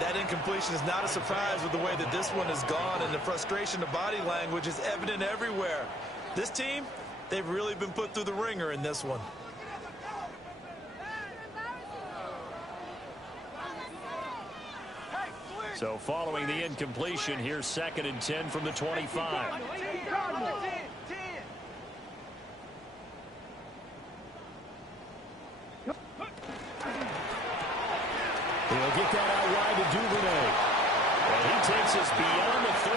That incompletion is not a surprise with the way that this one has gone, and the frustration of body language is evident everywhere. This team, they've really been put through the ringer in this one. So following the incompletion, here's 2nd and 10 from the 25. He'll get that out wide to Duvernay. And he takes us beyond the 35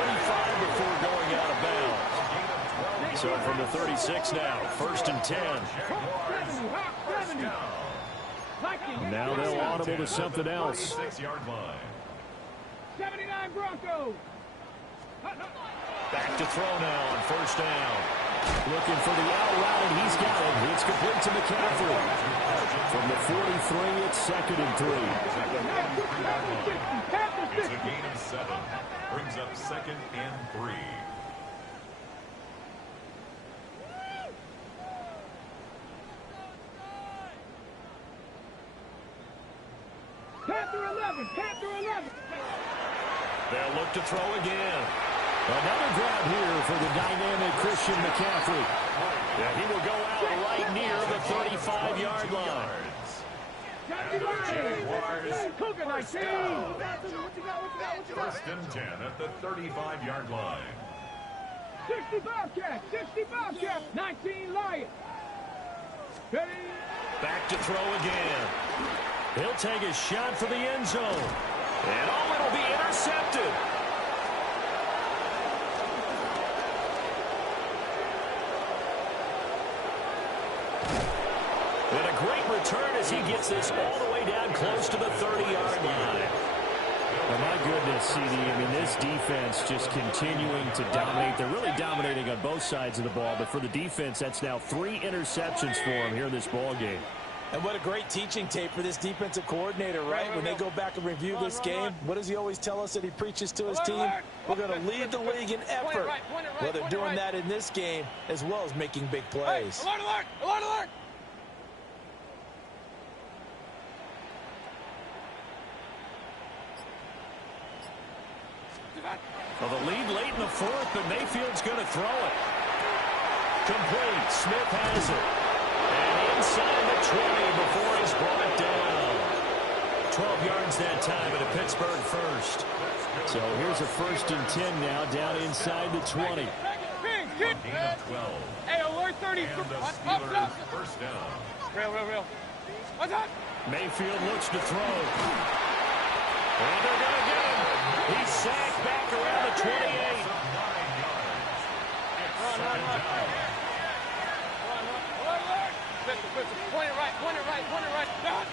before going out of bounds. So from the 36 now, 1st and 10. Now they'll audible to something else. 36-yard line. 79 Broncos. Back to throw now on 1st down. Looking for the out route, and he's got it. It's complete to McCaffrey. From the 43, it's 2nd and 3. It's a gain of 7. Brings up 2nd and 3. Panther 11. Panther 11. They'll look to throw again. Another grab here for the dynamic Christian McCaffrey. And he will go out right near the 35-yard line. Cougar 19. 1st and 10 at the 35-yard line. 60 Bobcats. 60 Bobcats. 19 Lions. Ready? Back to throw again. He'll take a shot for the end zone. And it'll be intercepted. And a great return as he gets this all the way down close to the 30-yard line. Oh, my goodness, CD. I mean, this defense just continuing to dominate. They're really dominating on both sides of the ball. But for the defense, that's now 3 interceptions for him here in this ball game. And what a great teaching tape for this defensive coordinator, right? When they go back and review this game, what does he always tell us that he preaches to his team? We're going to lead the league in effort. Well, they're doing that in this game as well as making big plays. Alert, alert! Alert, alert! Well, the lead late in the fourth, but Mayfield's going to throw it. Complete. Smith has it. And inside the 20 before he's brought down. 12 yards that time, and a Pittsburgh first. So here's a 1st and 10 now, down inside the 20. Hey, alert 30. And the Steelers first down. Real. What's up? Mayfield looks to throw. And they're going to get him. He's sacked back around the 28. Run. Point it right.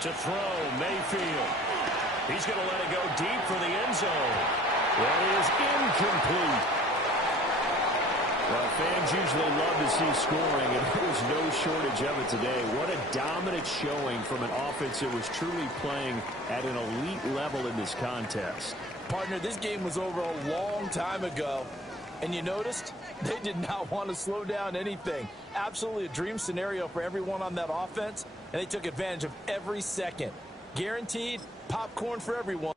To throw, Mayfield. He's going to let it go deep for the end zone. That is incomplete. Well, fans usually love to see scoring, and there was no shortage of it today. What a dominant showing from an offense that was truly playing at an elite level in this contest. Partner, this game was over a long time ago. And you noticed they did not want to slow down anything. Absolutely a dream scenario for everyone on that offense, and they took advantage of every second. Guaranteed popcorn for everyone.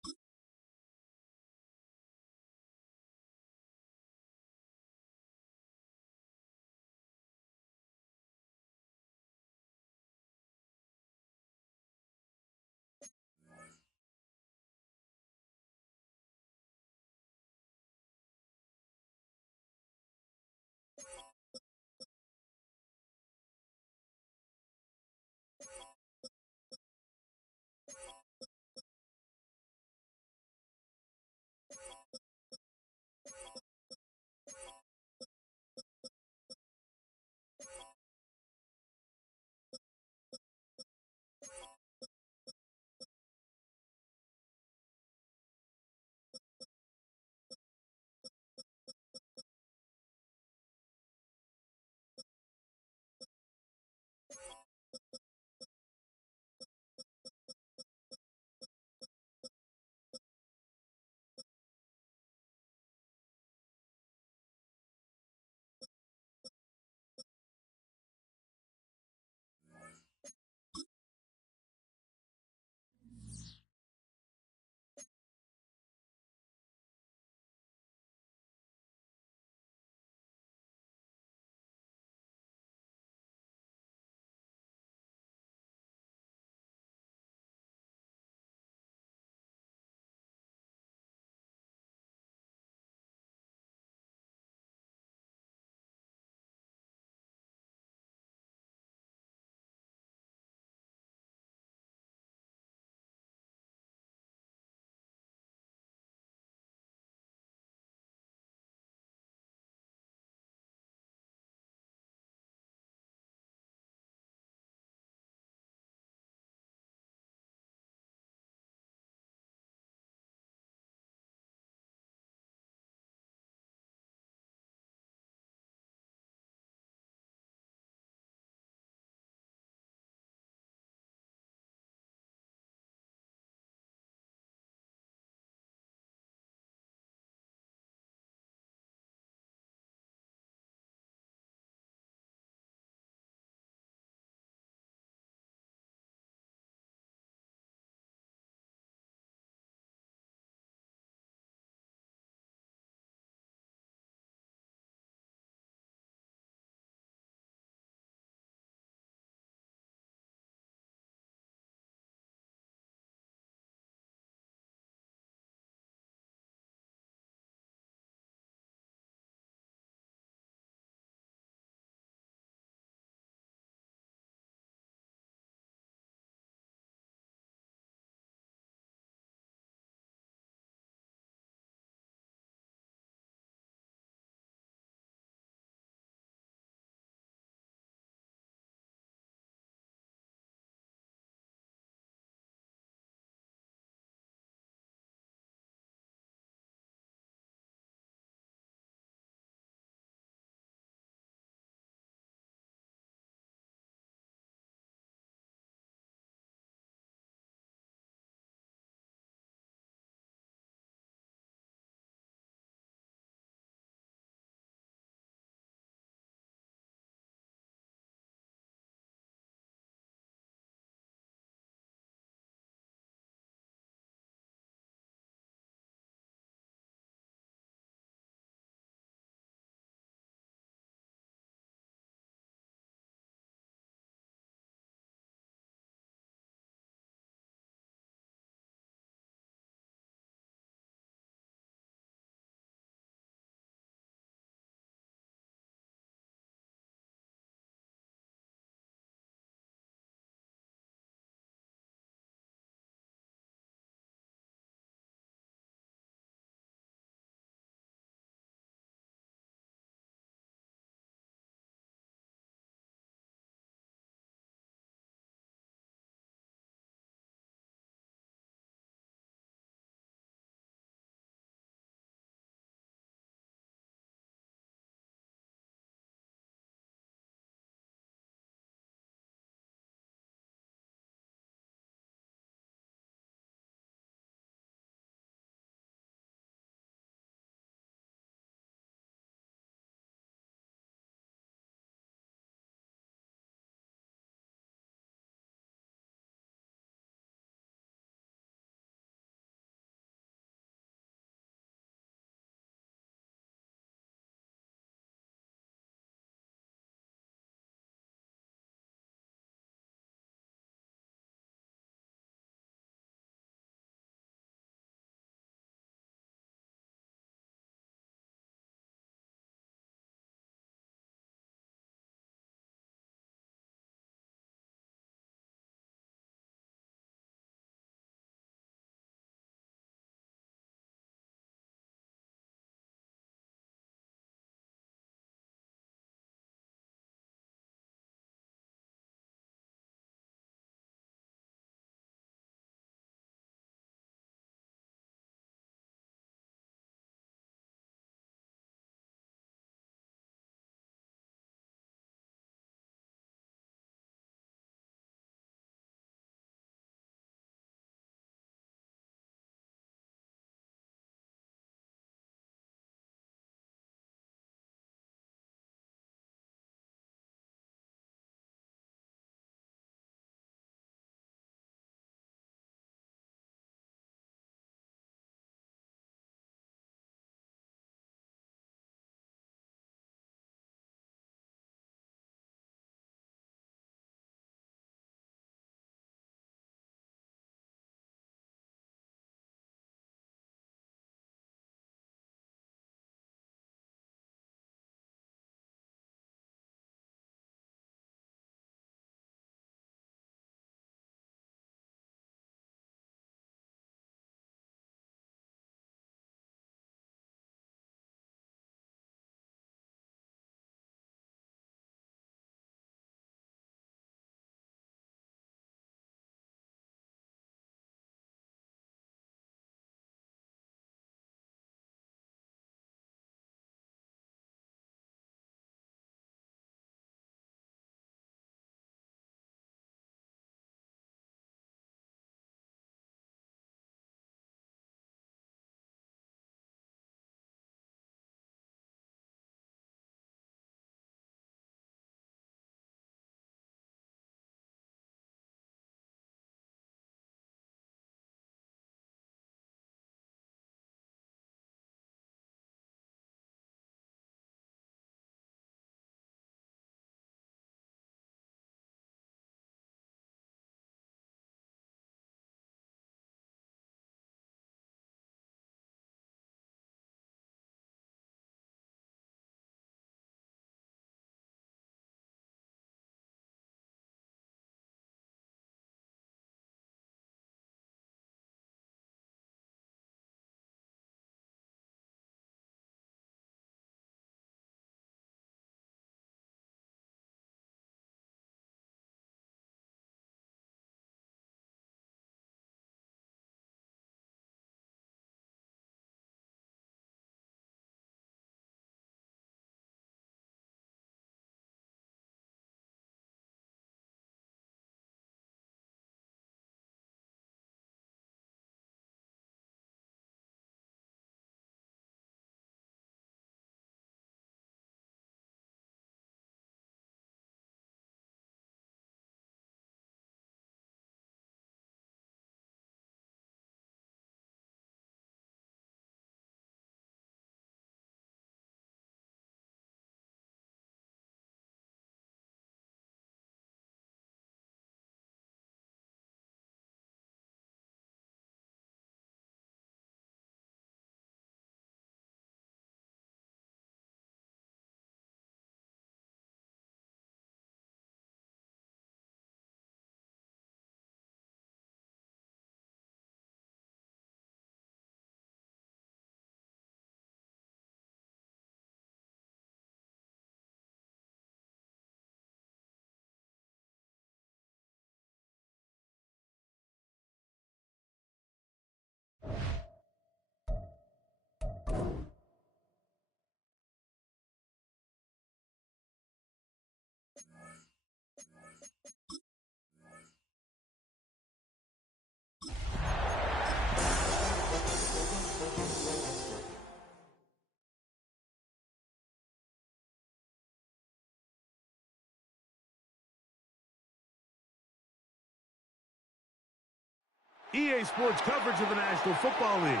EA Sports coverage of the National Football League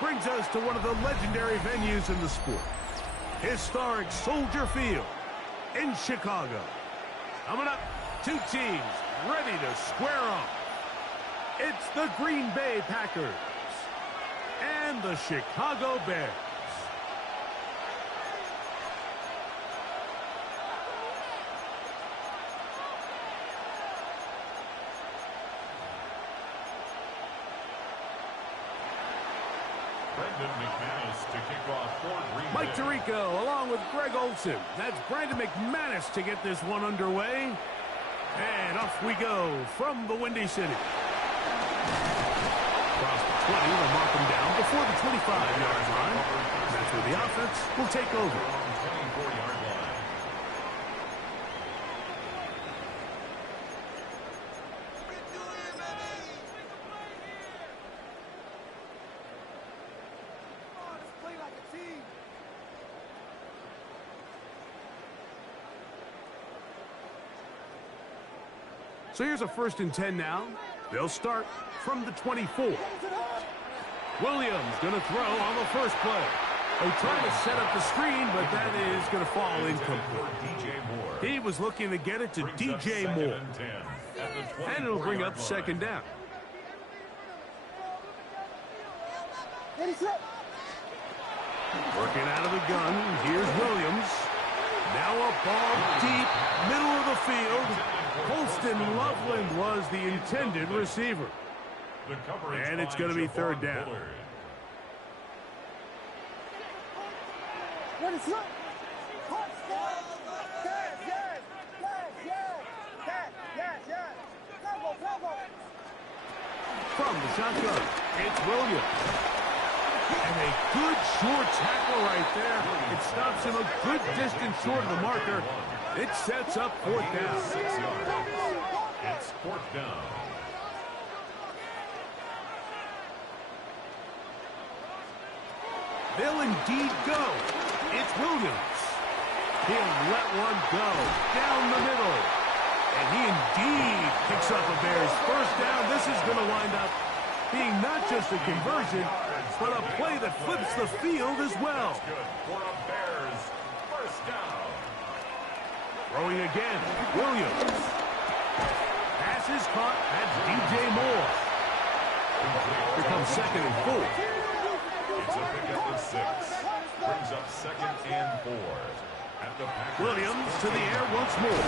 brings us to one of the legendary venues in the sport. Historic Soldier Field in Chicago. Coming up, two teams ready to square off. It's the Green Bay Packers and the Chicago Bears. Mike Tirico along with Greg Olson. That's Brandon McManus to get this one underway. And off we go from the Windy City. Across the 20, they'll mark them down before the 25-yard line. That's where the offense will take over. So here's a 1st and 10 now. They'll start from the 24. Williams going to throw on the first play. They try to set up the screen, but that is going to fall incomplete. He was looking to get it to DJ Moore. And it'll bring up 2nd down. Working out of the gun, here's Williams. Now a ball deep, middle of the field. Holston Loveland was the intended receiver. And it's going to be 3rd down. From the shotgun, it's Williams. And a good short tackle right there. It stops him a good distance short of the marker. It sets up 4th down. 6 yards. It's 4th down. They'll indeed go. It's Williams. He'll let one go down the middle. And he indeed picks up a Bears 1st down. This is going to wind up being not just a conversion, but a play that flips the field as well. Good for a Bears 1st down. Throwing again, Williams. Pass is caught at DJ Moore. Here comes 2nd and 4. It's a pickup of 6. Brings up 2nd and 4. At the Packers. Williams to the air once more.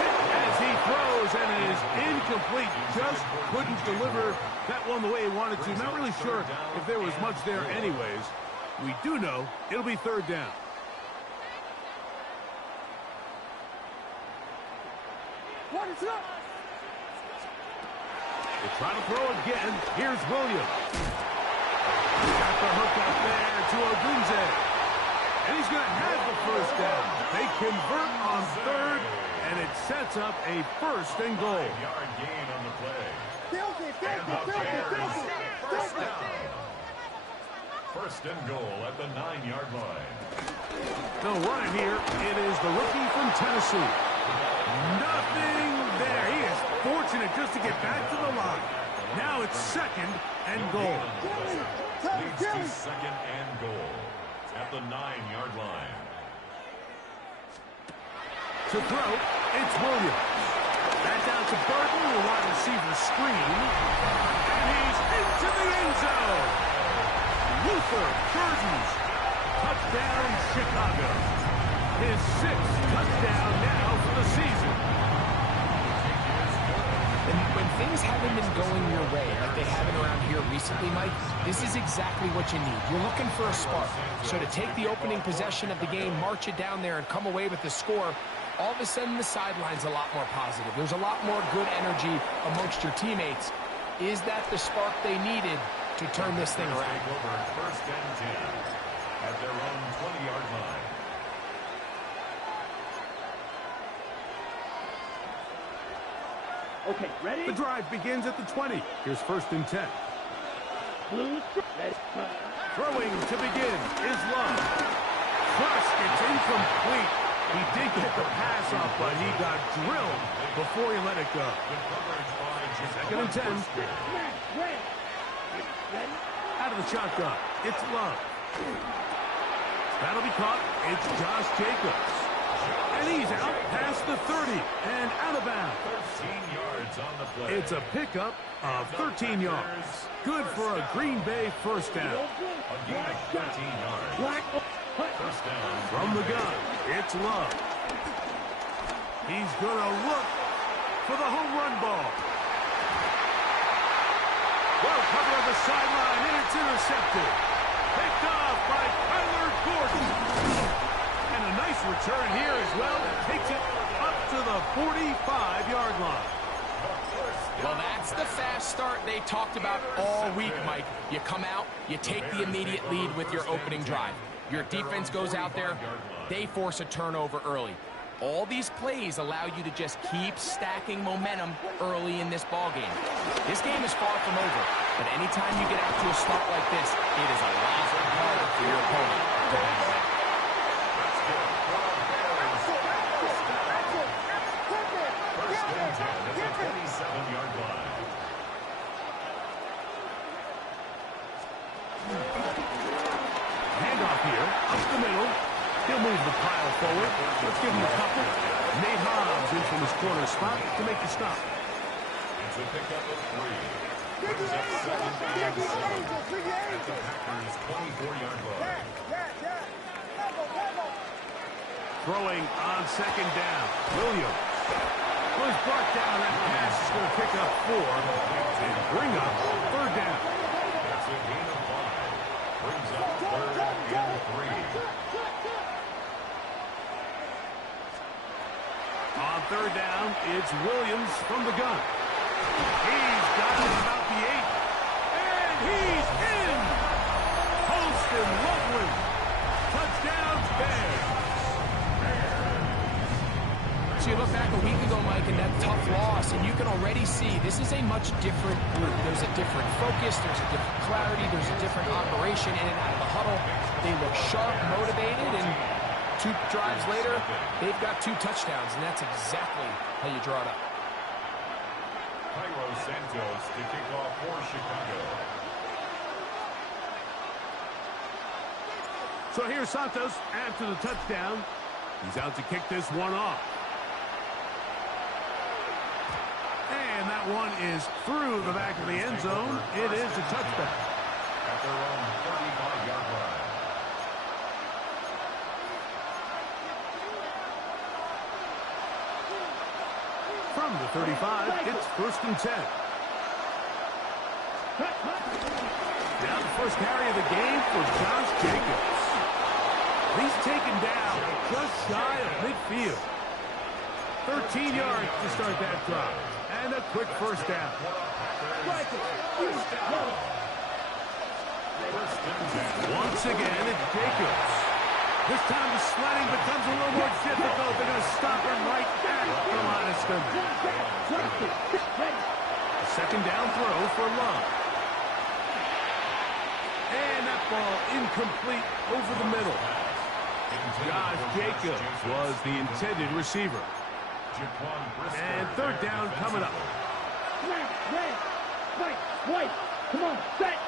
Hit as he throws, and it is incomplete. Just couldn't deliver that one the way he wanted to. Not really sure if there was much there anyways. We do know it'll be 3rd down. They try to throw again. Here's Williams. Got the hook up there to Odunze. And he's going to have the 1st down. They convert on 3rd, and it sets up a 1st and goal. 5-yard gain on the play. And the Bears 1st down. 1st and goal at the 9-yard line. The runner here, it is the rookie from Tennessee. Nothing there. He is fortunate just to get back to the line. Now it's 2nd and goal. Leads to 2nd and goal at the 9-yard line. To throw, it's Williams. Back down to Burton, the wide receiver screen. And he's into the end zone. Luther Burton's touchdown, Chicago. His 6th touchdown now for the season. And when things haven't been going your way like they haven't around here recently, Mike, this is exactly what you need. You're looking for a spark. So to take the opening possession of the game, march it down there, and come away with the score, all of a sudden the sideline's a lot more positive. There's a lot more good energy amongst your teammates. Is that the spark they needed to turn this thing around? Take over 1st and 10 at their own 20-yard line. Okay, ready? The drive begins at the 20. Here's 1st and 10. Throwing to begin is Love. Crushed, it's incomplete. He did get the pass off, but he got drilled before he let it go. 2nd and 10. Out of the shotgun. It's Love. That'll be caught. It's Josh Jacobs. And he's out past the 30 and out of bounds. 13 yards on the play. It's a pickup of 13 yards. Good for a Green Bay first down. A gain of 13 yards. First down. From the gun, it's Love. He's going to look for the home run ball. Well covered on the sideline, and it's intercepted. Picked off by Kyler Gordon. And a nice return here as well. Takes it up to the 45-yard line. Well, that's the fast start they talked about all week, Mike. You come out, you take the immediate lead with your opening drive. Your defense goes out there, they force a turnover early. All these plays allow you to just keep stacking momentum early in this ball game. This game is far from over, but anytime you get out to a start like this, it is a lot harder for your opponent to bounce back. First and 10 at the 27-yard line. Handoff here, up the middle. He'll move the pile forward. Let's give him a couple. Nate Hobbs in from his corner spot to make the stop. It's a pickup of 3. Brings up 7 at the Packers' 24-yard line. Throwing on 2nd down. Williams. Well, he's brought down. That pass is going to pick up 4 and bring up 3rd down. That's a gain of 5. Brings up 3rd and 3. On 3rd down, it's Williams from the gun. He's got it about the 8. And he's in! Holston Loveland. Touchdown, Bears. So you look back a week ago, Mike, and that tough loss, and you can already see this is a much different group. There's a different focus, there's a different clarity, there's a different operation in and out of the huddle. They look sharp, motivated, and 2 drives later, they've got 2 touchdowns, and that's exactly how you draw it up. Cairo Santos to kick off for Chicago. So here's Santos after the touchdown. He's out to kick this one off. And that one is through the back of the end zone. It is a touchback. At their own 35-yard line. From the 35, it's 1st and 10. Now the first carry of the game for Josh Jacobs. He's taken down just shy of midfield. 13 yards to start that drive. And a quick first down. Once again, it's Jacobs. This time the sledding becomes a little more difficult. They're going to stop him right at the line of scrimmage. Second down throw for Love. And that ball incomplete over the middle. Josh Jacobs was the intended receiver. And 3rd down coming up. White, come on, set.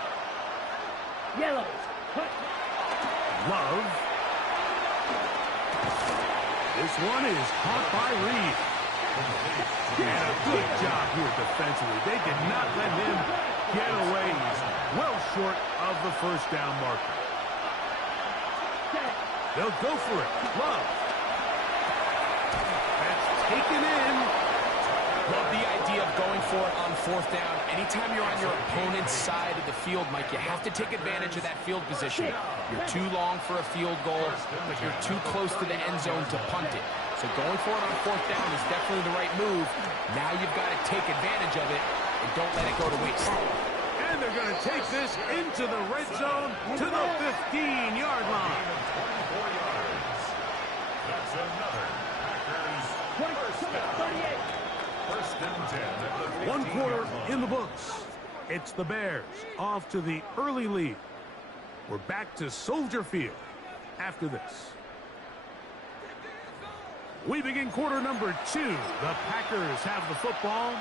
Yellow, cut. Love. This one is caught by Reed. And a good job here defensively. They did not let him get away. He's well short of the first down marker. They'll go for it. Love. That's taken in. Love the idea of going for it on 4th down. Anytime you're on your opponent's side of the field, Mike, you have to take advantage of that field position. You're too long for a field goal, but you're too close to the end zone to punt it. So going for it on 4th down is definitely the right move. Now you've got to take advantage of it and don't let it go to waste. And they're going to take this into the red zone to the 15-yard line. 24 yards. That's another Packers first down. First and 10 at the 1 quarter in the books. It's the Bears off to the early lead. We're back to Soldier Field after this. We begin quarter number 2. The Packers have the football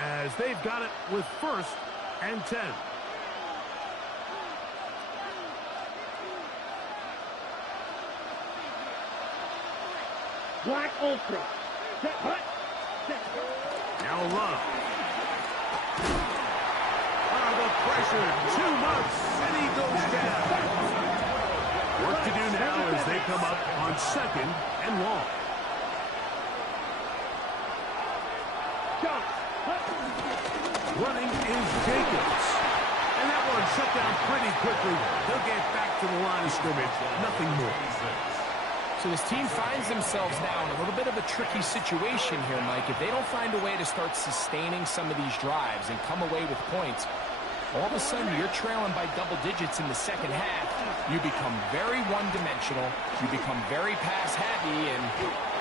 as they've got it with 1st and 10. Black Ultra. Set hut. Now Love. The pressure, too much, and he goes down. Work to do now as they come up on 2nd and long. Running is Jacobs. And that one shut down pretty quickly. They'll get back to the line of scrimmage. Nothing more. So this team finds themselves now in a little bit of a tricky situation here, Mike. If they don't find a way to start sustaining some of these drives and come away with points, all of a sudden you're trailing by double digits in the second half. You become very one-dimensional. You become very pass-heavy, and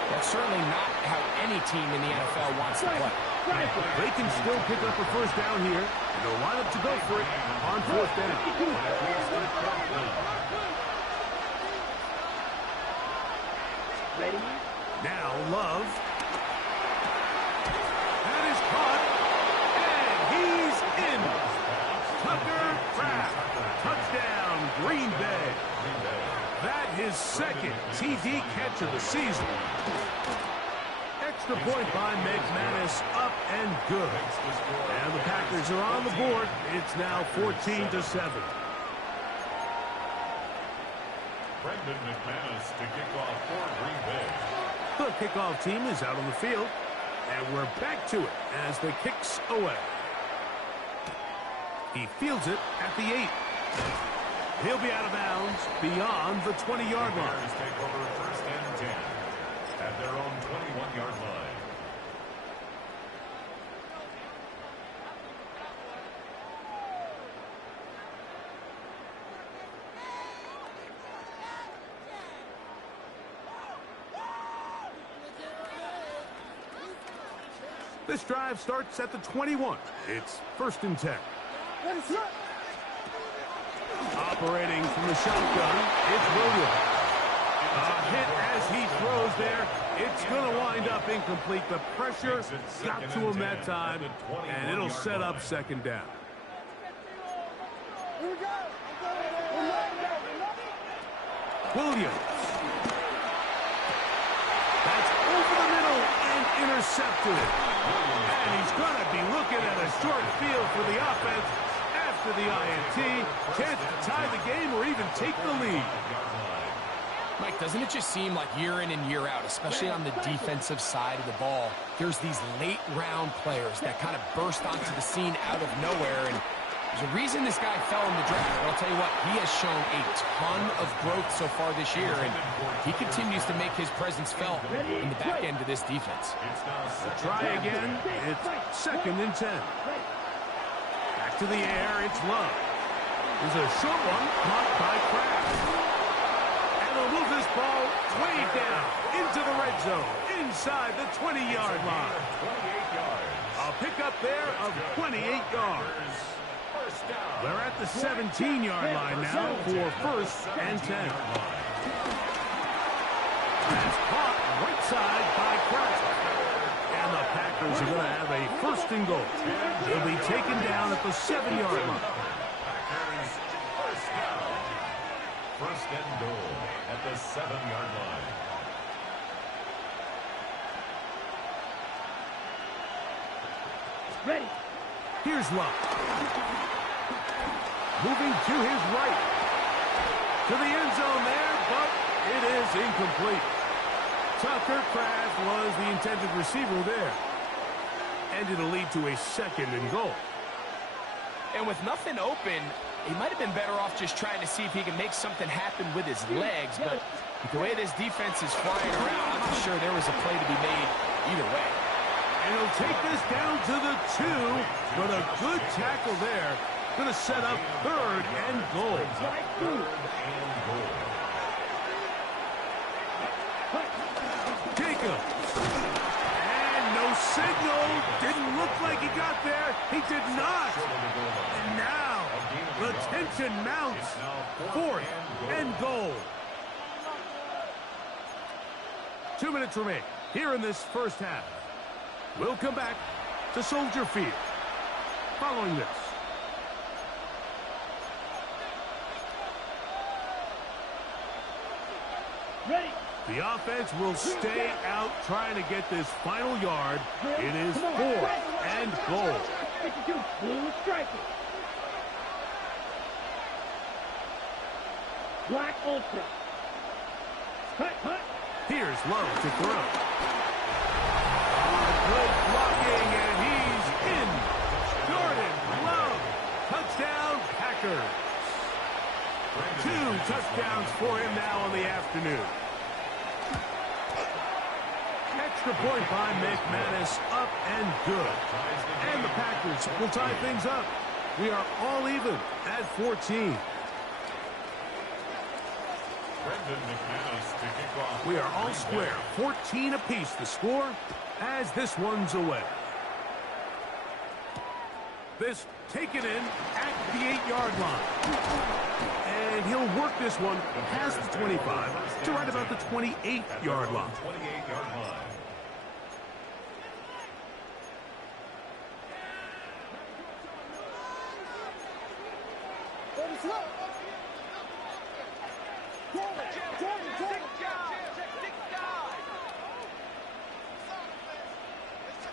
that's certainly not how any team in the NFL wants to play. They can still pick up a first down here, and they'll line up to go for it on 4th down. Ready? Now Love. That is caught, and he's in. Tucker Kraft. Touchdown, Green Bay. That his 2nd TD catch of the season. Extra point by McManus, up and good. And the Packers are on the board. It's now 14-7. Brendan McManus to kick off for Green Bay. The kickoff team is out on the field, and we're back to it as the kicks away. He fields it at the 8. He'll be out of bounds beyond the 20-yard line. Bears take over 1st and 10 at their own 21-yard line. This drive starts at the 21. It's 1st and 10. Operating from the shotgun, it's Williams. A hit as he throws there. It's going to wind up incomplete. The pressure got to him that time, and it'll set up 2nd down. Williams. That's over the middle and intercepted. And he's going to be looking at a short field for the offense after the INT. Chance to tie the game or even take the lead. Mike, doesn't it just seem like year in and year out, especially on the defensive side of the ball, there's these late-round players that kind of burst onto the scene out of nowhere, and there's a reason this guy fell in the draft. But I'll tell you what, he has shown a ton of growth so far this year, and he continues to make his presence felt in the back end of this defense. Try again. It's 2nd and 10. Back to the air. It's Love. There's a short one caught by Kraft. And they'll move this ball way down into the red zone inside the 20-yard line. A pickup there of 28 yards. They're at the 17-yard line now for 1st and 10. That's caught right side by Kraft. And the Packers are going to have a 1st and goal. They'll be taken down at the 7-yard line. Packers 1st down. 1st and goal at the 7-yard line. Ready. Here's Love. Moving to his right. To the end zone there, but it is incomplete. Tucker Kraft was the intended receiver there. And it'll lead to a 2nd and goal. And with nothing open, he might have been better off just trying to see if he can make something happen with his legs, but with the way this defense is flying around, I'm not sure there was a play to be made either way. And he'll take this down to the 2, but a good tackle there. Going to set up 3rd and goal. Jacobs. And no signal. Didn't look like he got there. He did not. And now the tension mounts. 4th and goal. 2 minutes remain here in this 1st half. We'll come back to Soldier Field. Following this, Ready. the offense will stay out trying to get this final yard. It is 4th and goal. Blue striker. Black ultra. Cut, cut. Here's Love to throw. Good blocking, and he's in. Jordan Love. Touchdown, Packers. 2 touchdowns for him now on the afternoon. Extra point by McManus, up and good. And the Packers will tie things up. We are all even at 14. We are all square. 14 apiece the score as this one's away. This taken in at the 8-yard line. And he'll work this one past the 25 to right about the 28-yard line.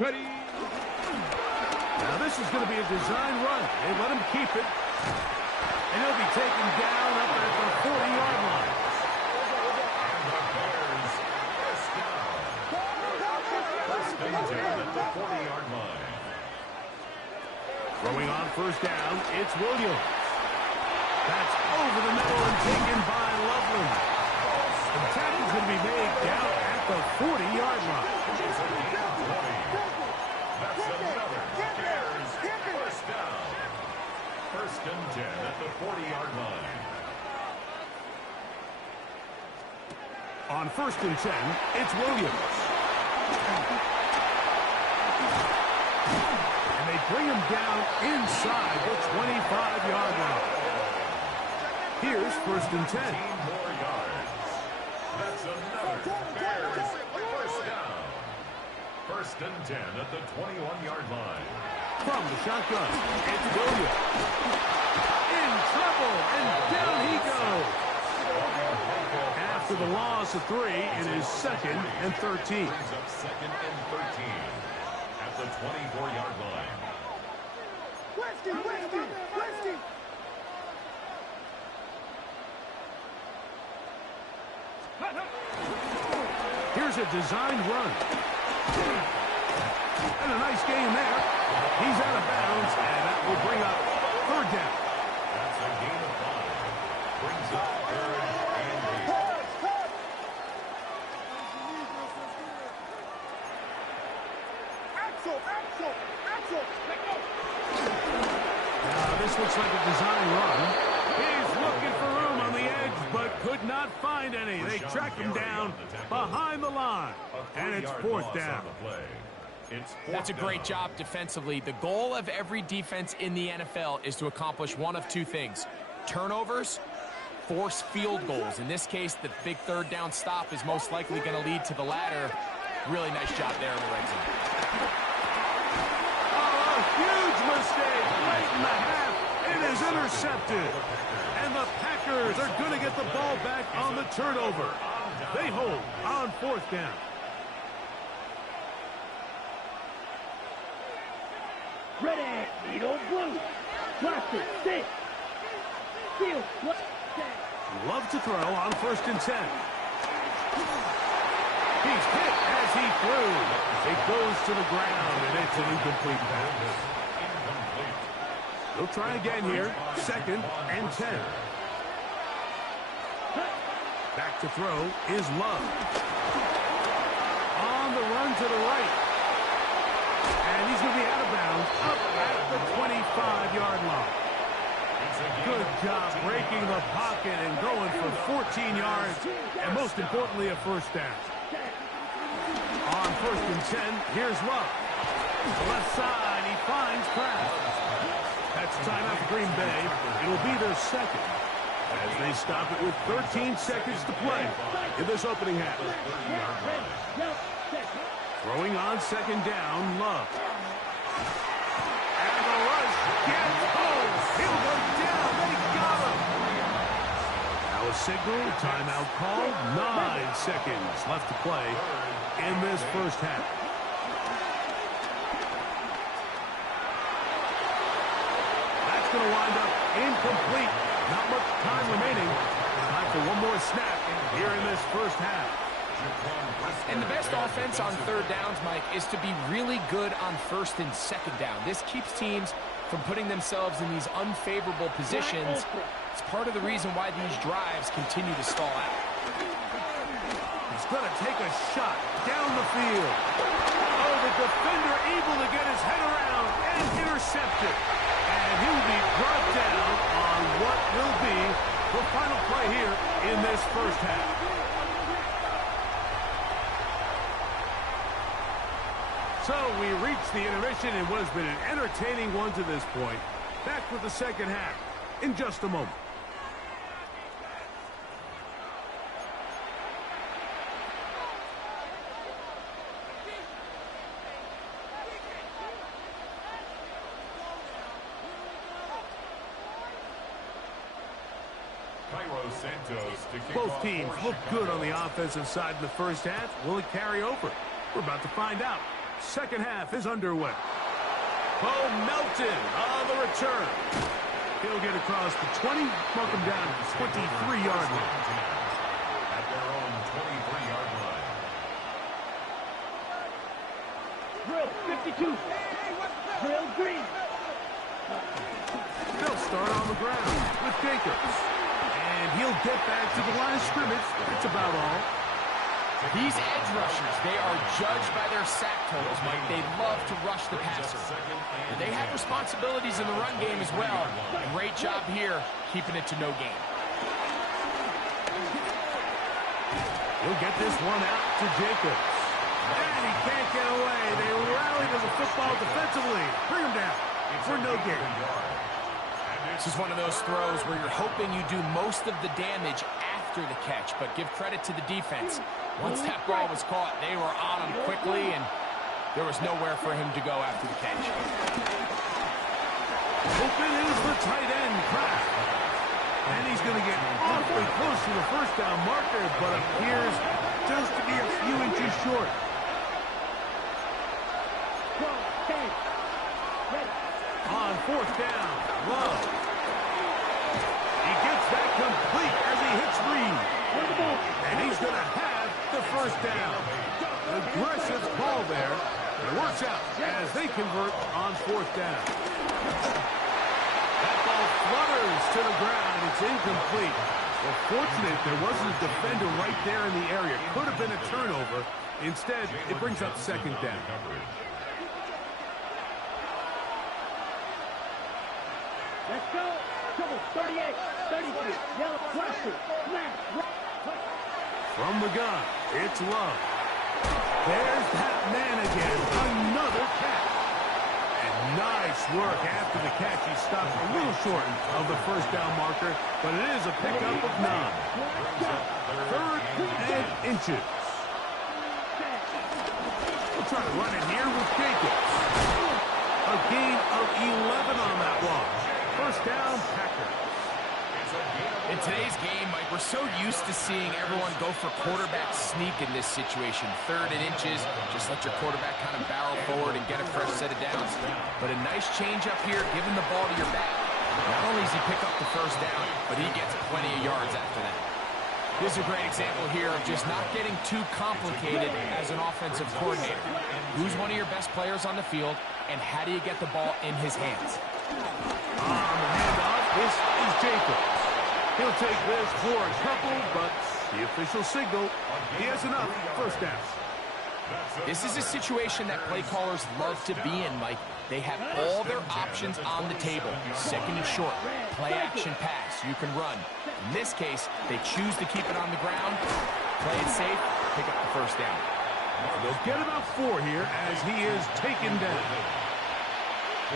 Ready. Now this is going to be a design run. They let him keep it. And he'll be taken down up at the 40-yard line. Throwing on first down, it's Williams. That's over the middle and taken by Loveland. The tackle's going to be made down at the 40-yard line. That's another Bears first down. 1st and 10 at the 40-yard line. On 1st and 10, it's Williams. And they bring him down inside the 25-yard line. Here's 1st and 10. 15 more yards. That's another Bears first down. 1st and 10 at the 21-yard line. From the shotgun, it's Williams. In trouble, and down he goes. After the loss of 3, it is 2nd and 13. Brings up 2nd and 13 at the 24-yard line. Westy. Here's a designed run. And a nice game there. He's out of bounds, and that will bring up 3rd down. That's a gain of 5. Brings up 3rd and 8. Now, this looks like a design run. He's looking for room on the edge, but could not find any. They track him down behind the line, and it's 4th down. That's a great job defensively. The goal of every defense in the NFL is to accomplish one of 2 things. Turnovers, force field goals. In this case, the big 3rd down stop is most likely going to lead to the latter. Really nice job there in the red zone. Oh, a huge mistake late in the half. It is intercepted. And the Packers are going to get the ball back on the turnover. They hold on 4th down. Ready. Needle blue. Plastic. Stick. Steel. Love to throw on 1st and 10. He's hit as he threw. It goes to the ground, and it's an incomplete pass. They'll try again here. 2nd and 10. Back to throw is Love. On the run to the right. And he's going to be out of bounds up at the 25-yard line. Good job breaking the pocket and going for 14 yards, and most importantly, a 1st down. On 1st and 10, here's Love. Left side, he finds Kraft. That's timeout for Green Bay. It'll be their 2nd, as they stop it with 13 seconds to play in this opening half. Throwing on 2nd down, Love. signal. Timeout called. 9 seconds left to play in this first half. That's going to wind up incomplete. Not much time remaining. Time for one more snap here in this first half. And the best offense on third downs, Mike, is to be really good on first and second down. This keeps teams from putting themselves in these unfavorable positions. It's part of the reason why these drives continue to stall out. He's going to take a shot down the field. Oh, the defender able to get his head around and intercept it. And he will be brought down on what will be the final play here in this first half. So we reach the intermission in what has been an entertaining one to this point. Back with the second half in just a moment. Both teams look good on the offensive side in the first half. Will it carry over? We're about to find out. Second half is underway. Bo Melton on the return. He'll get across the 20, mark him down at the 23-yard line. At their own 23-yard line. Drill 52. Drill green. They'll start on the ground with Jacobs. And he'll get back to the line of scrimmage. That's about all. These edge rushers, they are judged by their sack totals, Mike. They love to rush the passer. And they have responsibilities in the run game as well. Great job here, keeping it to no gain. He'll get this one out to Jacobs. And he can't get away. They rally to the football defensively. Bring him down for no gain. This is one of those throws where you're hoping you do most of the damage after the catch, but give credit to the defense. Once that ball was caught, they were on him quickly, and there was nowhere for him to go after the catch. Open is the tight end, Kraft. And he's going to get awfully close to the first down marker, but appears just to be a few inches short. On fourth down, Love. He gets that complete as he hits Reed. And he's going to have the first down. Aggressive call there. It works out as they convert on fourth down. That ball flutters to the ground. It's incomplete. Well, fortunate there wasn't a defender right there in the area. Could have been a turnover. Instead, it brings up second down. Let's go. Double 38, 33, yellow pressure, smash. From the gun, it's Love. There's that man again. Another catch. And nice work after the catch. He stopped a little short of the first down marker, but it is a pickup of 9. Third and inches. We'll try to run it here with Jacobs. A gain of 11 on that one. First down, Packers. In today's game, Mike, we're so used to seeing everyone go for quarterback sneak in this situation. Third and inches, just let your quarterback kind of barrel forward and get a fresh set of downs. But a nice change up here, giving the ball to your back. Not only does he pick up the first down, but he gets plenty of yards after that. This is a great example here of just not getting too complicated as an offensive coordinator. Who's one of your best players on the field, and how do you get the ball in his hands? On the handoff, this is Jacobs. He'll take this for a couple, but the official signal, he has enough. First down. This is a situation that play callers love to be in, Mike. They have all their options on the table. Second and short, play action pass, you can run. In this case, they choose to keep it on the ground, play it safe, pick up the first down. They'll get about 4 here as he is taken down.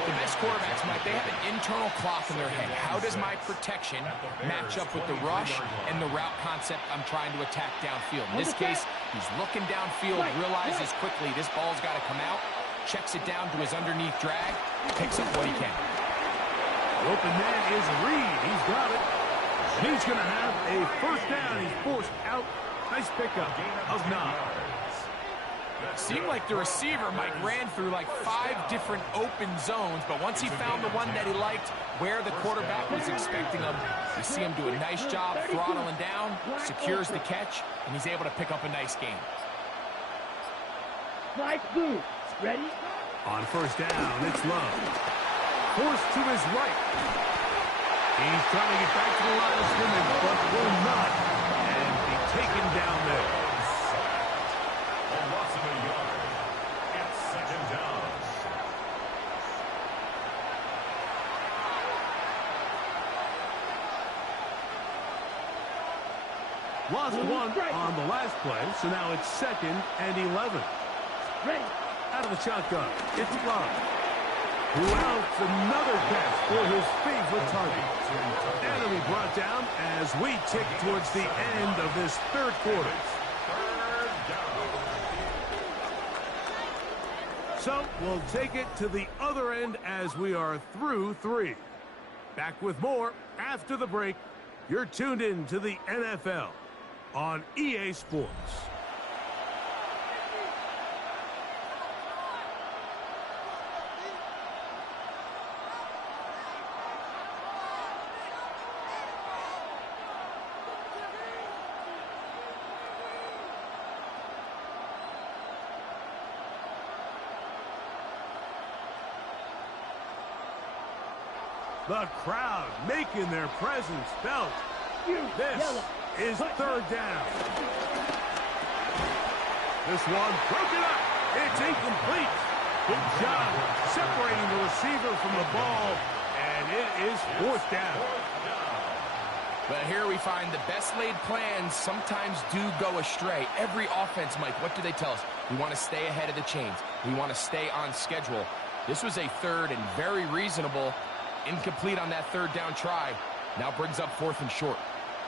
The best quarterbacks, Mike, they have an internal clock in their head. How does my protection match up with the rush and the route concept I'm trying to attack downfield? In this case, he's looking downfield, realizes quickly this ball's got to come out, checks it down to his underneath drag, picks up what he can. The open man is Reed. He's got it. He's going to have a first down. He's forced out. Nice pickup of 9. Seemed like the receiver, Mike, ran through like 5 different open zones, but once he found the one that he liked, where the quarterback was expecting him, you see him do a nice job throttling down, secures the catch, and he's able to pick up a nice gain. Nice move. Ready? On first down, it's Love. Forced to his right. He's trying to get back to the line of scrimmage, but will not. And be taken down there. A loss of a yard. It's second down. Lost 1 on the last play, so now it's 2nd and 11. Ready? Out of the shotgun, it's Love. Who else another catch for his favorite target. And he'll be brought down as we tick towards the end of this third quarter. So we'll take it to the other end as we are through 3. Back with more after the break. You're tuned in to the NFL on EA Sports. The crowd making their presence felt. This is third down. This one broken up. It's incomplete. Good job separating the receiver from the ball, and it is fourth down. But here we find the best laid plans sometimes do go astray. Every offense, Mike, what do they tell us? We want to stay ahead of the chains. We want to stay on schedule. This was a third and very reasonable. Incomplete on that third down try. Now brings up 4th and short.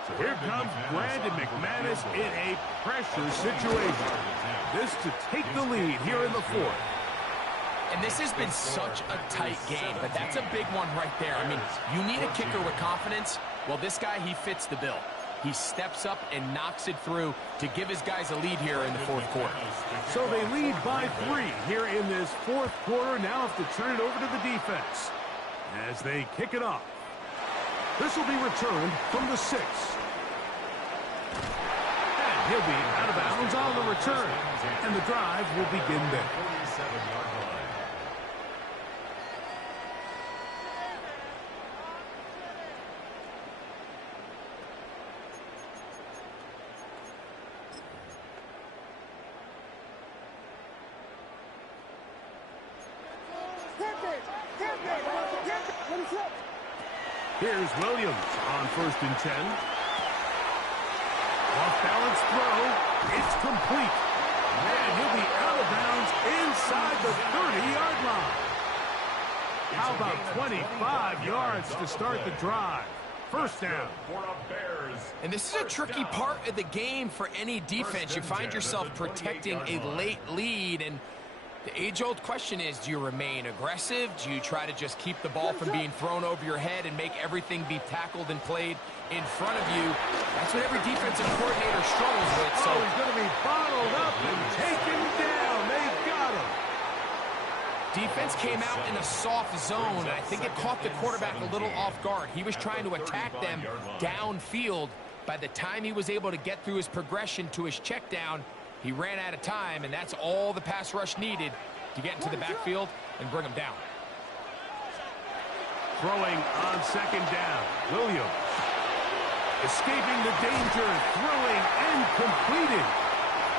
So here comes Brandon McManus in a pressure situation. This to take the lead here in the 4th. And this has been such a tight game, but that's a big one right there. I mean, you need a kicker with confidence. Well, this guy, he fits the bill. He steps up and knocks it through to give his guys a lead here in the 4th quarter. So they lead by 3 here in this 4th quarter. Now have to turn it over to the defense as they kick it off. This will be returned from the 6. And he'll be out of bounds on the return. And the drive will begin there. 47-yard line. Here's Williams on 1st and 10. Off-balance throw. It's complete. And he'll be out of bounds inside the 30-yard line. How about 25 yards to start the drive? First down. And this is a tricky part of the game for any defense. You find yourself protecting a late lead, and the age-old question is, do you remain aggressive? Do you try to just keep the ball from being thrown over your head and make everything be tackled and played in front of you? That's what every defensive coordinator struggles with. So he's going to be bottled up and taken down. They got him. Defense came out in a soft zone, and I think it caught the quarterback a little off guard. He was trying to attack them downfield. By the time he was able to get through his progression to his check down, he ran out of time, and that's all the pass rush needed to get into the backfield and bring him down. Throwing on 2nd down. Williams escaping the danger, throwing and completed.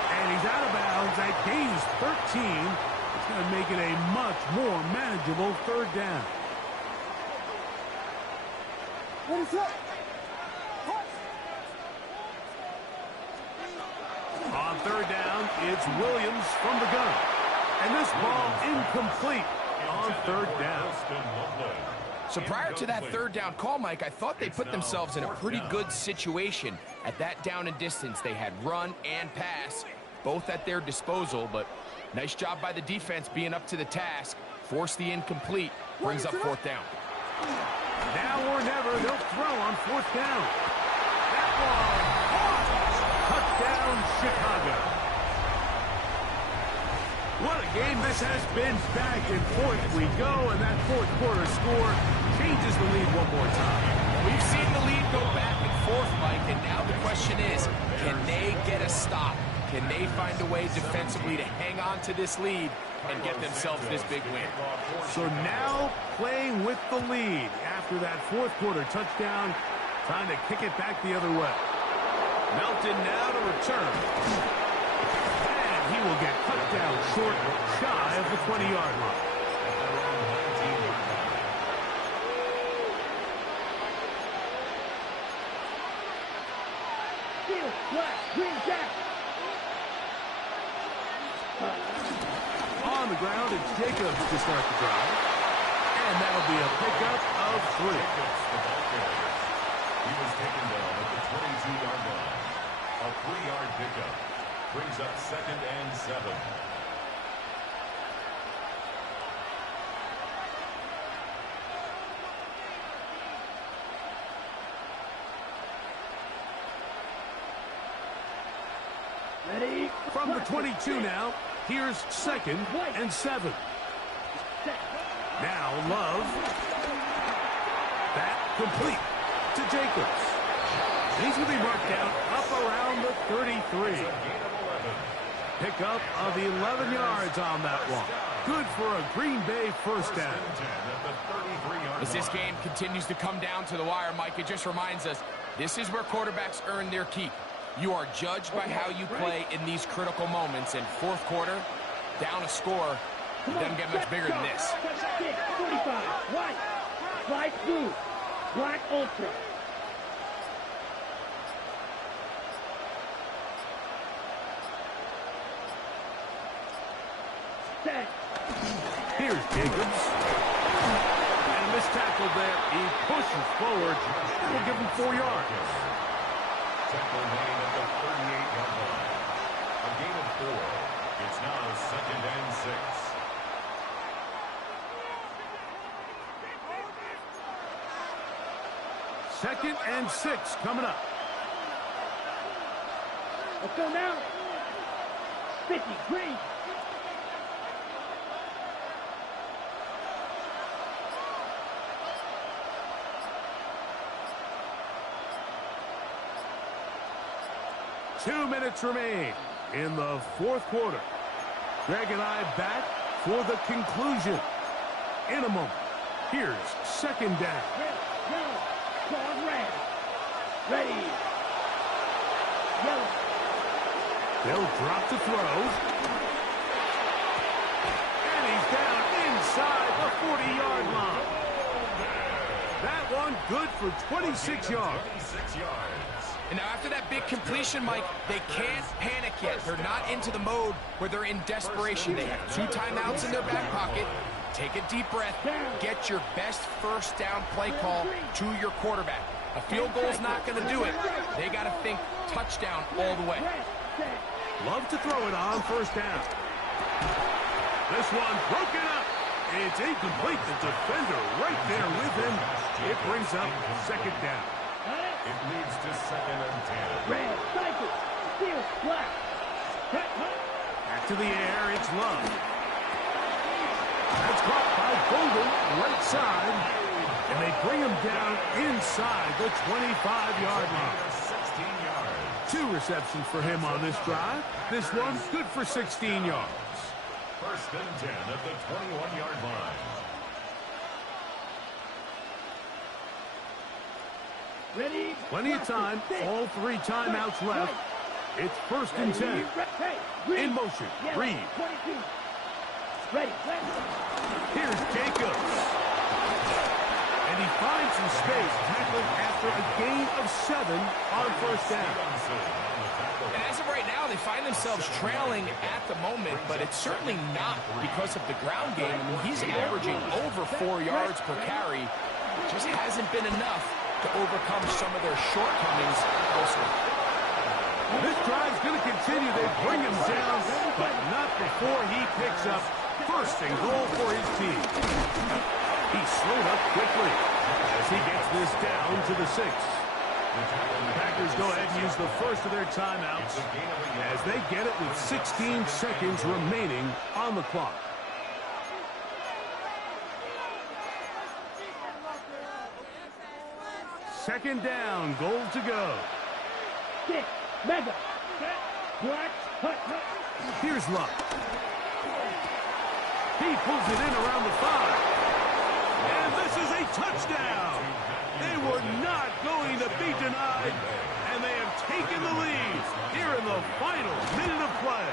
And he's out of bounds. That gain is 13. It's going to make it a much more manageable 3rd down. What is up? On 3rd down, it's Williams from the gun. And this ball incomplete on 3rd down. So prior to that 3rd down call, Mike, I thought they put themselves in a pretty good situation at that down and distance. They had run and pass, both at their disposal, but nice job by the defense being up to the task. Force the incomplete, brings up 4th down. Now or never, they'll throw on 4th down. Touchdown, Chicago. What a game this has been. Back and forth we go, and that fourth quarter score changes the lead one more time. We've seen the lead go back and forth, Mike, and now the question is, can they get a stop? Can they find a way defensively to hang on to this lead and get themselves this big win? So now playing with the lead after that fourth quarter touchdown, trying to kick it back the other way. Melton now to return. And he will get cut down short, shy of the 20-yard line. On the ground, it's Jacobs to start the drive. And that'll be a pickup of 3. He was taken down at the 22-yard line. A 3-yard pickup brings up 2nd and 7. Ready? From the 22 now, here's 2nd and 7. Now Love. That complete to Jacobs. He's going to be marked down up around the 33. Pickup of 11 yards on that one. Good for a Green Bay first down. As this game continues to come down to the wire, Mike, it just reminds us, this is where quarterbacks earn their keep. You are judged by how you play in these critical moments. In fourth quarter, down a score, it doesn't get much bigger than this. 45, white, light blue, black ultra. Here's Jacobs. And mistackled there. He pushes forward. That'll give him 4 yards. Tackle made at the 38-yard line. A gain of 4. It's now 2nd and 6. Second and 6 coming up. Let's go now. 50, green. Two minutes remain in the fourth quarter. Greg and I back for the conclusion in a moment. Here's 2nd down. Red, yellow, card red. Ready. Yellow. They'll drop to throw. And he's down inside the 40-yard line. That one good for 26 yards. 26 yards. And now after that big completion, Mike, they can't panic yet. They're not into the mode where they're in desperation. They have 2 timeouts in their back pocket. Take a deep breath. Get your best first down play call to your quarterback. A field goal's not going to do it. They got to think touchdown all the way. Love to throw it on first down. This one broken up. It's incomplete. The defender right there with him. It brings up 2nd down. It leads to 2nd and 10. Red, cycle, steel, black. Back to the air, it's Love. That's caught by Golden, right side. And they bring him down inside the 25-yard line. 16 yards. 2 receptions for him on this drive. This one good for 16 yards. 1st and 10 at the 21-yard line. Ready. Plenty of time. All 3 timeouts left. It's 1st and 10. In motion. Reed. 22. Ready. Here's Jacobs. And he finds some space, tackling after a gain of 7 on first down. And as of right now, they find themselves trailing at the moment, but it's certainly not because of the ground game. I mean, he's averaging over 4 yards per carry. It just hasn't been enough to overcome some of their shortcomings elsewhere. This drive's going to continue. They bring him down, but not before he picks up 1st and goal for his team. He slowed up quickly as he gets this down to the 6. The Packers go ahead and use the first of their timeouts as they get it with 16 seconds remaining on the clock. Second down, goal to go. Here's Luck. He pulls it in around the 5. And this is a touchdown. They were not going to be denied, and they have taken the lead here in the final minute of play.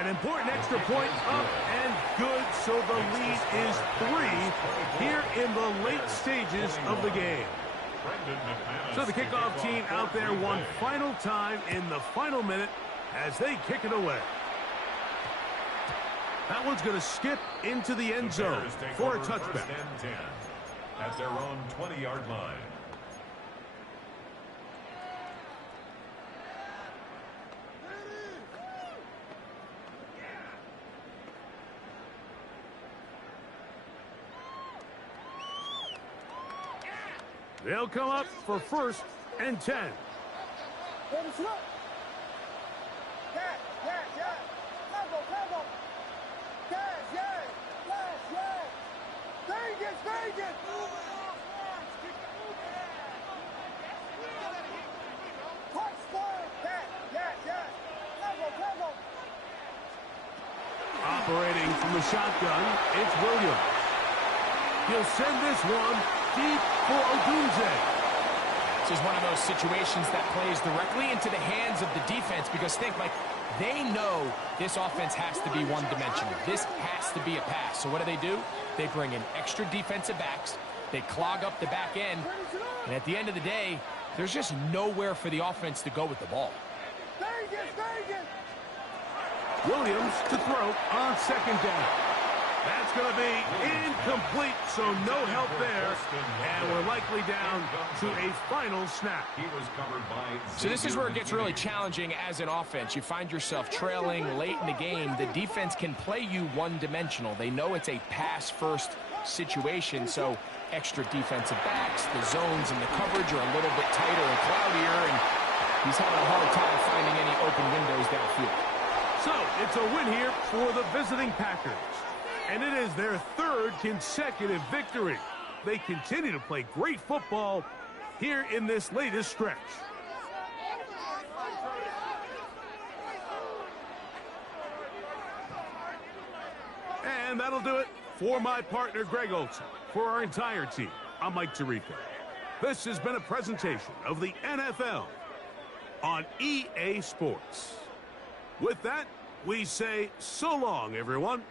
An important extra point up and good, so the lead is 3 here in the late stages of the game. So the kickoff team out there one final time in the final minute as they kick it away. That one's going to skip into the end zone for a touchback. At their own 20-yard line. They'll come up for 1st and 10. Operating from the shotgun, it's Williams. He'll send this one deep for Odunze. This is one of those situations that plays directly into the hands of the defense because think, like, they know this offense has to be one-dimensional. This has to be a pass. So what do? They bring in extra defensive backs. They clog up the back end. And at the end of the day, there's just nowhere for the offense to go with the ball. Williams to throw on 2nd down. That's going to be incomplete, so no help there. And we're likely down to a final snap. So this is where it gets really challenging as an offense. You find yourself trailing late in the game. The defense can play you one-dimensional. They know it's a pass-first situation, so extra defensive backs, the zones and the coverage are a little bit tighter and cloudier, and he's having a hard time finding any open windows downfield. So it's a win here for the visiting Packers. And it is their 3rd consecutive victory. They continue to play great football here in this latest stretch. And that'll do it for my partner, Greg Olson. For our entire team, I'm Mike Tirico. This has been a presentation of the NFL on EA Sports. With that, we say so long, everyone.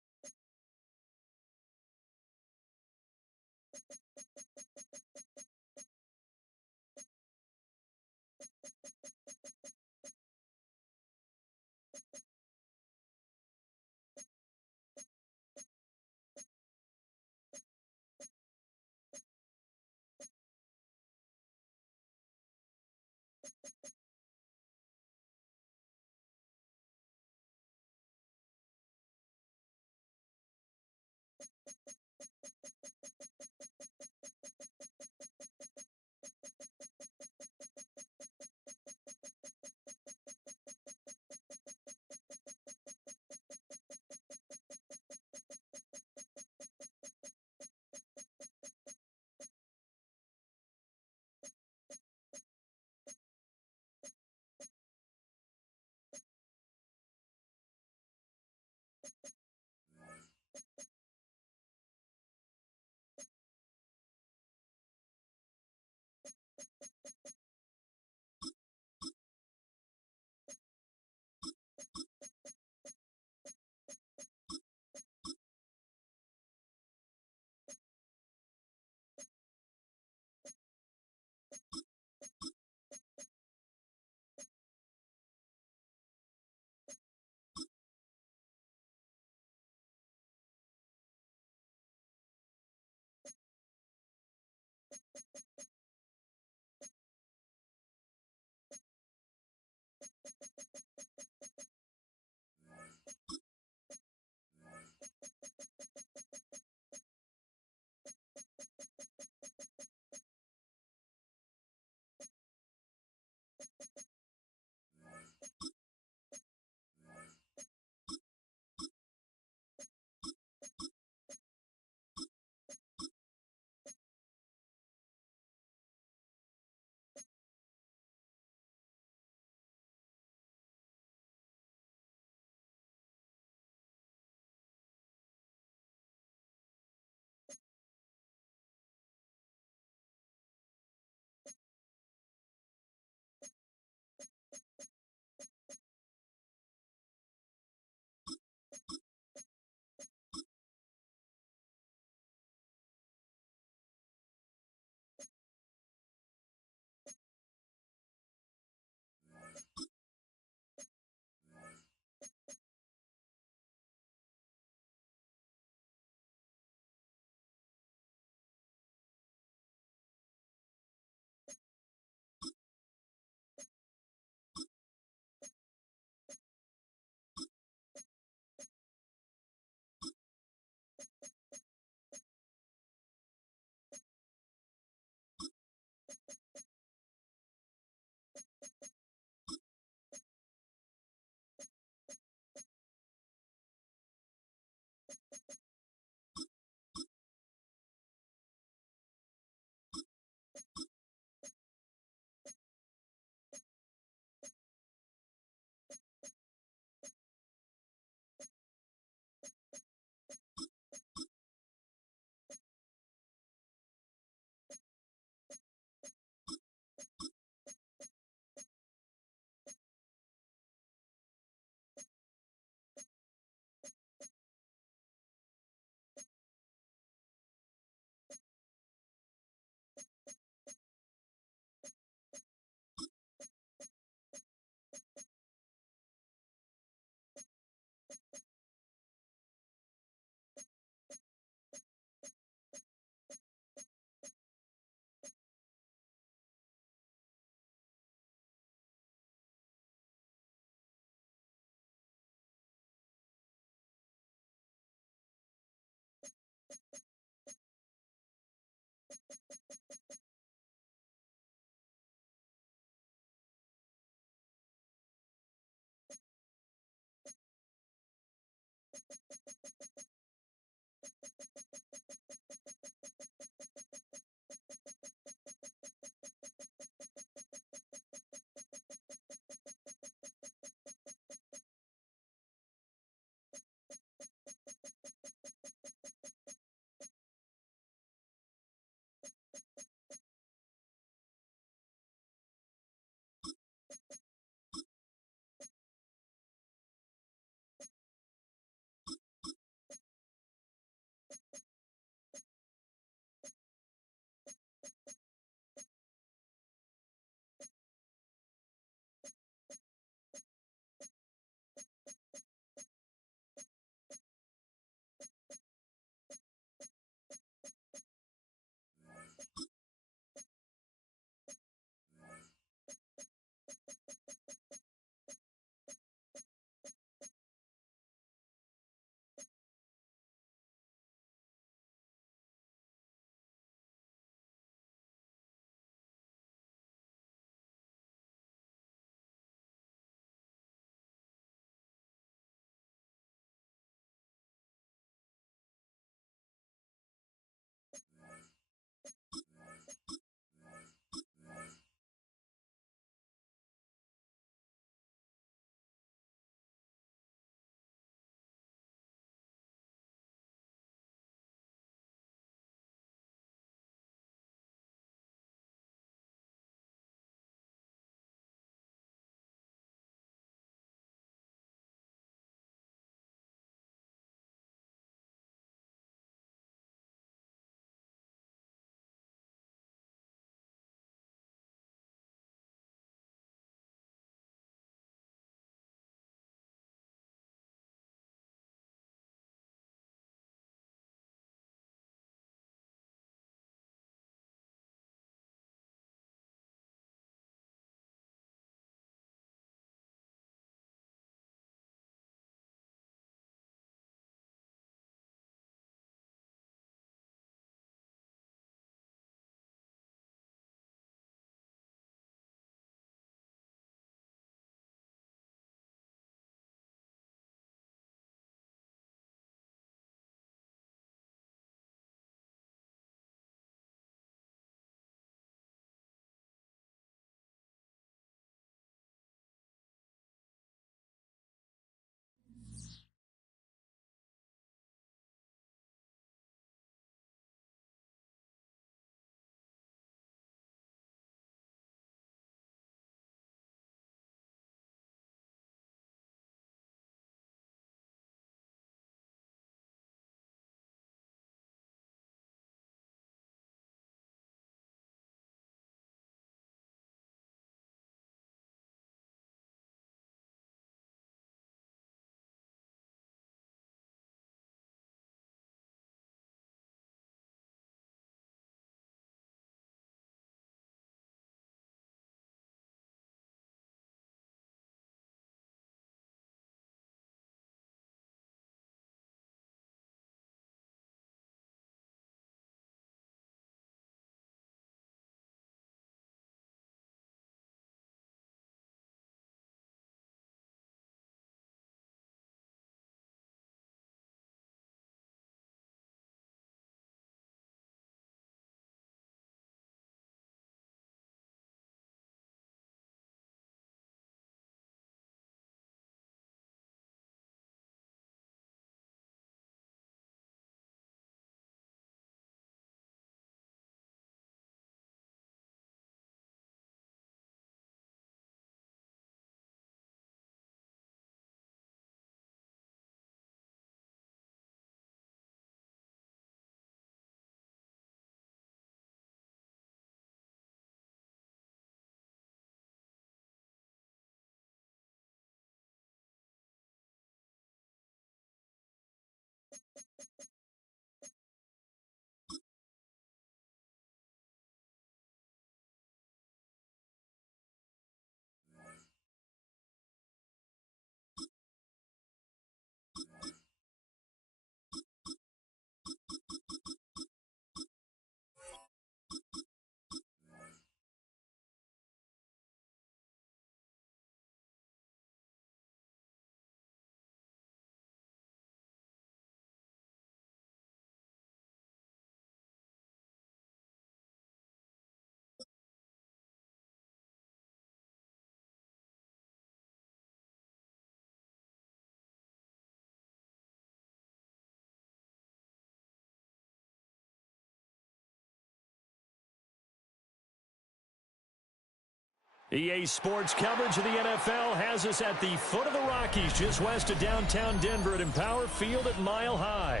EA Sports coverage of the NFL has us at the foot of the Rockies, just west of downtown Denver at Empower Field at Mile High.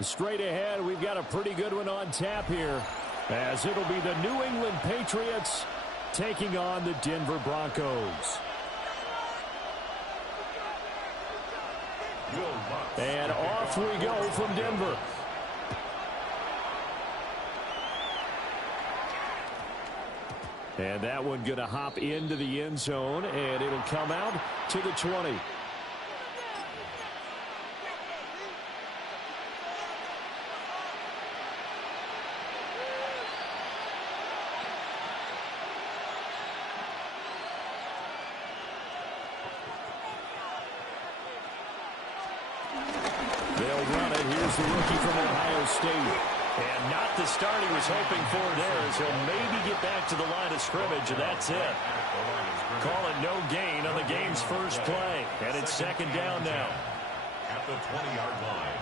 Straight ahead, we've got a pretty good one on tap here, as it'll be the New England Patriots taking on the Denver Broncos. And off we go from Denver. And that one going to hop into the end zone, and it'll come out to the 20. They'll run it. Here's the rookie from Ohio State. And not the start he was hoping for there, as he'll maybe get back to the line of scrimmage, and that's it. Call it no gain on the game's first play. And it's second down now. At the 20-yard line.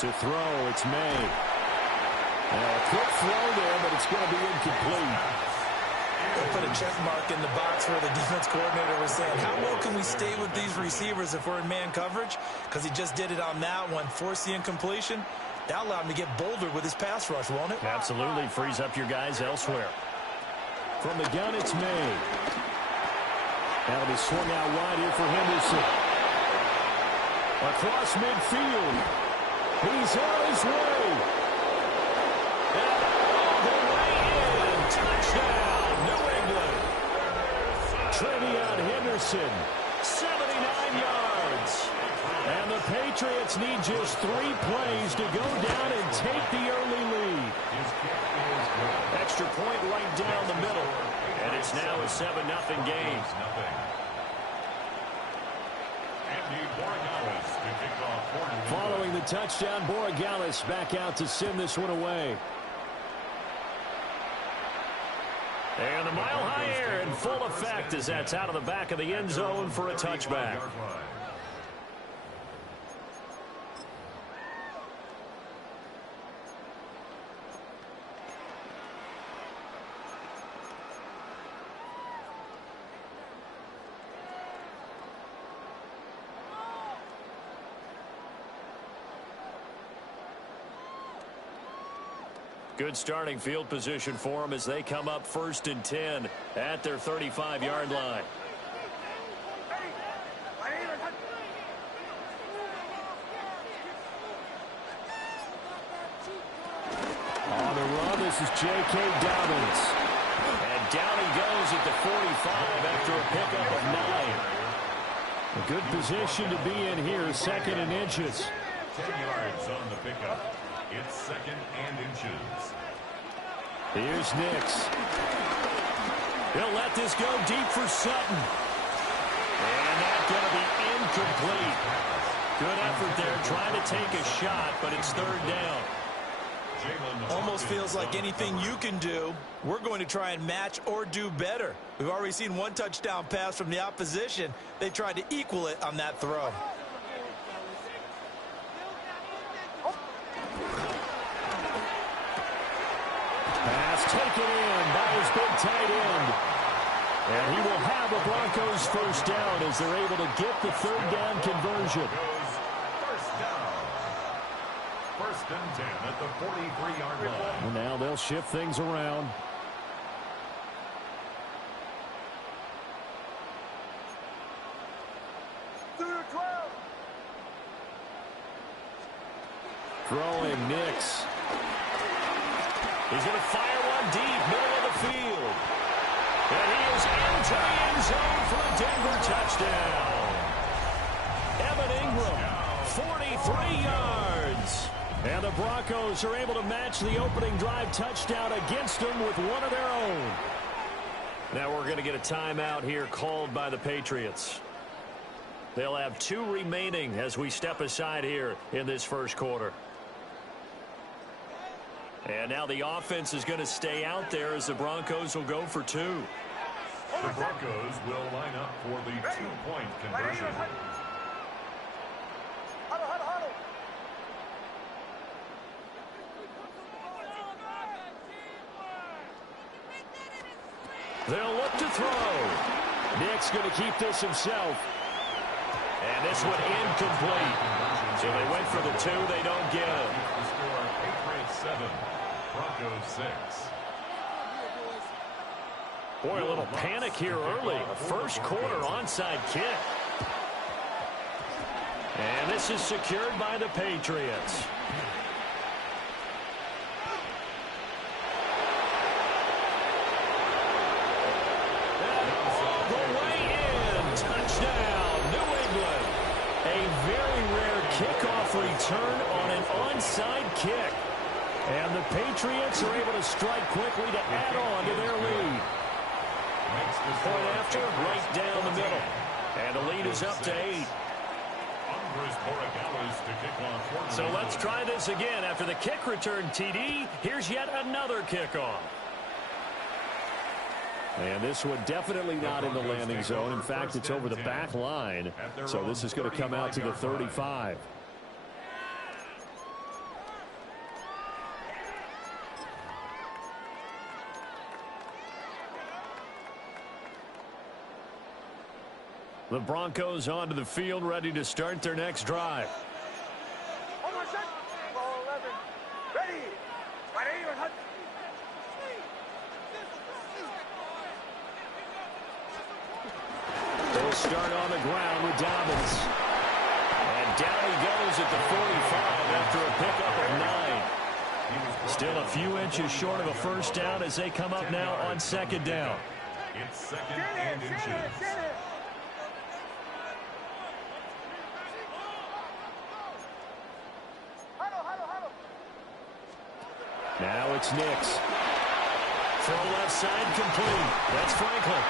To throw, it's May. A quick throw there, but it's going to be incomplete. They'll put a check mark in the box where the defense coordinator was saying, how well can we stay with these receivers if we're in man coverage? Because he just did it on that one, forced the incompletion. That allowed him to get bolder with his pass rush, won't it? Absolutely. Frees up your guys elsewhere. From the gun, it's May. That'll be swung out wide here for Henderson. Across midfield. He's on his way. And all the way in. Touchdown, New England. Trevion Henderson, 79 yards. And the Patriots need just 3 plays to go down and take the early lead. Extra point right down the middle. And it's now a 7-0 game. Following the touchdown, Borregales back out to send this one away. And the mile-high air in full effect as that's out of the back of the end zone for a touchback. Good starting field position for them as they come up 1st and 10 at their 35-yard line. On the run, this is J.K. Dobbins. And down he goes at the 45 after a pickup of 9. A good position to be in here, 2nd and inches. 10 yards on the pickup. It's 2nd and inches. Here's Nix. He'll let this go deep for Sutton. And that's going to be incomplete. Good effort there, trying to take a shot, but it's 3rd down. Almost feels like anything you can do, we're going to try and match or do better. We've already seen 1 touchdown pass from the opposition. They tried to equal it on that throw. Pass taken in by his big tight end. And he will have a Broncos 1st down as they're able to get the 3rd down conversion. 1st down. 1st and 10 at the 43-yard line. And now they'll shift things around. Throwing Nix. He's going to fire one deep, middle of the field. And he is into the end zone for a Denver touchdown. Evan Ingram, 43 yards. And the Broncos are able to match the opening drive touchdown against them with one of their own. Now we're going to get a timeout here called by the Patriots. They'll have 2 remaining as we step aside here in this 1st quarter. And now the offense is going to stay out there as the Broncos will go for 2. The Broncos will line up for the two-point conversion. They'll look to throw. Nick's going to keep this himself. And this one incomplete. So they went for the two. They don't get it. The score, Patriots 7, Broncos 6. Boy, a little panic here early. First quarter onside kick. And this is secured by the Patriots. The way in. Touchdown, New England. A very rare kickoff return on an onside kick. And the Patriots are able to strike quickly to add on to their lead. Point after, right down the middle. And the lead is up to 8. So let's try this again. After the kick return, TD, here's yet another kickoff. And this one definitely not in the landing zone. In fact, it's over the back line. So this is going to come out to the 35. The Broncos onto the field, ready to start their next drive. They'll start on the ground with Dobbins. And down he goes at the 45 after a pickup of 9. Still a few inches short of a first down as they come up now on second down. It's second and inches. Now it's Nix. Throw left side complete. That's Franklin.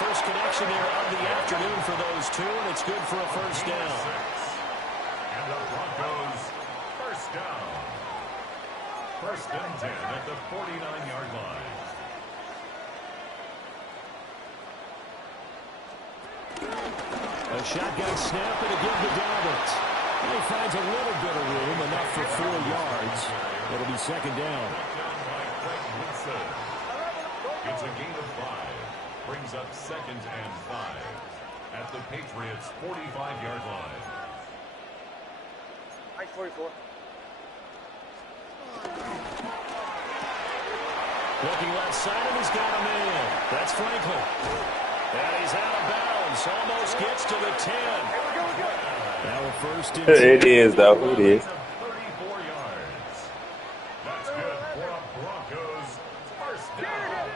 First connection there of the afternoon for those two, and it's good for a first down. And the Broncos first down. First and 10 at the 49-yard line. A shotgun snap and a give to Dobbins. He finds a little bit of room, enough for 4 yards. It'll be second down. It's a gain of 5. Brings up second and 5 at the Patriots' 45-yard line. 44. Looking left side, and he's got a man. That's Franklin. And he's out of bounds. Almost gets to the 10. Now a first and 10. It is, though. It is. 34 yards. That's good for a Broncos first down.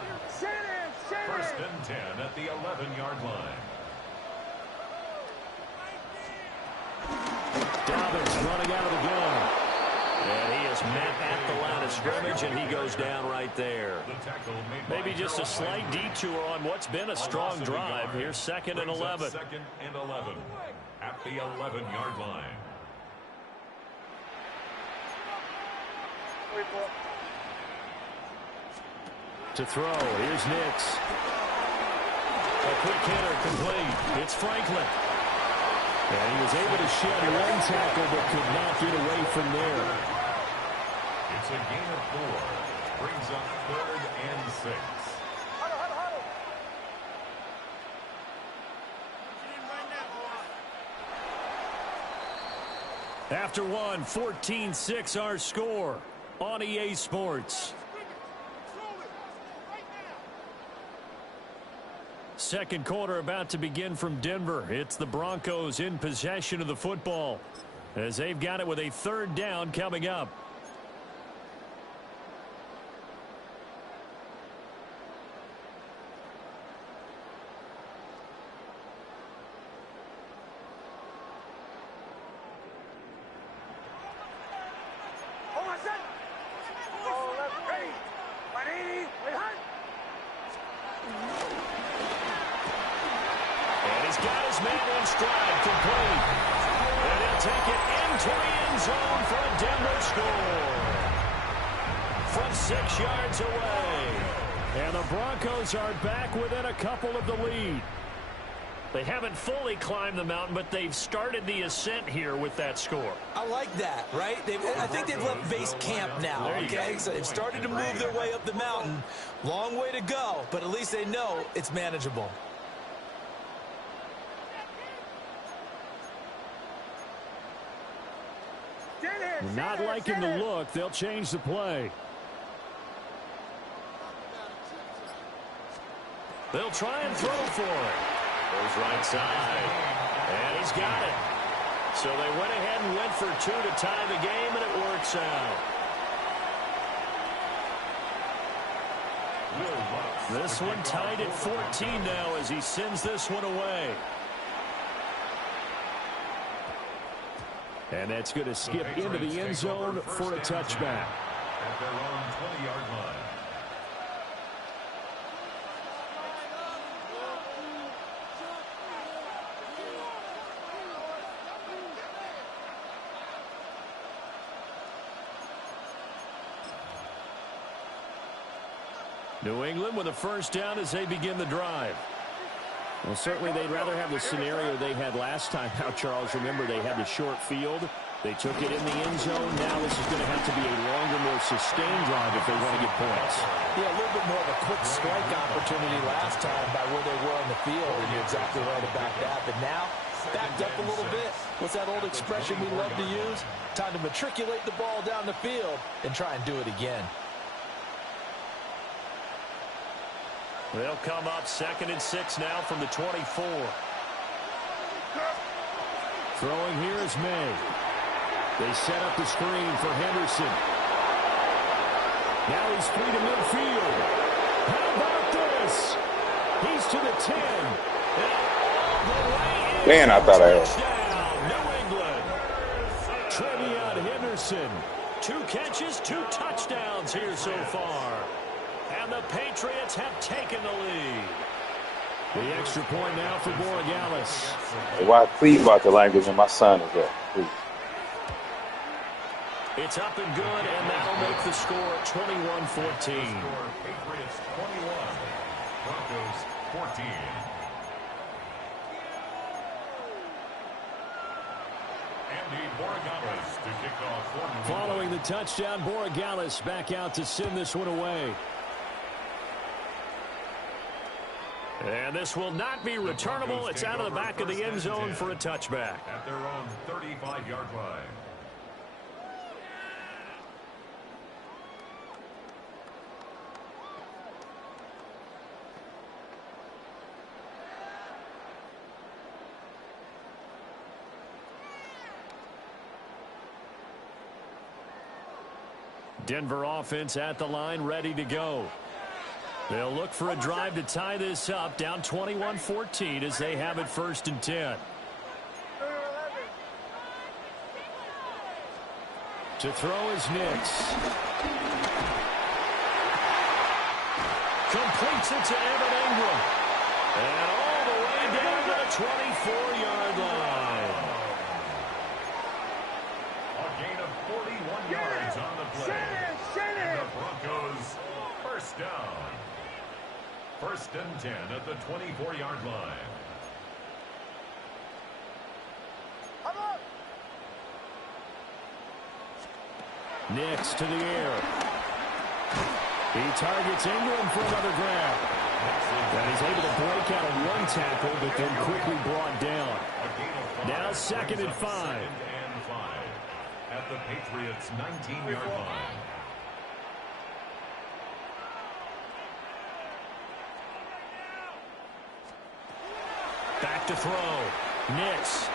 First and 10 at the 11-yard line. Dobbins running out of the gun. And he is met at the line of scrimmage, and he goes down right there. Maybe just a slight detour on what's been a strong drive. Here's second and 11. Second and 11 at the 11-yard line. To throw, here's Nix. A quick hitter complete. It's Franklin. And he was able to shed one tackle but could not get away from there. It's a gain of 4. Brings up third and 6. After one, 14-6 our score on EA Sports. Second quarter about to begin from Denver. It's the Broncos in possession of the football as they've got it with a third down coming up. And the Broncos are back within a couple of the lead. They haven't fully climbed the mountain, but they've started the ascent here with that score. I like that, right? I think they've left base camp now, okay? So they've started to move their way up the mountain. Long way to go, but at least they know it's manageable. Not liking the look. They'll change the play. They'll try and throw for it. Goes right side. And he's got it. So they went ahead and went for two to tie the game, and it works out. This one tied at 14 now as he sends this one away. And that's going to skip into the end zone for a touchback. At their own 20-yard line. New England with a first down as they begin the drive. Well, certainly they'd rather have the scenario they had last time out, Charles. Remember, they had the short field. They took it in the end zone. Now this is going to have to be a longer, more sustained drive if they want to get points. Yeah, a little bit more of a quick strike opportunity last time by where they were on the field, and you're exactly right about that. But now, backed up a little bit. What's that old expression we love to use? Time to matriculate the ball down the field and try and do it again. They'll come up 2nd and 6 now from the 24. Throwing here is May. They set up the screen for Henderson. Now he's free to midfield. How about this? He's to the 10. Man, I thought I had. New England. Trevion Henderson. 2 catches, 2 touchdowns here so far. And the Patriots have taken the lead. The extra point now for Borregales. Why please watch the language and my son is there, please. It's up and good, and that'll make the score 21-14. Patriots 21, Broncos 14. Andy Borregales to kick off for New England. Following the touchdown, Borregales back out to send this one away. And this will not be returnable. It's out of the back of the end zone for a touchback. At their own 35-yard line. Denver offense at the line, ready to go. They'll look for a drive to tie this up, down 21-14 as they have it 1st and 10. To throw is Nix. Completes it to Evan Ingram. And all the way down to the 24-yard line. A gain of 41 yards on the play. And the Broncos first down. 1st and 10 at the 24-yard line. Nix to the air. He targets Ingram for another grab. And he's able to break out of one tackle, but then quickly brought down. Now 2nd and 5. At the Patriots' 19-yard line. Back to throw. Nix.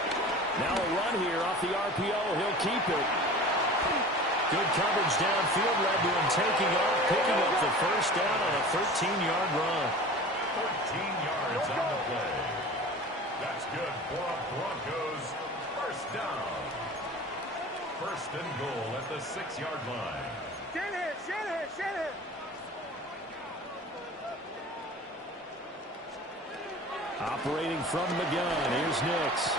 Now a run here off the RPO. He'll keep it. Good coverage downfield led to him taking off, picking up the first down on a 13-yard run. 14 yards on the play. That's good for a Broncos first down. 1st and goal at the 6-yard line. Shanahan. Operating from the gun, here's Nix.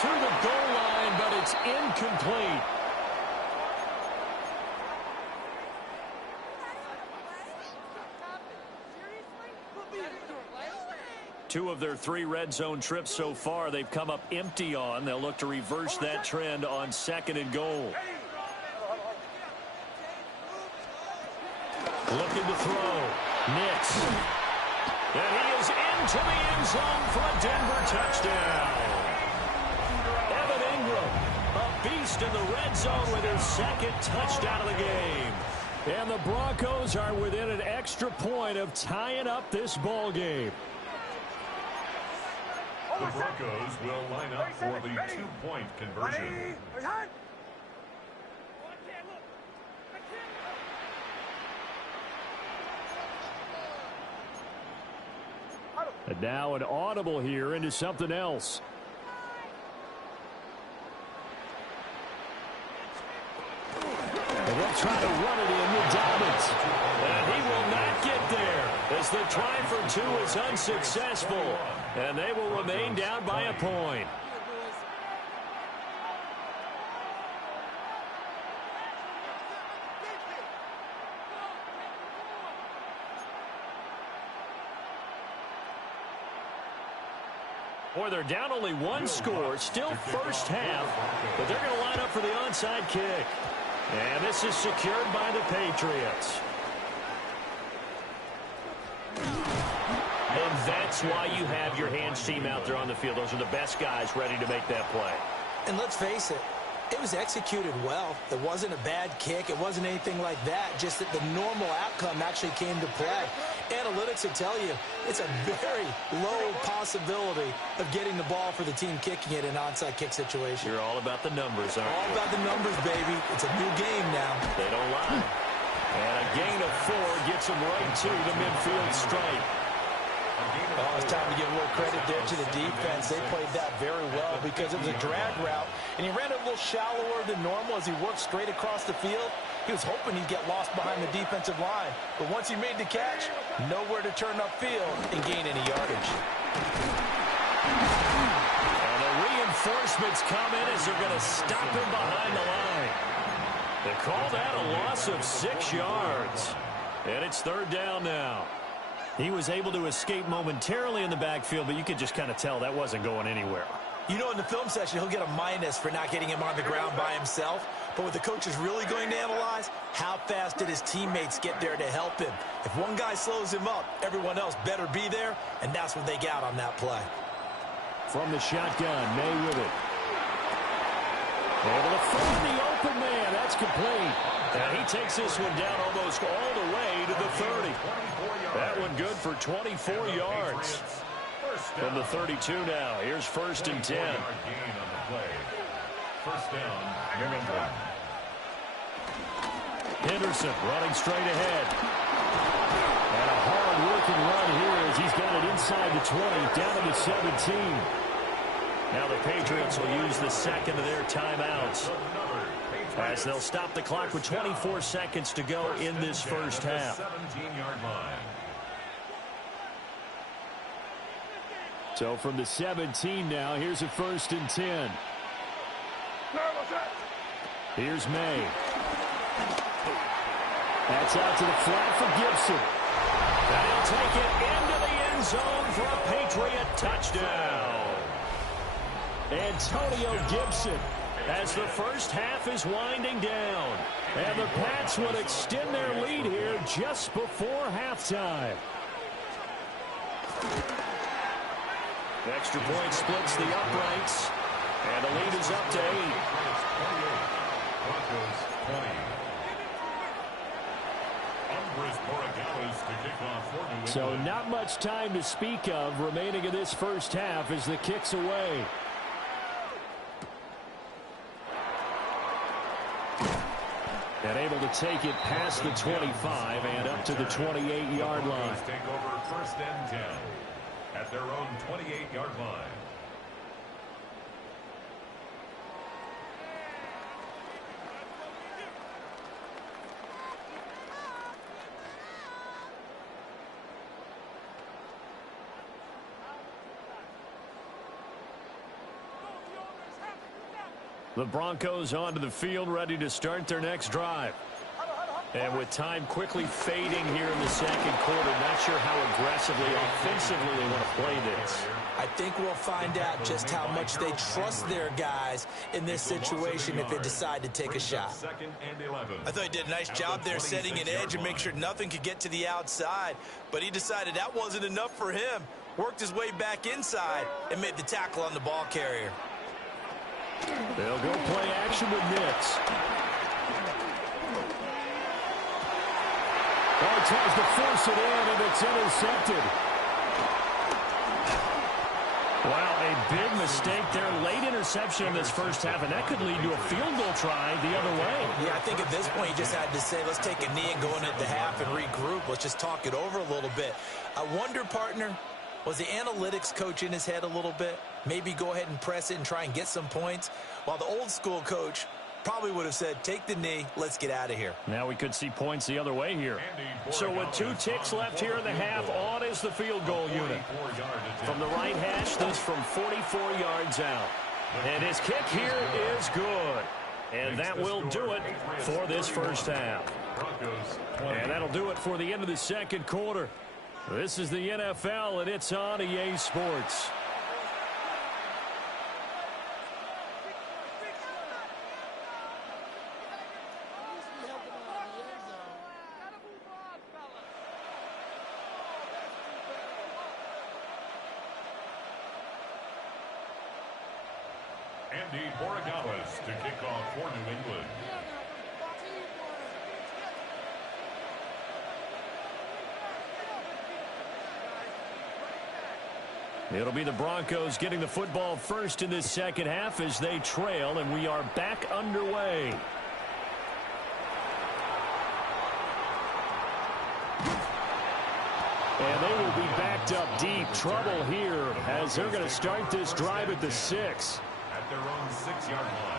To the goal line, but it's incomplete. 2 of their 3 red zone trips so far, they've come up empty on. They'll look to reverse that trend on 2nd and goal. Looking to throw. Nix. And he is into the end zone for a Denver touchdown. Evan Ingram, a beast in the red zone with his 2nd touchdown of the game. And the Broncos are within an extra point of tying up this ball game. The Broncos will line up for the 2-point conversion. And now an audible here into something else. And they'll try to run it in with Dobbins. And he will not get there as the try for 2 is unsuccessful. And they will remain down by a point. Boy, they're down only 1 score, still first half, but they're going to line up for the onside kick. And this is secured by the Patriots. And that's why you have your hands team out there on the field. Those are the best guys ready to make that play. And let's face it, it was executed well. It wasn't a bad kick. It wasn't anything like that. Just that the normal outcome actually came to play. Analytics will tell you it's a very low possibility of getting the ball for the team kicking it in an onside kick situation. You're all about the numbers, aren't you? All about the numbers, baby. It's a new game now. They don't lie. And a gain of 4 gets them right to the midfield stripe. Oh, it's time to give a little credit there to the defense. They played that very well because it was a drag route, and he ran it a little shallower than normal as he worked straight across the field. He was hoping he'd get lost behind the defensive line, but once he made the catch, nowhere to turn upfield and gain any yardage. And the reinforcements come in as they're going to stop him behind the line. They call that a loss of 6 yards, and it's 3rd down now. He was able to escape momentarily in the backfield, but you could just kind of tell that wasn't going anywhere. You know, in the film session, he'll get a minus for not getting him on the ground by himself. But what the coach is really going to analyze, how fast did his teammates get there to help him? If one guy slows him up, everyone else better be there, and that's what they got on that play. From the shotgun, May with it. Able to find the open man. That's complete. And he takes this one down almost all the way to the 30. That one good for 24 yards. From the 32 now. Here's 1st and 10. First down, New England. Henderson running straight ahead. And a hard-working run here as he's got it inside the 20, down to the 17. Now the Patriots will use the 2nd of their timeouts as they'll stop the clock with 24 seconds to go in this first half. 17-yard line. So from the 17 now, here's a 1st and 10. Here's May. That's out to the flat for Gibson. And he'll take it into the end zone for a Patriot touchdown. Antonio Gibson, as the first half is winding down. And the Pats would extend their lead here just before halftime. Extra point splits the uprights. And the lead is up to 8. Broncos 20. To kick off for New So England. not much time to speak of remaining in this first half as the kick's away. And able to take it past the 25 and up to the 28-yard line. Take over 1st and 10 at their own 28-yard line. The Broncos onto the field, ready to start their next drive. And with time quickly fading here in the second quarter, not sure how aggressively, offensively they want to play this. I think we'll find out just how much they trust their guys in this situation if they decide to take a shot. I thought he did a nice job there setting an edge and make sure nothing could get to the outside, but he decided that wasn't enough for him. Worked his way back inside and made the tackle on the ball carrier. They'll go play action with Nix. Oh, he tries to force it in, and it's intercepted. Wow, a big mistake there. Late interception in this first half, and that could lead to a field goal try the other way. Yeah, I think at this point you just had to say, let's take a knee and go into the half and regroup. Let's just talk it over a little bit. I wonder, partner, was the analytics coach in his head a little bit? Maybe go ahead and press it and try and get some points? While the old school coach probably would have said, take the knee, let's get out of here. Now we could see points the other way here. So with 2 ticks left here in the half, on is the field goal unit. From the right hash, this from 44 yards out. And his kick here is good. And that will do it for this first half. And that'll do it for the end of the second quarter. This is the NFL, and it's on EA Sports. Andy Borregales to kick off for New England. It'll be the Broncos getting the football first in this second half as they trail, and we are back underway. And they will be backed up deep. Trouble here as they're going to start this drive at the 6. At their own 6-yard line.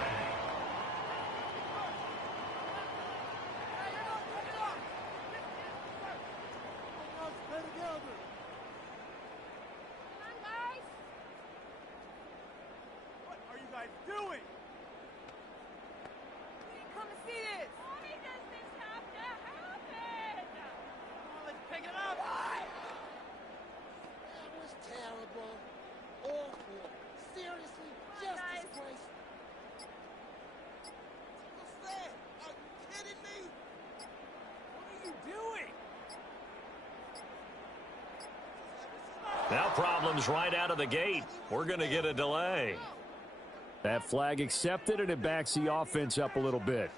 Now problems right out of the gate. We're going to get a delay. That flag accepted, and it backs the offense up a little bit.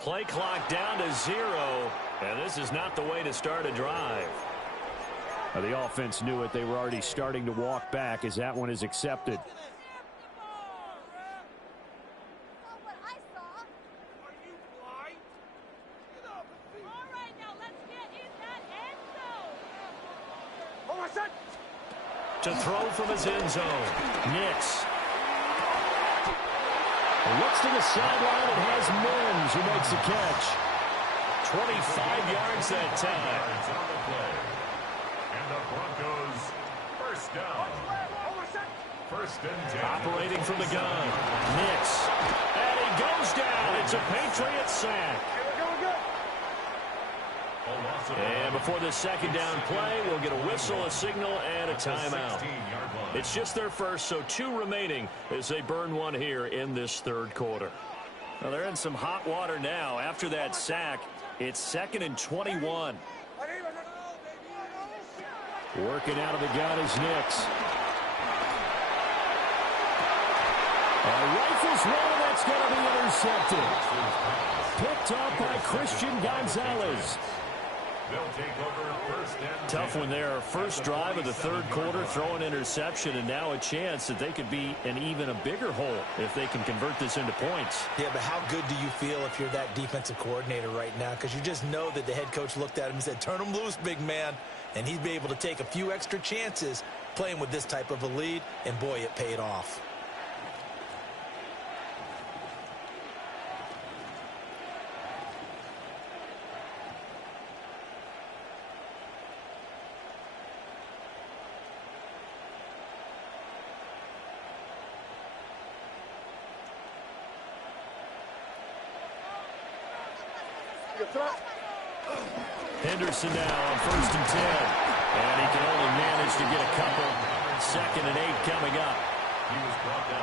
Play clock down to 0, and this is not the way to start a drive. Now, the offense knew it. They were already starting to walk back as that one is accepted. To throw from his end zone. Nix. Looks to the sideline and has Mims who makes the catch. 25 yards that time. And the Broncos first down. First and 10. Operating from the gun. Nix. And he goes down. It's a Patriot sack. And before the second down play, we'll get a whistle, a signal, and a timeout. It's just their first, so 2 remaining as they burn one here in this third quarter. Well, they're in some hot water now. After that sack, it's 2nd and 21. Working out of the gun is Nix. Rifles one, that's going to be intercepted. Picked up by Christian Gonzalez. They'll take over first and Tough one there. First drive of the third quarter, throw an interception, and now a chance that they could be in even a bigger hole if they can convert this into points. Yeah, but how good do you feel if you're that defensive coordinator right now? Because you just know that the head coach looked at him and said, turn him loose, big man. And he'd be able to take a few extra chances playing with this type of a lead, and boy, it paid off. Henderson now on 1st and 10. And he can only manage to get a couple. 2nd and 8 coming up.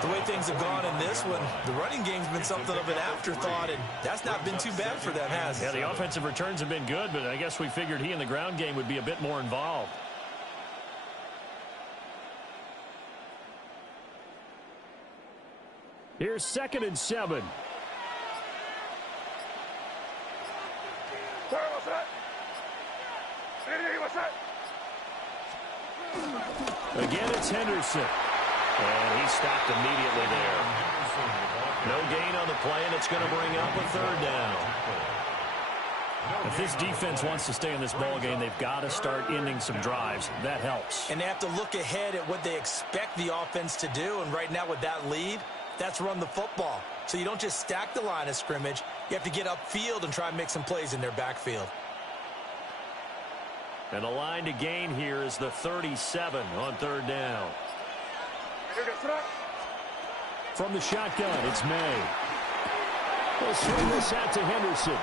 The way things have gone in this one, the running game's been something of an afterthought, and that's not been too bad for them, has it? Yeah, the offensive returns have been good, but I guess we figured he in the ground game would be a bit more involved. Here's 2nd and 7. Again, it's Henderson. And he stopped immediately there. No gain on the play, and it's going to bring up a 3rd down. If this defense wants to stay in this ball game, they've got to start ending some drives. That helps. And they have to look ahead at what they expect the offense to do. And right now with that lead, that's run the football. So you don't just stack the line of scrimmage. You have to get upfield and try and make some plays in their backfield. And the line to gain here is the 37 on 3rd down. From the shotgun, it's May. They'll swing this out to Henderson.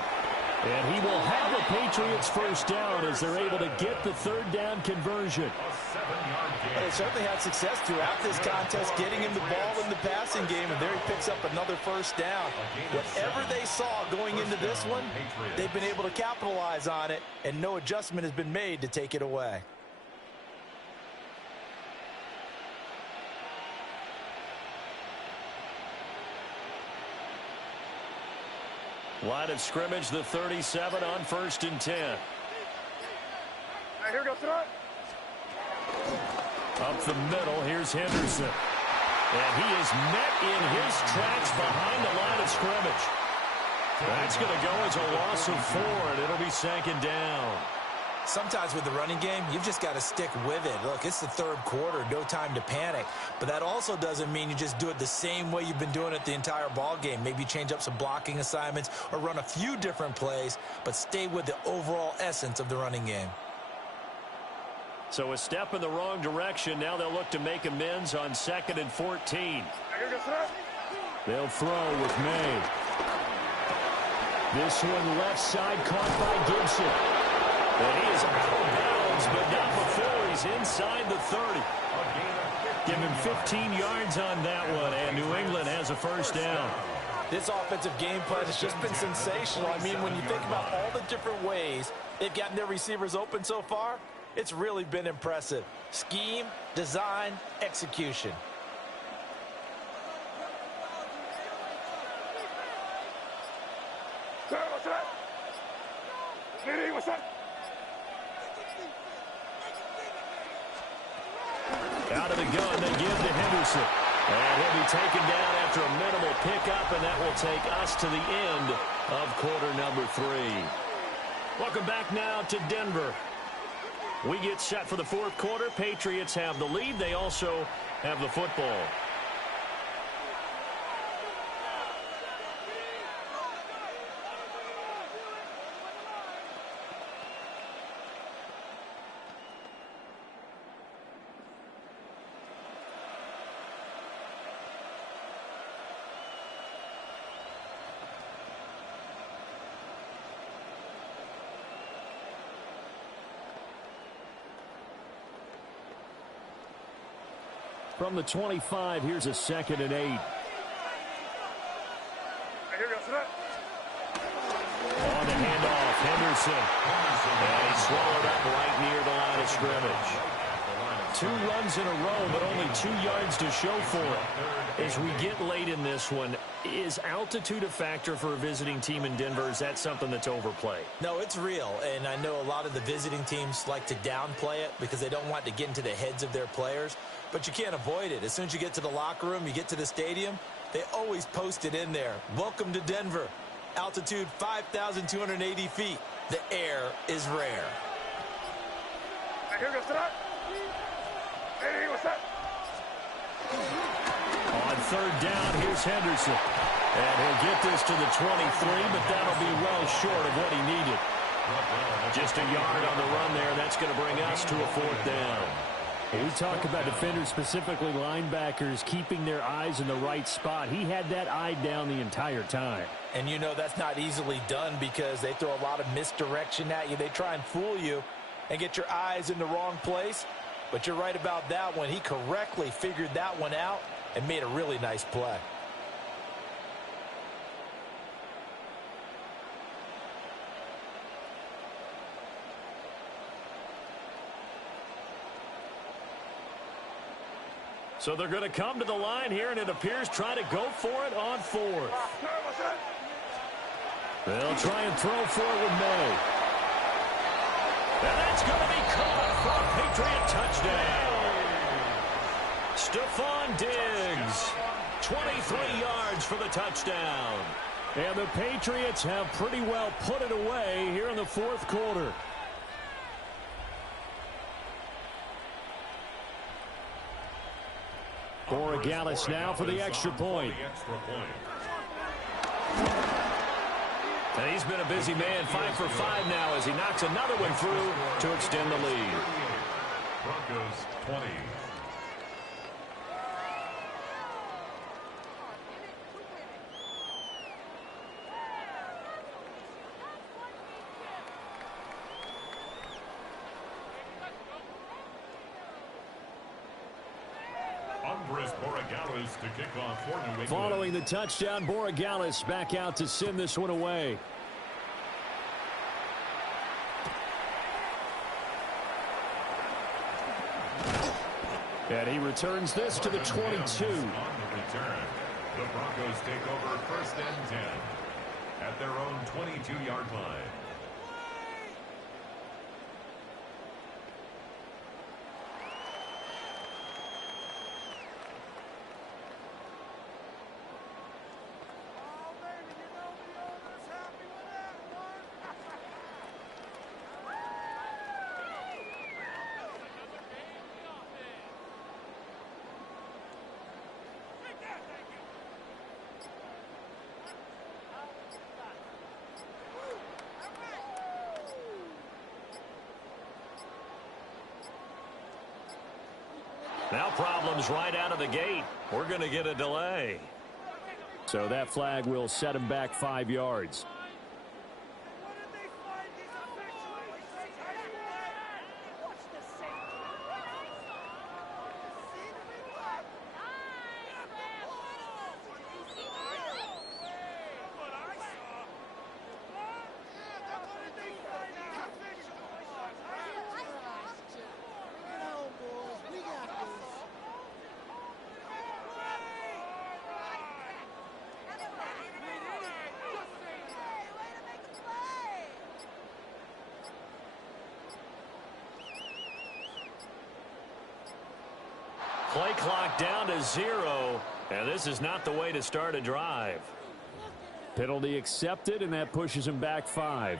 And he will have the Patriots first down as they're able to get the 3rd down conversion. They certainly had success throughout this contest, getting him the ball in the passing game, and there he picks up another first down. Whatever they saw going into this one, they've been able to capitalize on it, and no adjustment has been made to take it away. Line of scrimmage, the 37 on 1st and 10. Here goes tonight. Up the middle, here's Henderson. And he is met in his tracks behind the line of scrimmage. That's going to go as a loss of 4, and it'll be 2nd down. Sometimes with the running game, you've just got to stick with it. Look, it's the 3rd quarter, no time to panic. But that also doesn't mean you just do it the same way you've been doing it the entire ball game. Maybe change up some blocking assignments or run a few different plays, but stay with the overall essence of the running game. So a step in the wrong direction. Now they'll look to make amends on 2nd and 14. They'll throw with May. This one left side caught by Gibson. And he is out of bounds, but not before he's inside the 30. Give him 15 yards on that one, and New England has a first down. This offensive game plan has just been sensational. I mean, when you think about all the different ways they've gotten their receivers open so far, it's really been impressive. Scheme, design, execution. Out of the gun, they give to Henderson. And he'll be taken down after a minimal pickup, and that will take us to the end of quarter number 3. Welcome back now to Denver. We get set for the 4th quarter. Patriots have the lead. They also have the football. From the 25, here's a 2nd and 8. Here goes tonight. On the handoff, Henderson. And he's swallowed up right near the line of scrimmage. 2 runs in a row, but only 2 yards to show for it. As we get late in this one, Is altitude a factor for a visiting team in Denver? Is that something that's overplayed? No, it's real, and I know a lot of the visiting teams like to downplay it because they don't want to get into the heads of their players, but you can't avoid it. As soon as you get to the locker room, you get to the stadium, they always post it in there. Welcome to Denver. Altitude 5,280 feet. The air is rare. On third down, here's Henderson. And he'll get this to the 23, but that'll be well short of what he needed. Just a yard on the run there. That's going to bring us to a fourth down. We talk about defenders, specifically linebackers, keeping their eyes in the right spot. He had that eye down the entire time. And you know that's not easily done because they throw a lot of misdirection at you. They try and fool you and get your eyes in the wrong place. But you're right about that one. He correctly figured that one out and made a really nice play. So they're going to come to the line here, and it appears try to go for it on fourth. They'll try and throw for it with May. And that's going to be caught for a Patriot touchdown. Stephon Diggs, 23 yards for the touchdown. And the Patriots have pretty well put it away here in the fourth quarter. Borregales now for the extra point. And he's been a busy man, 5 for 5 now as he knocks another one through to extend the lead. Broncos 20. To kick off for New England. Following the touchdown, Borregales back out to send this one away. And he returns this to the 22. On the return, the Broncos take over first and 10 at their own 22-yard line. Now problems right out of the gate. We're going to get a delay. So that flag will set him back 5 yards. Play clock down to 0, and this is not the way to start a drive. Penalty accepted, and that pushes him back 5.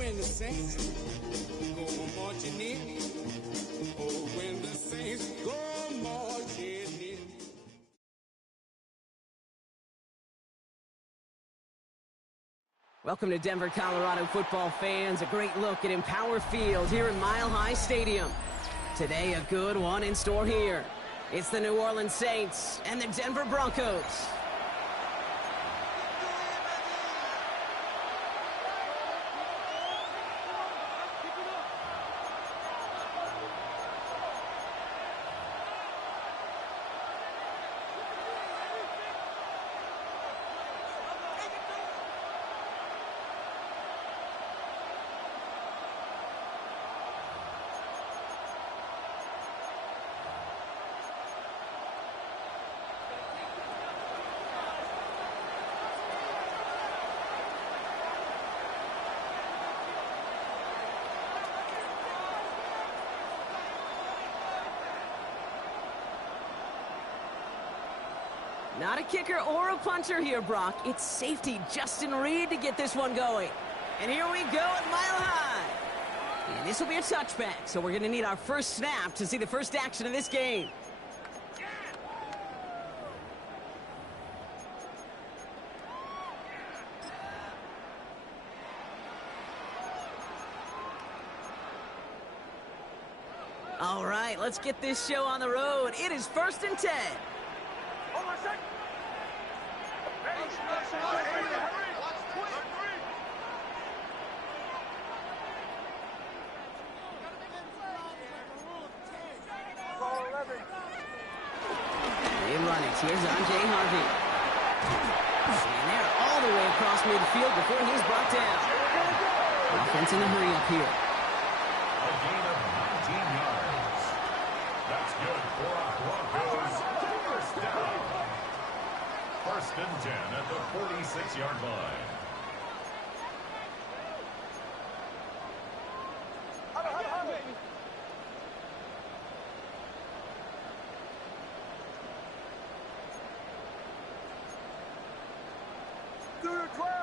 when the saints go marching in. Oh, when the saints go marching in. Welcome to Denver, Colorado football fans. A great look at Empower Field here in Mile High Stadium. Today, a good one in store here. It's the New Orleans Saints and the Denver Broncos. Not a kicker or a punter here, Brock. It's safety Justin Reed to get this one going. And here we go at Mile High. And this will be a touchback, so we're going to need our first snap to see the first action of this game. All right, let's get this show on the road. It is 1st and 10. They run it. Here's Andre Harvey. And they're all the way across midfield before he's brought down. Offense in the hurry up here. A gain of 19 yards. That's good for our Broncos. First down. 1st and 10 at the 46-yard line.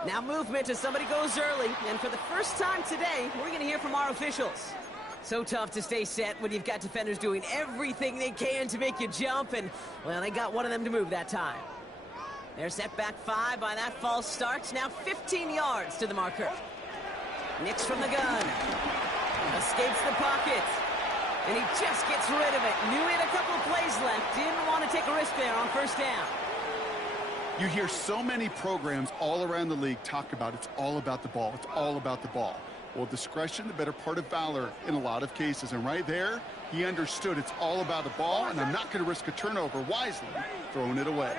Now movement as somebody goes early. And for the first time today, we're going to hear from our officials. So tough to stay set when you've got defenders doing everything they can to make you jump. And, well, they got one of them to move that time. They're set back 5 by that false start. Now 15 yards to the marker. Nicks from the gun. Escapes the pocket. And he just gets rid of it. Knew he had a couple of plays left. Didn't want to take a risk there on 1st down. You hear so many programs all around the league talk about it's all about the ball. It's all about the ball. Well, discretion, the better part of valor in a lot of cases. And right there, he understood it's all about the ball, and I'm not going to risk a turnover wisely, throwing it away.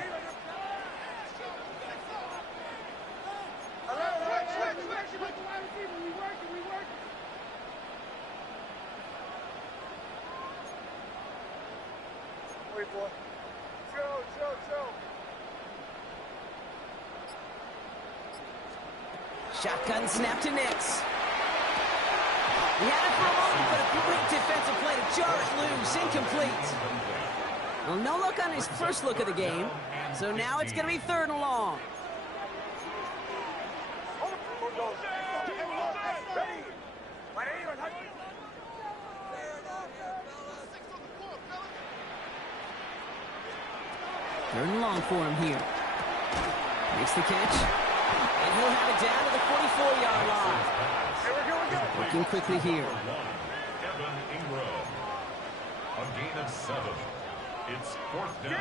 Shotgun snap to Nicks. He had it for a moment, but a great defensive play to jar it loose. Incomplete. Well, no look on his first look of the game, so now it's going to be 3rd and long. Third and long for him here. Makes the catch. And he'll have it down to the 44-yard line. Working quickly here. Evan Ingram. A gain of 7. It's 4th down.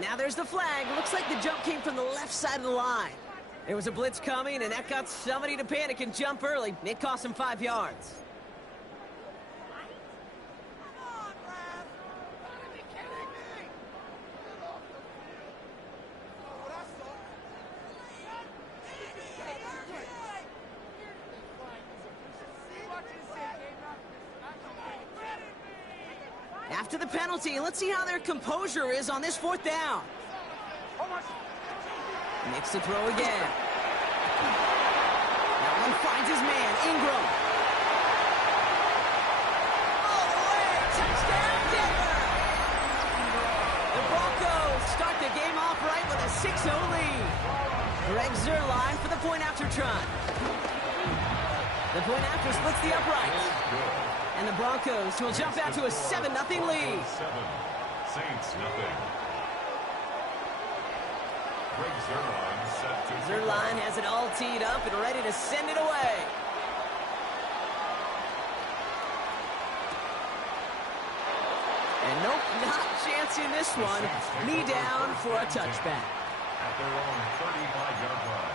Now there's the flag. Looks like the jump came from the left side of the line. There was a blitz coming, and that got somebody to panic and jump early. It cost him 5 yards. after the penalty. Let's see how their composure is on this 4th down. Makes the throw again. That one finds his man, Ingram. All the way, touchdown, Denver! The Broncos start the game off right with a 6-0 lead. Greg Zuerlein for the point after try. The point after splits the uprights. And the Broncos will jump out to a 7-0 lead. Saints nothing. Zuerlein has it all teed up and ready to send it away. And nope, not chancing this one. Knee down for a touchback. At their own 35-yard line.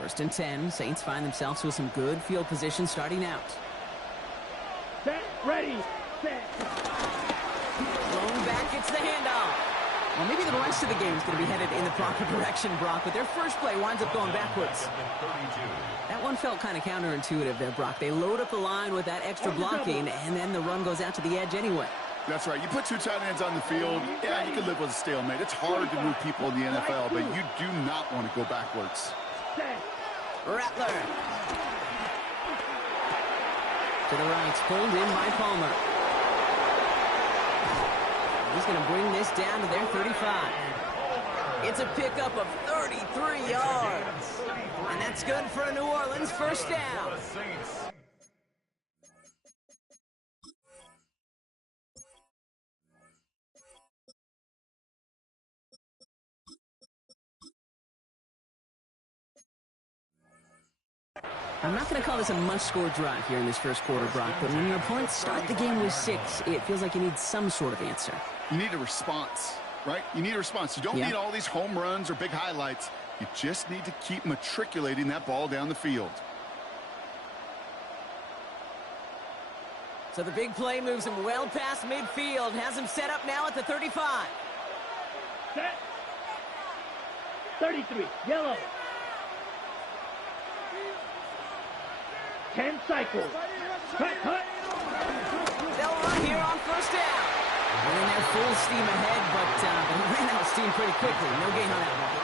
First and 10, Saints find themselves with some good field position starting out. Set, ready, set. Thrown back, it's the handoff. Well, maybe the rest of the game is going to be headed in the proper direction, Brock, but their first play winds up going backwards. That one felt kind of counterintuitive there, Brock. They load up the line with that extra blocking, and then the run goes out to the edge anyway. That's right. You put 2 tight ends on the field, yeah, you can live with a stalemate. It's hard to move people in the NFL, but you do not want to go backwards. Rattler. To the right, pulled in by Palmer. He's going to bring this down to their 35. It's a pickup of 33 yards. And that's good for a New Orleans first down. I'm not going to call this a must-score drive here in this first quarter, Brock, but when your opponents start the game with 6, it feels like you need some sort of answer. You need a response, right? You need a response. You don't need all these home runs or big highlights. You just need to keep matriculating that ball down the field. So the big play moves him well past midfield, has him set up now at the 35. Set. 33, yellow. 10 cycles. Cut. They'll run here on first down. Running their full steam ahead, but they ran out of steam pretty quickly. No gain on that one.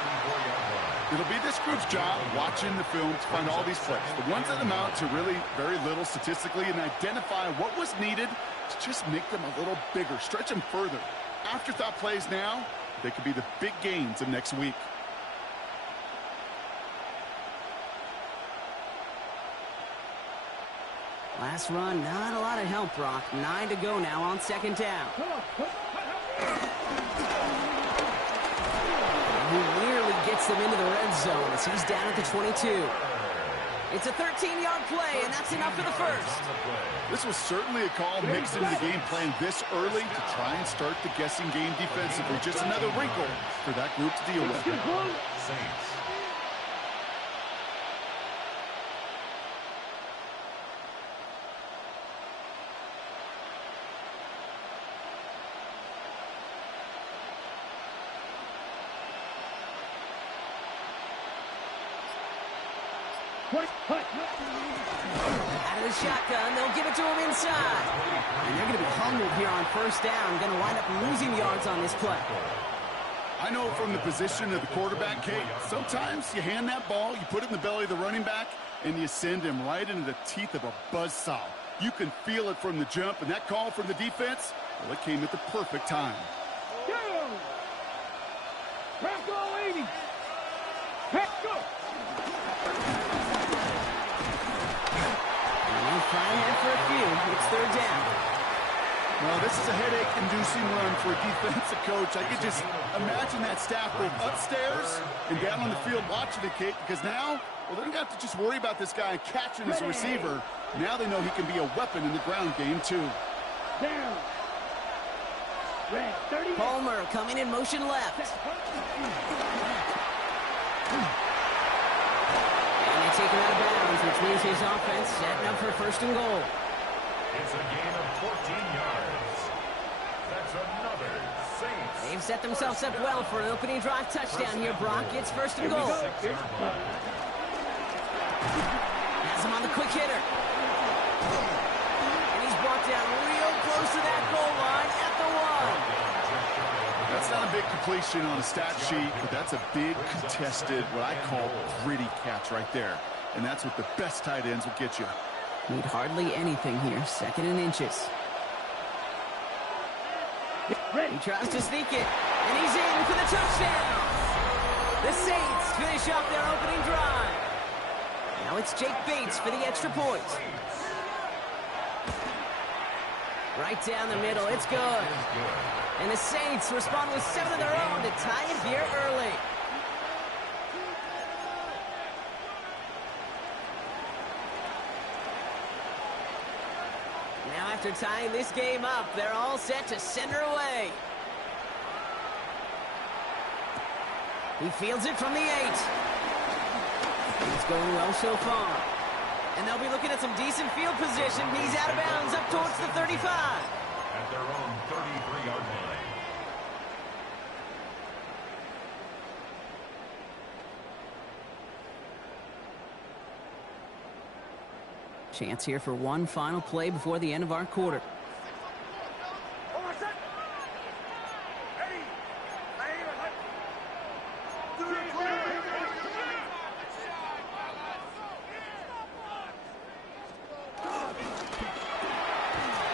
It'll be this group's job watching the film to find all these plays. The ones that amount to really very little statistically and identify what was needed to just make them a little bigger, stretch them further. Afterthought plays now, they could be the big gains of next week. Last run, not a lot of help, Brock. 9 to go now on second down. He nearly gets them into the red zone as he's down at the 22. It's a 13-yard play, and that's enough for the first. This was certainly a call mixed into the game plan this early to try and start the guessing game defensively. Just another wrinkle for that group to deal with. Saints. Out of the shotgun, they'll give it to him inside. And they're going to be humbled here on first down. Going to wind up losing yards on this play. I know from the position of the quarterback, Kate, sometimes you hand that ball, you put it in the belly of the running back, and you send him right into the teeth of a buzzsaw. You can feel it from the jump, and that call from the defense, well, it came at the perfect time. Go, 80. Go. Trying ahead for a few. It's third down. Well, this is a headache-inducing run for a defensive coach. I could just imagine that staff both upstairs and down on the field watching the kick, because now, well, they don't have to just worry about this guy catching his receiver. Now they know he can be a weapon in the ground game, too. Down. Red, 30. Palmer coming in motion left. Take him out of bounds, which means his offense setting up for first and goal. It's a gain of 14 yards. That's another They've set themselves up well for an opening drive touchdown here, Brock. It's first and goal. Has him on the quick hitter. And he's brought down real close to that goal line at the 1. That's not a big completion on a stat sheet, but that's a big contested, what I call gritty catch right there. And that's what the best tight ends will get you. Need hardly anything here. Second and inches. He tries to sneak it, and he's in for the touchdown. The Saints finish off their opening drive. Now it's Jake Bates for the extra point. Right down the middle, it's good. And the Saints respond with 7 of their own to tie it here early. Now after tying this game up, they're all set to send her away. He fields it from the 8. He's going well so far. And they'll be looking at some decent field position. He's out of bounds up towards the 35. At their own 33-yard line. Chance here for one final play before the end of our quarter.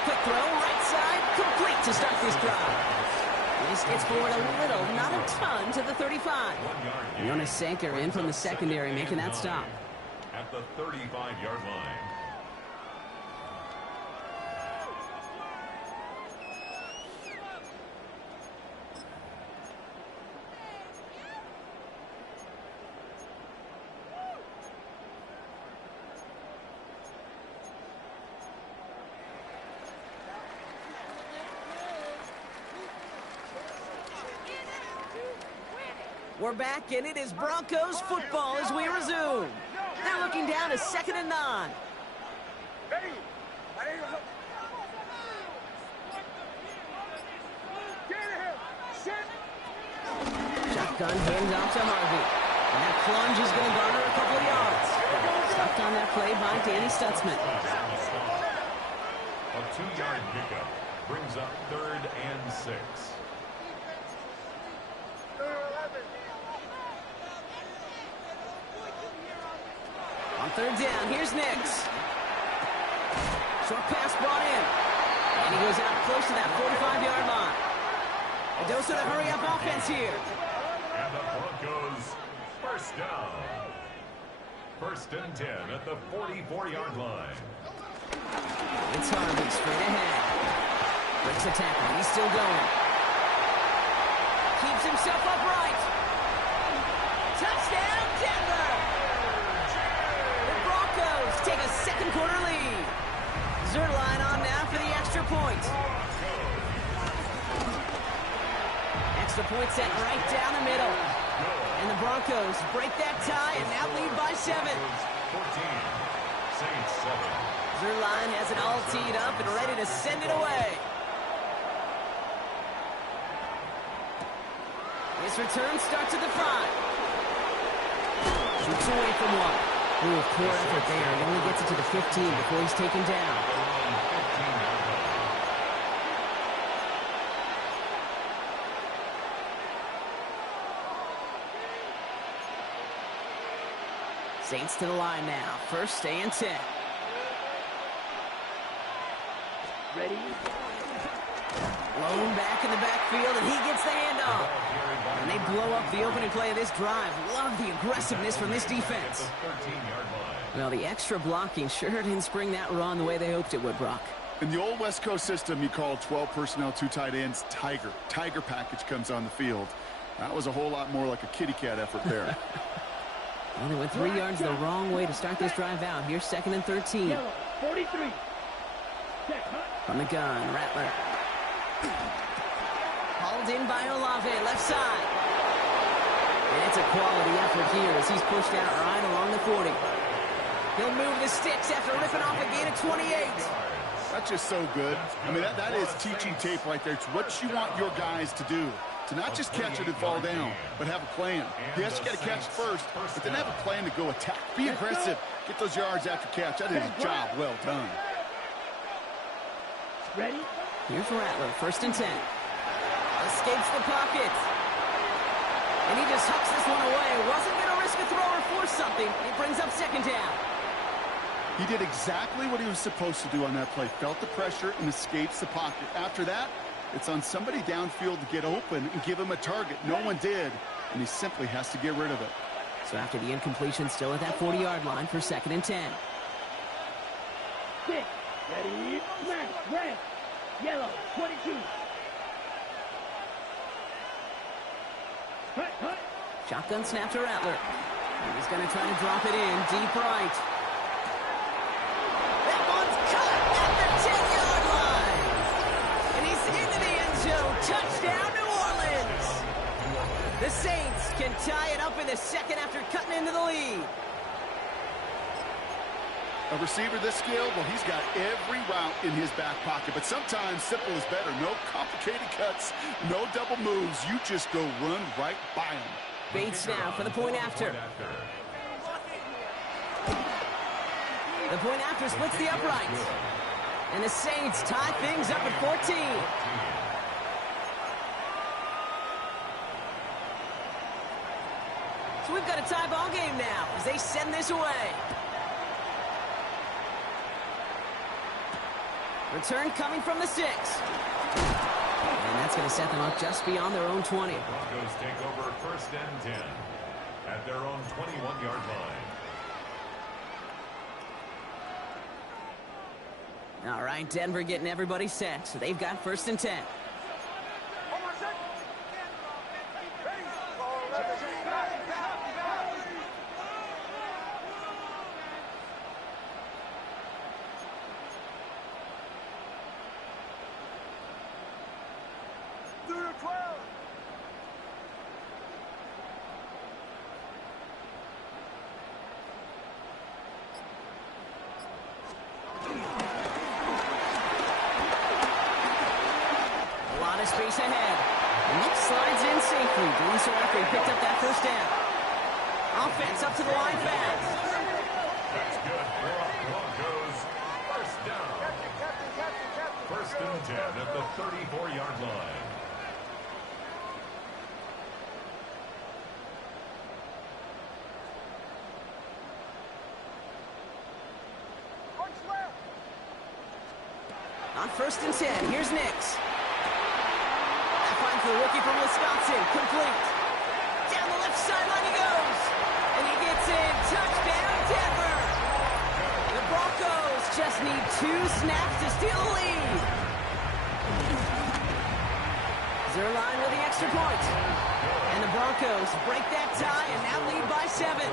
Quick throw, right side, complete to start this drive. This gets forward a little, not a ton, to the 35. Jonas Sanker in from the secondary, making that stop. At the 35-yard line. We're back, and it is Broncos football as we resume. They're looking down to 2nd and 9. Shotgun handoff to Harvey. And that plunge is going to garner a couple of yards. Stopped on that play by Danny Stutzman. A 2-yard pickup brings up 3rd and 6. On 3rd down, here's Nix. Short pass brought in. And he goes out close to that 45-yard line. A dose of the hurry-up offense here. And the Broncos first down. 1st and 10 at the 44-yard line. It's Harvey straight ahead. Breaks the tackle. He's still going. Keeps himself upright. Touchdown, Denver! The Broncos take a second quarter lead. Zerline on now for the extra point. Extra point set right down the middle. And the Broncos break that tie and now lead by 7. 14. Saints 7. Zerline has it all teed up and ready to send it away. This return starts at the 5. Shoots away from one. Ooh, poor effort there. He only gets it to the 15 before he's taken down. Saints to the line now. 1st and 10. Ready? Blown back in the backfield, and he gets the handoff. And they blow up the opening play of this drive. Love the aggressiveness from this defense. Well, the extra blocking sure didn't spring that run the way they hoped it would, Brock. In the old West Coast system, you call 12 personnel, 2 tight ends, Tiger. Tiger package comes on the field. That was a whole lot more like a kitty cat effort there. Well, they went 3 yards the wrong way to start this drive out. Here's 2nd and 13. 43. From the gun, Rattler. Hauled in by Olave, left side. And it's a quality effort here as he's pushed out right along the 40. He'll move the sticks after ripping off a gain of 28. That's just so good. I mean, that is teaching tape right there. It's what you want your guys to do. To not just catch it and fall down, but have a plan. Yes, you got to catch it first, but then have a plan to go attack. Be aggressive. Get those yards after catch. That is a job well done. Ready? Here's Rattler, 1st and 10. Escapes the pocket. And he just hucks this one away. Wasn't going to risk a throw or force something. He brings up 2nd down. He did exactly what he was supposed to do on that play. Felt the pressure and escapes the pocket. After that, it's on somebody downfield to get open and give him a target. No one did, and he simply has to get rid of it. So after the incompletion, still at that 40-yard line for 2nd and 10. Six. Ready? Smash. Red. Yellow. 22. Hut, hut. Shotgun snap to Rattler. He's going to try to drop it in deep right. That one's caught at the 10-yard line. And he's into the end zone. Touchdown, New Orleans. The Saints can tie it up in the second after cutting into the lead. A receiver this skilled, well, he's got every route in his back pocket. But sometimes simple is better. No complicated cuts, no double moves. You just go run right by him. Bates now for the point after. The point after splits the uprights. And the Saints tie things up at 14. So we've got a tie ball game now as they send this away. Return coming from the 6. And that's going to set them up just beyond their own 20. The Broncos take over 1st and 10 at their own 21-yard line. All right, Denver getting everybody set. So they've got 1st and 10. Space ahead. And Nick slides in safely. Doing so after he picked up that 1st down. Offense up to the line fast. That's good for our Broncos. 1st down. 1st and 10 at the 34-yard line. On 1st and 10, here's Nix. The rookie from Wisconsin, complete. Down the left sideline he goes. And he gets in. Touchdown, Denver. The Broncos just need 2 snaps to steal the lead. Zerline with the extra point. And the Broncos break that tie and now lead by 7. 21.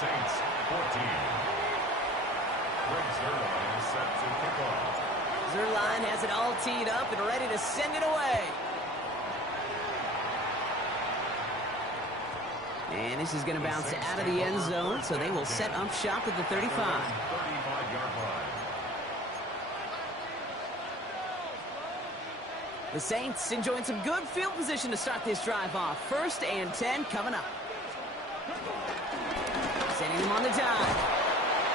Saints 14. Greg Zerline is set to kick off. Zerline has it all teed up and ready to send it away. And this is going to bounce out of the end zone, so they will set up shop at the 35. 35-yard line. The Saints enjoying some good field position to start this drive off. 1st and 10 coming up. Sending them on the dive.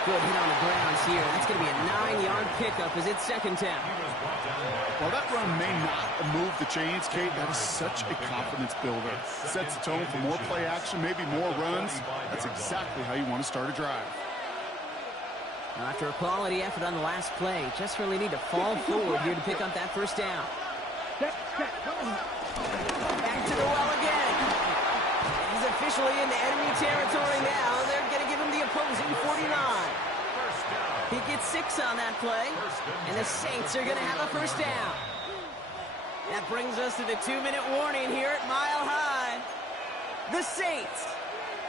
Good hit on the grounds here. That's going to be a 9-yard pickup as it's 2nd down. Well, that run may not move the chains, Kate. That is such a confidence builder. Sets the tone for more play action, maybe more runs. That's exactly how you want to start a drive. Now, after a quality effort on the last play, just really need to fall forward here to pick up that 1st down. Back to the well again. He's officially into enemy territory now. They're going to give him the opposing 49. He gets 6 on that play, and the Saints are going to have a 1st down. That brings us to the 2-minute warning here at Mile High. The Saints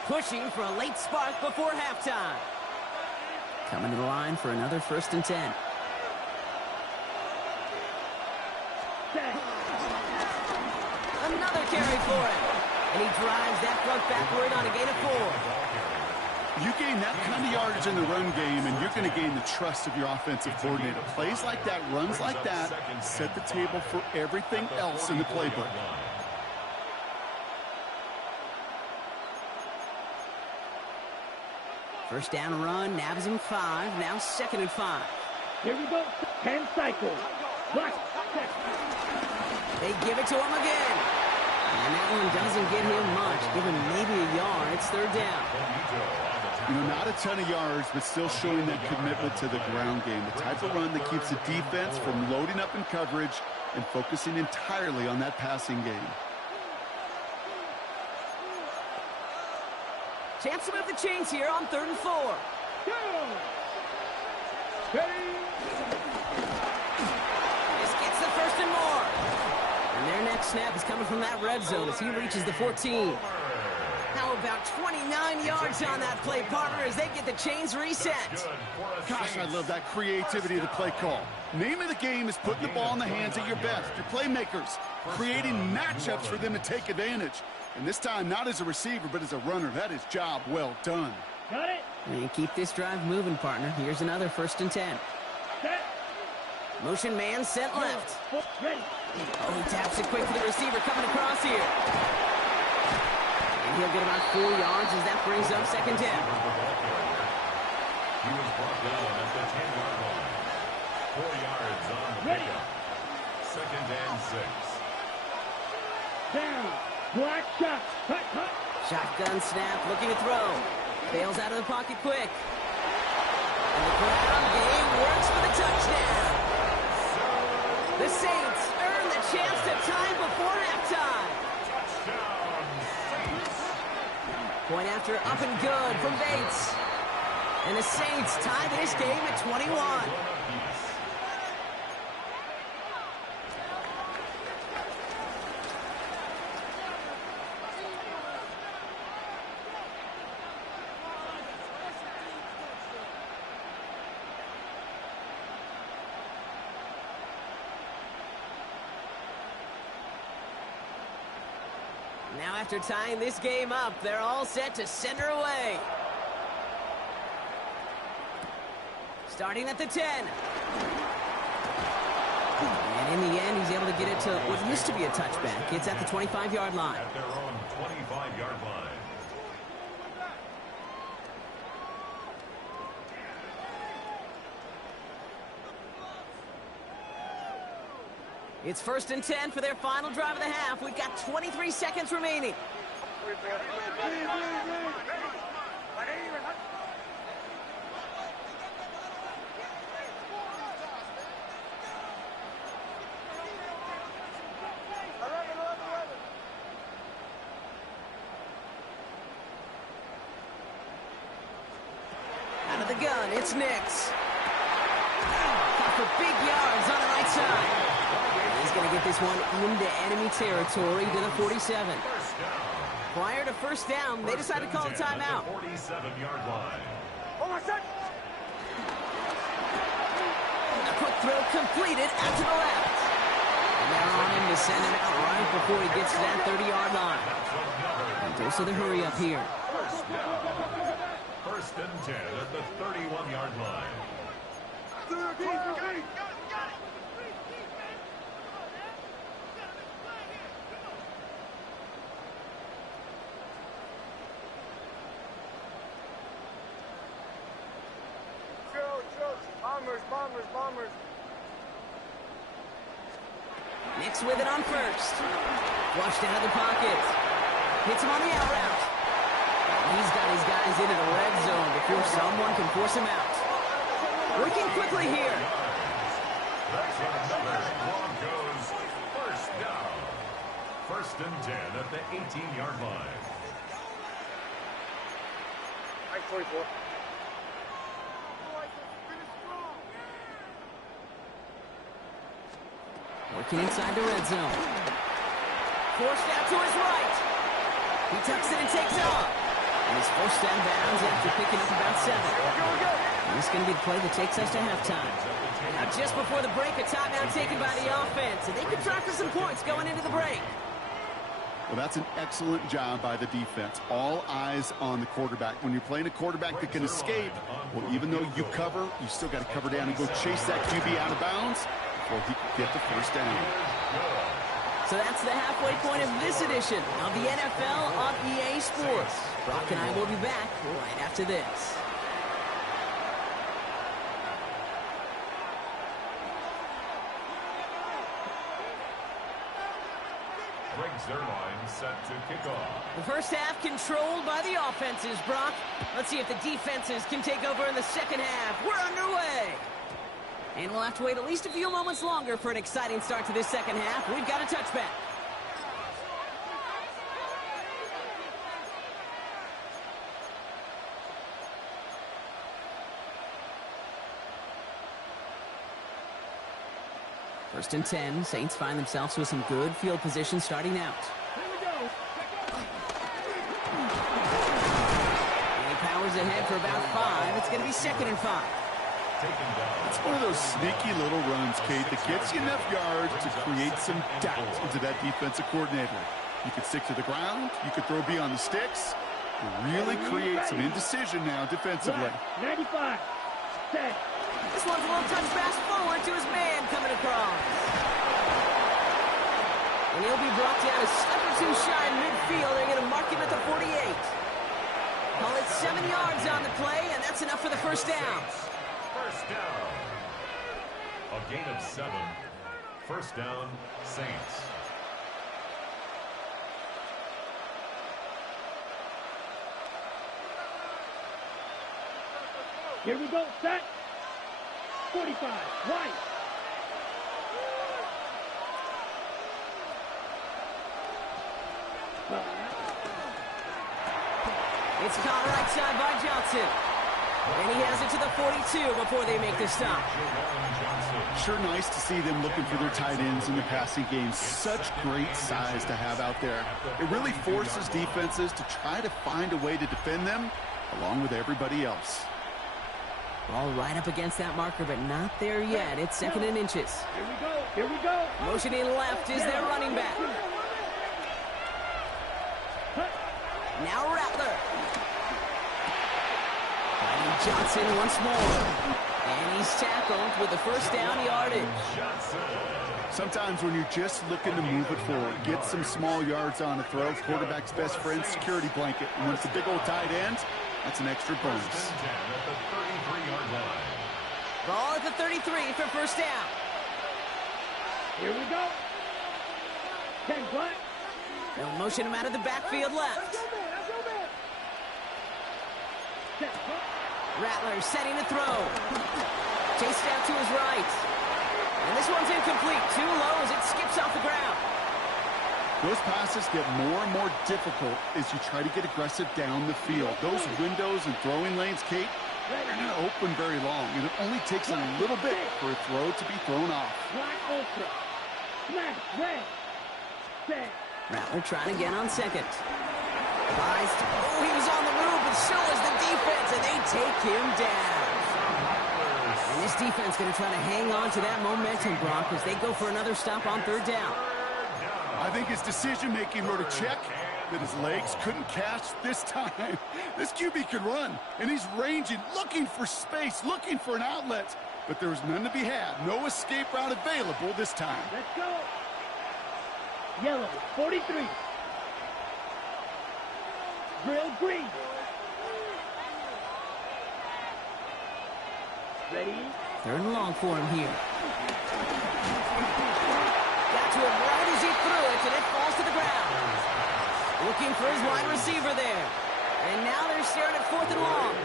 pushing for a late spark before halftime. Coming to the line for another 1st and 10. Another carry for him. And he drives that front backward on a gain of 4. You gain that kind of yardage in the run game, and you're going to gain the trust of your offensive coordinator. Plays like that, runs like that, set the table for everything else in the playbook. First down run, nabs him 5. Now 2nd and 5. Here we go. 10 cycles. They give it to him again. And that one doesn't get him much. Give him maybe a yard. It's 3rd down. You know, not a ton of yards, but still showing that commitment to the ground game. The type of run that keeps the defense from loading up in coverage and focusing entirely on that passing game. Chance to move the chains here on 3rd and 4. This gets the 1st and more. And their next snap is coming from that red zone as he reaches the 14. How about 29 yards on that play, partner, as they get the chains reset? Gosh, I love that creativity of the play call. Name of the game is putting the ball in the hands of your best, your playmakers, creating matchups for them to take advantage. And this time, not as a receiver, but as a runner. That is job well done. Got it. And keep this drive moving, partner. Here's another 1st and 10. Set. Motion man sent left. Ready. Oh, he taps it quick to the receiver coming across here. And he'll get about 4 yards as that brings up 2nd down. He was brought down at the 10-yard line. 4 yards on the pickup. 2nd and 6. Down. Black shot. Hut, hut. Shotgun snap, looking to throw. Bails out of the pocket quick. And the ground game works for the touchdown. The Saints earn the chance to tie before halftime. Point after up and good from Bates. And the Saints tie this game at 21. Now after tying this game up, they're all set to send her away. Starting at the 10. And in the end, he's able to get it to what used to be a touchback. It's at the 25-yard line. At their own 25-yard line. It's 1st and 10 for their final drive of the half. We've got 23 seconds remaining. Out of the gun, it's Nix. Got for big yards on the right side. He's going to get this one into enemy territory to the 47. Prior to 1st down, they decided to call a timeout. 47-yard line. A quick throw completed out to the left. And they're on him to send him out right before he gets to that 30-yard line. And dose of the hurry up here. 1st and 10 at the 31-yard line. Bombers. Nix with it on 1st. Flushed out of the pocket. Hits him on the out route. He's got his guys into the red zone before someone can force him out. Working quickly here. That's another Broncos 1st down. 1st and 10 at the 18-yard line. 44. Working inside the red zone. Forced out to his right. He tucks it and takes off. And he's forced out of bounds after picking up about 7. And this is going to be the play that takes us to halftime. Now just before the break, a timeout taken by the offense. And they could try for some points going into the break. Well, that's an excellent job by the defense. All eyes on the quarterback. When you're playing a quarterback that can escape, well, even though you cover, you still got to cover down and go chase that QB out of bounds before he can get the first down. So that's the halfway point of this edition of the NFL on EA Sports. Brock and I will be back right after this. Their line set to kick off. The first half controlled by the offenses, Brock. Let's see if the defenses can take over in the second half. We're underway. And we'll have to wait at least a few moments longer for an exciting start to this second half. We've got a touchback. First and 10, Saints find themselves with some good field position starting out. And he powers ahead for about 5. It's going to be 2nd and 5. It's one of those sneaky little runs, Kate, that gets you enough yards to create some doubt into that defensive coordinator. You could stick to the ground. You could throw beyond the sticks. You really create some indecision now defensively. 95. Set. This one's a little touch pass forward to his man coming across. And he'll be brought down a step or two shy in midfield. They're going to mark him at the 48. Call it 7 yards on the play, and that's enough for the first down. First down. A gain of 7. First down, Saints. Here we go. Set. 45. Right. It's caught right side by Johnson. And he has it to the 42 before they make the stop. Sure nice to see them looking for their tight ends in the passing game. Such great size to have out there. It really forces defenses to try to find a way to defend them along with everybody else. Ball right up against that marker, but not there yet. It's 2nd and inches. Here we go. Here we go. Motioning left is their running back. Now Rattler. Finding Johnson once more. And he's tackled with the first down yardage. Sometimes when you're just looking to move it forward, get some small yards on a throw, quarterback's best friend, security blanket. And when it's a big old tight end, that's an extra bonus. Ball at the 33 for first down. Here we go. 10 black. They'll motion him out of the backfield left. Rattler setting to throw. Chased out to his right. And this one's incomplete. Too low as it skips off the ground. Those passes get more and more difficult as you try to get aggressive down the field. Those windows and throwing lanes, Kate, they're not open very long, and it only takes a little bit for a throw to be thrown off. Rattler trying again on second. Oh, he was on the move, but so is the defense, and they take him down. And this defense going to try to hang on to that momentum, Brock, as they go for another stop on 3rd down. I think his decision-making wrote a check that his legs couldn't catch this time. This QB can run, and he's ranging, looking for space, looking for an outlet. But there was none to be had. No escape route available this time. Let's go. Yellow, 43. Grill green. Ready? 3rd and long for him here. Got to him right as he threw it, and it falls to the ground. Looking for his wide receiver there. And now they're staring at 4th and long.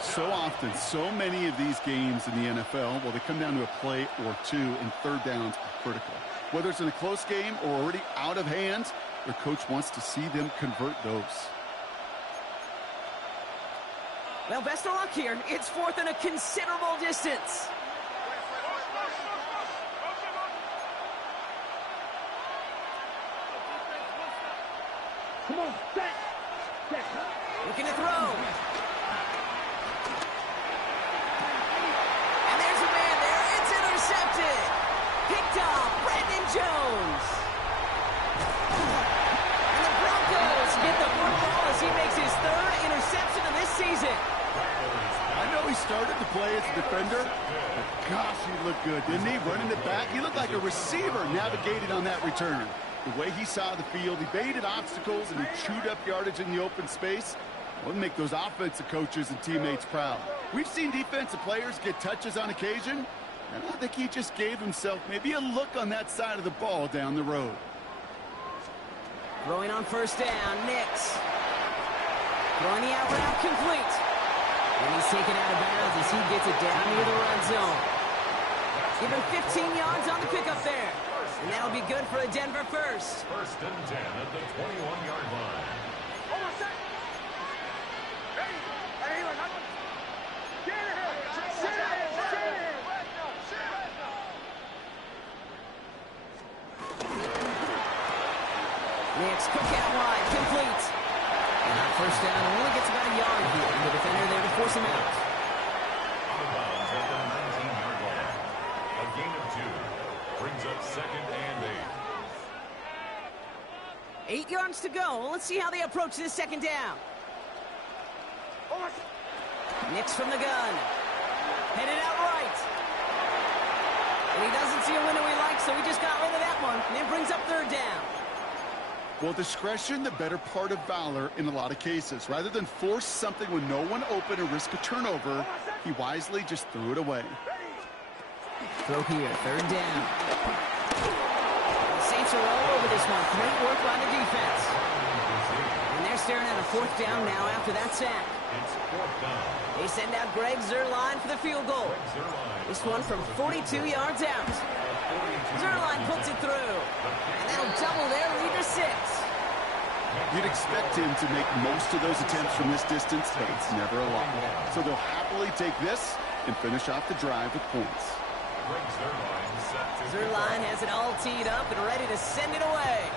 So often, so many of these games in the NFL, well, they come down to a play or two, and 3rd downs are critical. Whether it's in a close game or already out of hand, their coach wants to see them convert those. Well, best of luck here. It's 4th and a considerable distance. Come on, set. Looking to throw. And there's a man there. It's intercepted. Picked off. Brandon Jones. started to play as a defender, but gosh, he looked good, didn't he? Running it back, he looked like a receiver navigating on that return. The way he saw the field, he baited obstacles, and he chewed up yardage in the open space. Will make those offensive coaches and teammates proud. We've seen defensive players get touches on occasion, and I think he just gave himself maybe a look on that side of the ball down the road. Throwing on first down, Nix. Throwing the out route complete. And he's taken out of bounds as he gets it down near the red zone. Give him 15 yards on the pickup there. And that'll be good for a Denver first. First and 10 at the 21-yard line. Nix, quick out wide, complete. And on first down, only gets about a yard here. And the defender there to force him out. Out of bounds at the 19-yard line. A gain of 2 brings up second and 8. 8 yards to go. Let's see how they approach this second down. Nix from the gun. Headed out right. And he doesn't see a window he likes, so he just got rid of that one. And it brings up third down. Well, discretion, the better part of valor in a lot of cases. Rather than force something when no one open or risk a turnover, he wisely just threw it away. Throw here, third down. The Saints are all over this one. Great work by the defense. And they're staring at a fourth down now after that sack. It's fourth down. They send out Greg Zuerlein for the field goal. This one from 42 yards out. Zuerlein puts it through. And that'll double their lead to 6. You'd expect him to make most of those attempts from this distance, but it's never a lot. So they'll happily take this and finish off the drive with points. Zuerlein has it all teed up and ready to send it away.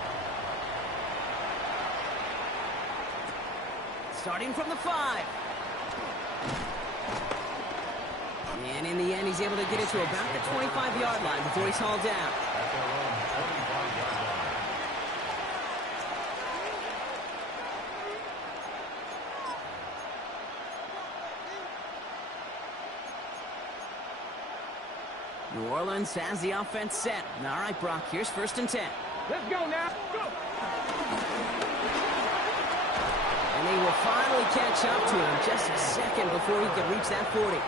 Starting from the 5. And in the end, he's able to get it to about the 25-yard line before he's hauled down. New Orleans has the offense set. All right, Brock, here's first and 10. Let's go now. Go. And they will finally catch up to him just a second before he can reach that 40.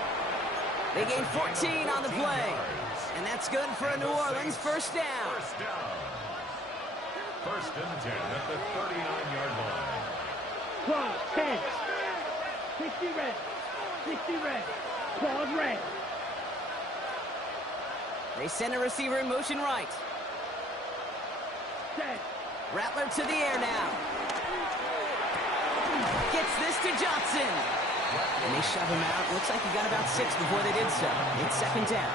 They gain 14 on the play. And that's good for a New Orleans first down. First and 10 at the 39-yard line. 12, 10. 60 red. 60 red. Pause red. They send a receiver in motion right. 10. Rattler to the air now. Gets this to Johnson. And they shove him out. Looks like he got about 6 before they did so. It's second down.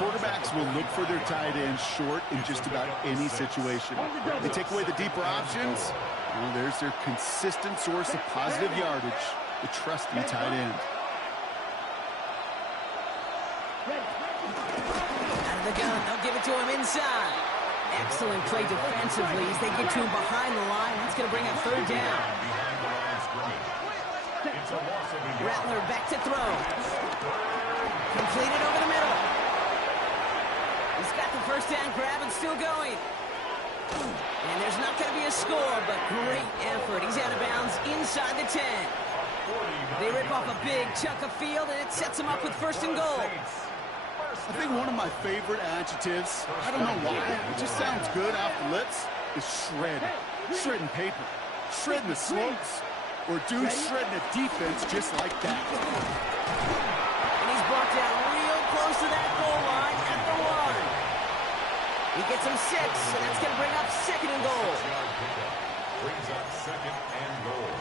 Quarterbacks will look for their tight ends short in just about any situation. They take away the deeper options. Well, there's their consistent source of positive yardage, the trusty tight end. Out of the gun, they'll give it to him inside. Excellent play defensively as they get to him behind the line. That's going to bring up third down. Rattler back to throw. Completed over the middle. He's got the first down grab and still going. And there's not going to be a score, but great effort. He's out of bounds inside the 10. They rip off a big chunk of field, and it sets him up with first and goal. I think one of my favorite adjectives, I don't know why, it just sounds good off the lips, is shred. Shredding paper. Shredding the slopes. Or dude shredding a defense just like that. And he's brought down real close to that goal line at the 1. He gets him 6, and that's going to bring up second and goal. Brings up second and goal.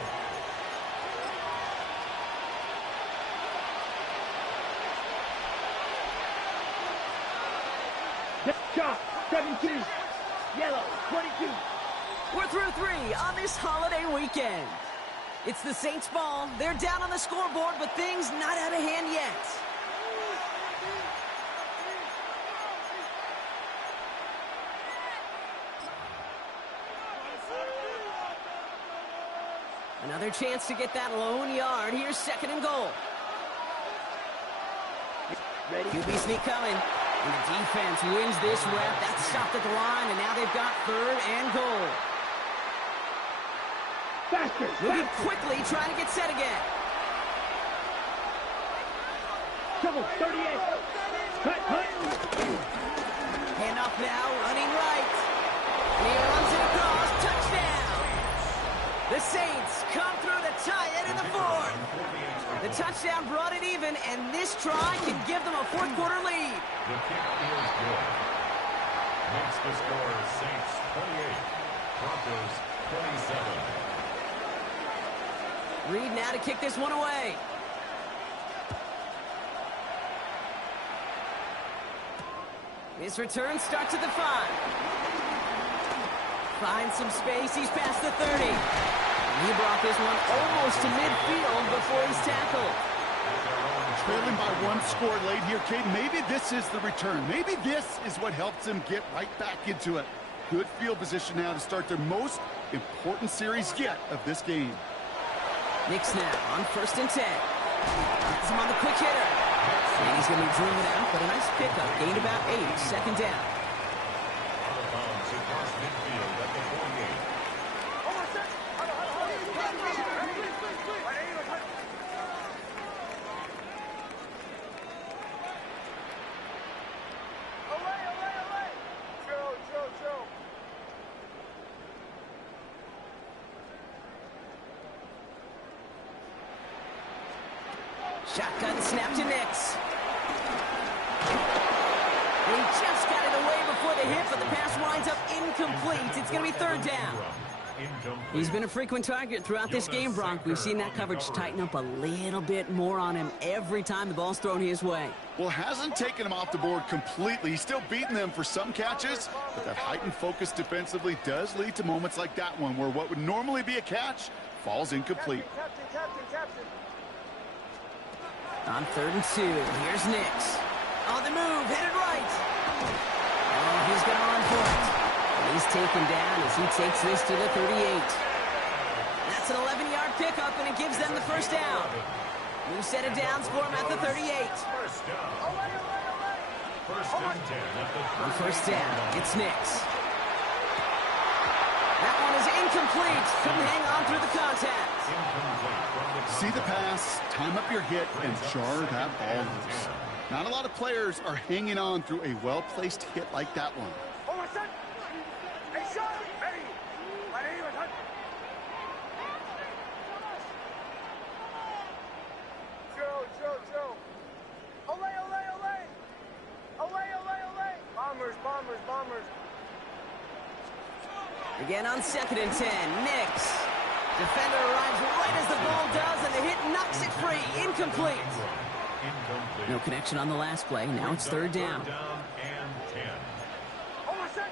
Shot, 17. Yellow, 22. We're through 3 on this holiday weekend. It's the Saints ball. They're down on the scoreboard, but things not out of hand yet. Another chance to get that lone yard. Here's second and goal. QB sneak coming. And the defense wins this rep. That's stopped at the line, and now they've got 3rd and goal. Moving quickly, trying to get set again. Trouble, 38. Cut. Hand off now, running right. And he runs it across. Touchdown! The Saints come through to tie it in the 4th. The touchdown brought it even, and this try can give them a 4th-quarter lead. The kick is good. Makes the score Saints 28, Broncos 27. Reed now to kick this one away. His return starts at the 5. Finds some space. He's past the 30. And he brought this one almost to midfield before he's tackled. Trailing by 1 score late here, Kate. Maybe this is the return. Maybe this is what helps them get right back into it. Good field position now to start their most important series yet of this game. Nick snap on 1st and 10. Gets him on the quick hitter. And he's going to be driven out, but a nice pickup. Gained about 8. 2nd down. Out of bounds across midfield at the 48. Shotgun snap to Nix. And he just got it away before the hit, but the pass winds up incomplete. It's going to be 3rd down. He's been a frequent target throughout this game, Bronk. We've seen that coverage tighten up a little bit more on him every time the ball's thrown his way. Well, hasn't taken him off the board completely. He's still beating them for some catches, but that heightened focus defensively does lead to moments like that one where what would normally be a catch falls incomplete. Captain. On 3rd and 2, here's Nix. On the move, headed right. Oh, he's going to run for it. And he's taken down as he takes this to the 38. That's an 11-yard pickup, and it gives them the 1st down. New set of downs for him at the 38. First down. 1st and 10 at the 38. On 1st down, it's Nix. That one is incomplete. Couldn't hang on through the contact. See the pass, time up your hit, and jar that ball loose. Not a lot of players are hanging on through a well-placed hit like that one. Bombers. Again on 2nd and 10, Nix. Defender arrives right as the ball does, and the hit knocks it free. Incomplete. No connection on the last play. Now it's 3rd down. And 10. Motion.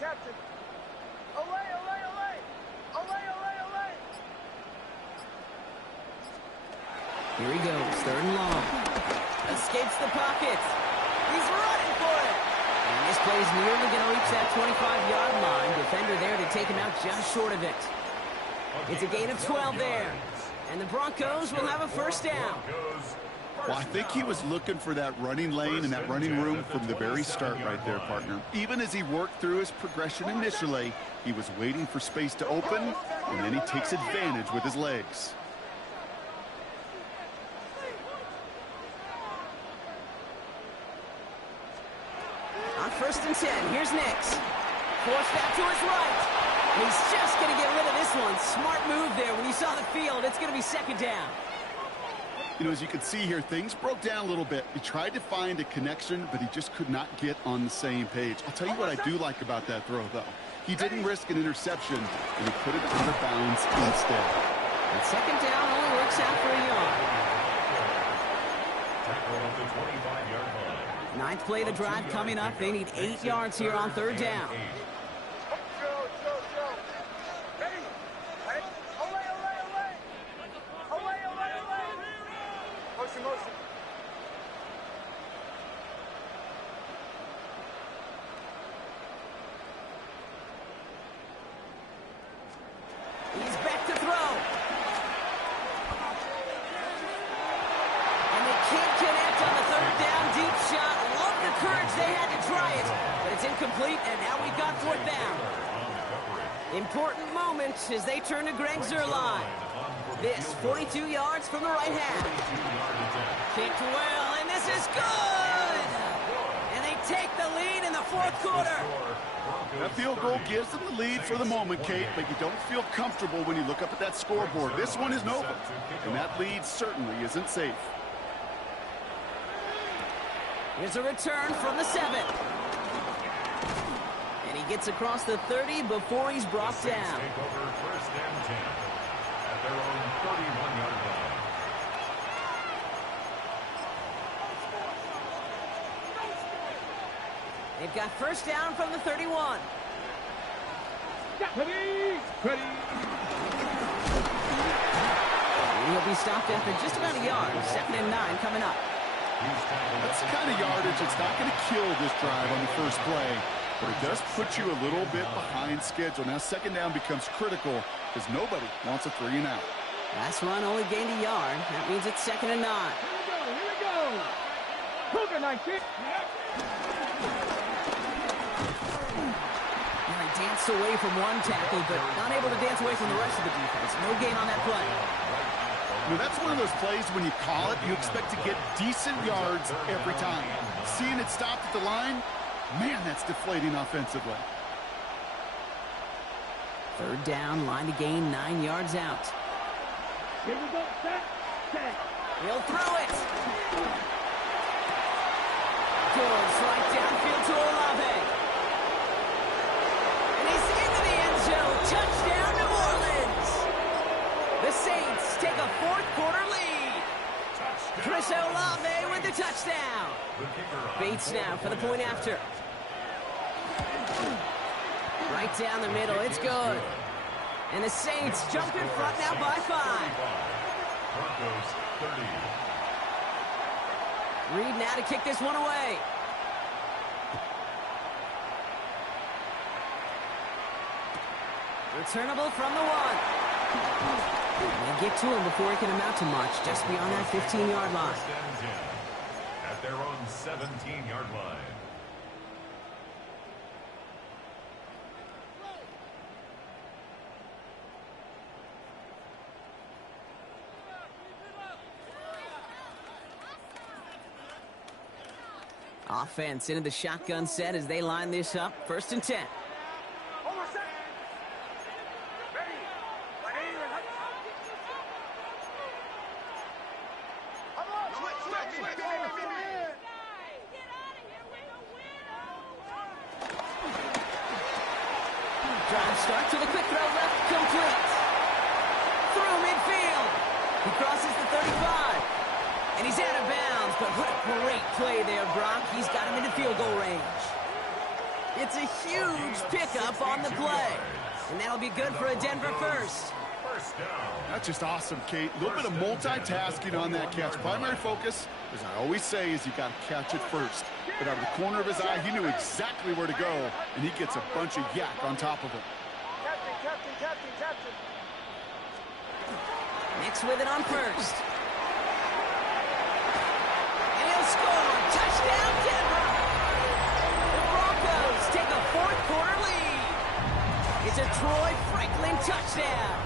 Captain. Away. Here he goes, 3rd and long. Escapes the pocket. He's running for it. And this play's nearly going to reach that 25-yard line. Defender there to take him out just short of it. It's a gain of 12 there. And the Broncos will have a 1st down. Well, I think he was looking for that running lane and that running room from the very start right there, partner. Even as he worked through his progression initially, he was waiting for space to open, and then he takes advantage with his legs. On 1st and 10, here's Nix. Forced out to his right. And he's just going to get rid of this one. Smart move there. When you saw the field, it's going to be 2nd down. You know, as you can see here, things broke down a little bit. He tried to find a connection, but he just could not get on the same page. I'll tell you what I do like about that throw, though. He didn't risk an interception, and he put it out of bounds instead. And 2nd down only works out for a yard. Tackle at the 25-yard line. 9th play of the drive coming up. They need 8 yards here on 3rd down. Ready. Away. He's back to throw. And they can't connect on the third down deep shot. Love the courage they had to try it. But it's incomplete, and now we've got fourth down. Important moment as they turn to Greg Zuerlein. This, 42 yards from the right half. Kicked well, and this is good! And they take the lead in the fourth quarter. That field goal gives them the lead for the moment, Kate, but you don't feel comfortable when you look up at that scoreboard. This one isn't over, and that lead certainly isn't safe. Here's a return from the 7. And he gets across the 30 before he's brought down. Take over first and 10 at their own 31-yard line. They've got first down from the 31. Ready. He'll be stopped after just about a yard. 2nd and 9 coming up. That's the kind of yardage it's not going to kill this drive on the first play, but it does put you a little bit behind schedule. Now 2nd down becomes critical because nobody wants a 3 and out. Last run only gained a yard. That means it's 2nd and 9. Here we go. Cougar 19. He danced away from one tackle, but unable to dance away from the rest of the defense. No gain on that play. Now, that's one of those plays when you call it, you expect to get decent yards every time. Seeing it stopped at the line, man, that's deflating offensively. 3rd down, line to gain 9 yards out. Here we go. Set. He'll throw it. Goes right downfield to Olave. And he's into the end zone. Touchdown, New Orleans. The Saints take a fourth quarter lead. Chris Olave with the touchdown. Bates now for the point after. Right down the middle. It's good. And the Saints jump in front now by 5. Broncos 30. Reed now to kick this one away. Returnable from the 1. They get to him before he can amount to much, just beyond that 15-yard line. First and 10 at their own 17-yard line. Offense into the shotgun set as they line this up. 1st and 10. Drive start to the quick throw left, complete. Through midfield. He crosses the 35. And he's out of bounds, but what a great play there, Brock. He's got him into field goal range. It's a huge pickup on the play. And that'll be good for a Denver first. That's just awesome, Kate. A little bit of multitasking on that catch. Primary focus, as I always say, is you got to catch it first. But out of the corner of his eye, he knew exactly where to go, and he gets a bunch of yak on top of it. Captain. Nix with it on 1st. And he'll score. Touchdown, Denver. The Broncos take a fourth quarter lead. It's a Troy Franklin touchdown.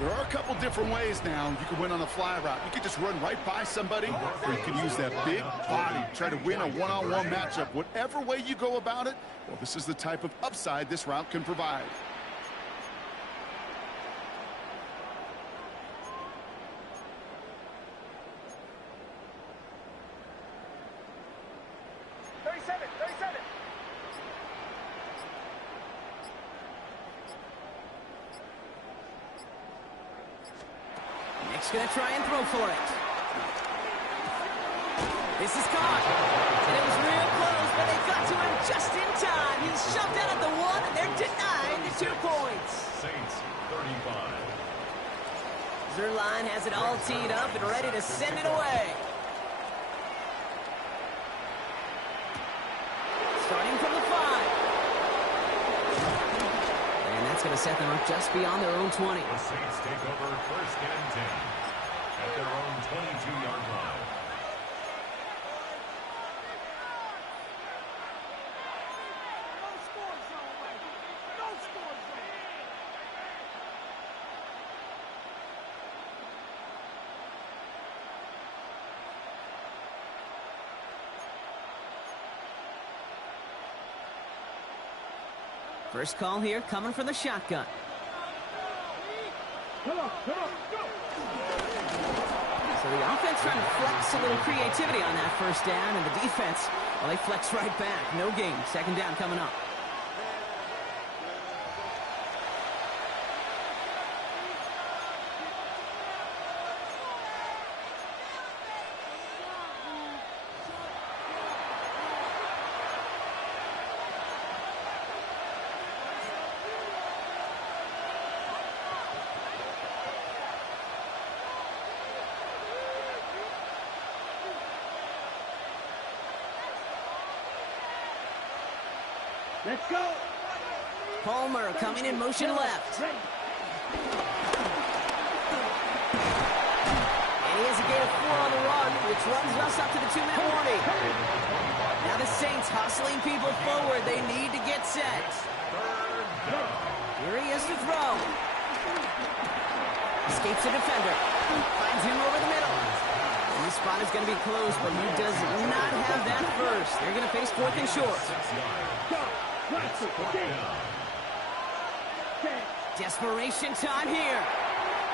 There are a couple different ways now you can win on a fly route. You can just run right by somebody, or you can use that big body, try to win a one-on-one matchup. Whatever way you go about it, well, this is the type of upside this route can provide. Going to try and throw for it. This is caught. And it was real close, but they got to him just in time. He's shoved out at the 1, and they're denied the 2 points. Saints 35. Zuerlein has it all teed up and ready to send it away. Starting from the 5. And that's going to set them up just beyond their own 20. The Saints take over 1st and 10 at their own 22-yard line. First call here coming from the shotgun. So the offense trying to flex a little creativity on that first down, and the defense, well, they flex right back. No gain. 2nd down coming up. Let's go. Palmer coming in motion left. And he has a gain of 4 on the run, which runs us up to the 2-minute warning. Now the Saints hustling people forward. They need to get set. Here he is to throw. Escapes the defender. Finds him over the middle. And this spot is going to be closed, but he does not have that first. They're going to face 4th and short. Desperation time here.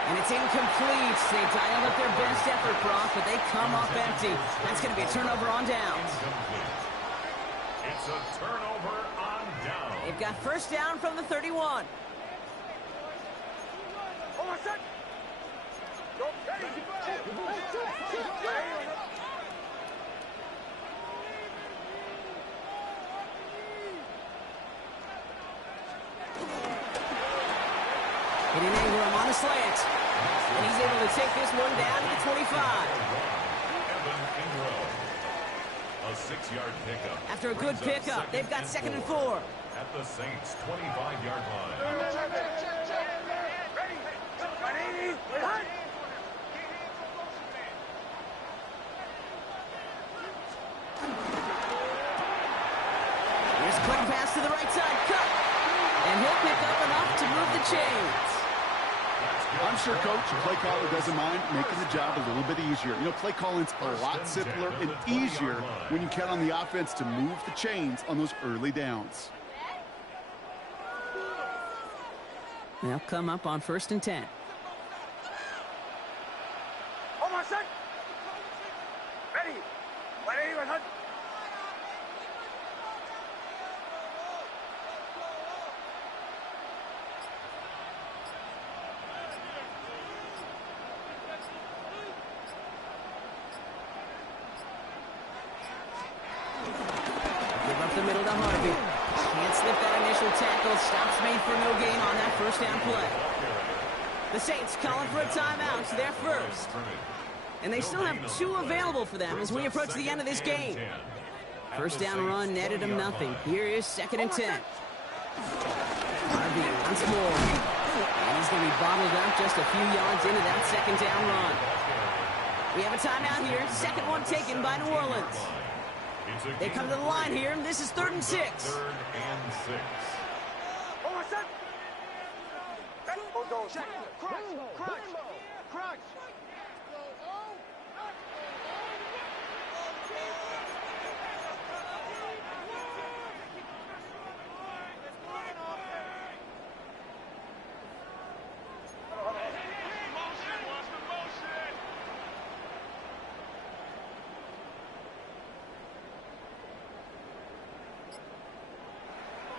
And it's incomplete. They dialed up their best effort, Brock, but they come up empty. That's going to be a turnover on downs. It's a turnover on down. They've got 1st down from the 31. Hitting Ingram on a slant. And he's able to take this one down to the 25. A 6-yard pickup. After a good pickup, they've got 2nd and 4. At the Saints' 25-yard line. Here's a quick pass to the right side. Cut. And he'll pick up enough to move the chains. I'm sure Coach, play caller doesn't mind making the job a little bit easier. You know, play calling's a lot simpler and easier when you count on the offense to move the chains on those early downs. They'll come up on 1st and 10. The middle to Harvey. Can't slip that initial tackle. Stops made for no gain on that 1st down play. The Saints calling for a timeout. They're first. And they still have 2 available for them as we approach the end of this game. 1st down run netted them nothing. Here is 2nd and 10. Harvey once more. And he's going to be bottled up just a few yards into that 2nd down run. We have a timeout here. 2nd one taken by New Orleans. They come to the line here, and this is 3rd and 6. 3rd and 6.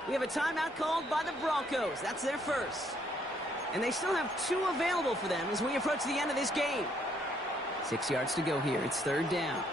We have a timeout called by the Broncos. That's their first. And they still have 2 available for them as we approach the end of this game. 6 yards to go here. It's 3rd down.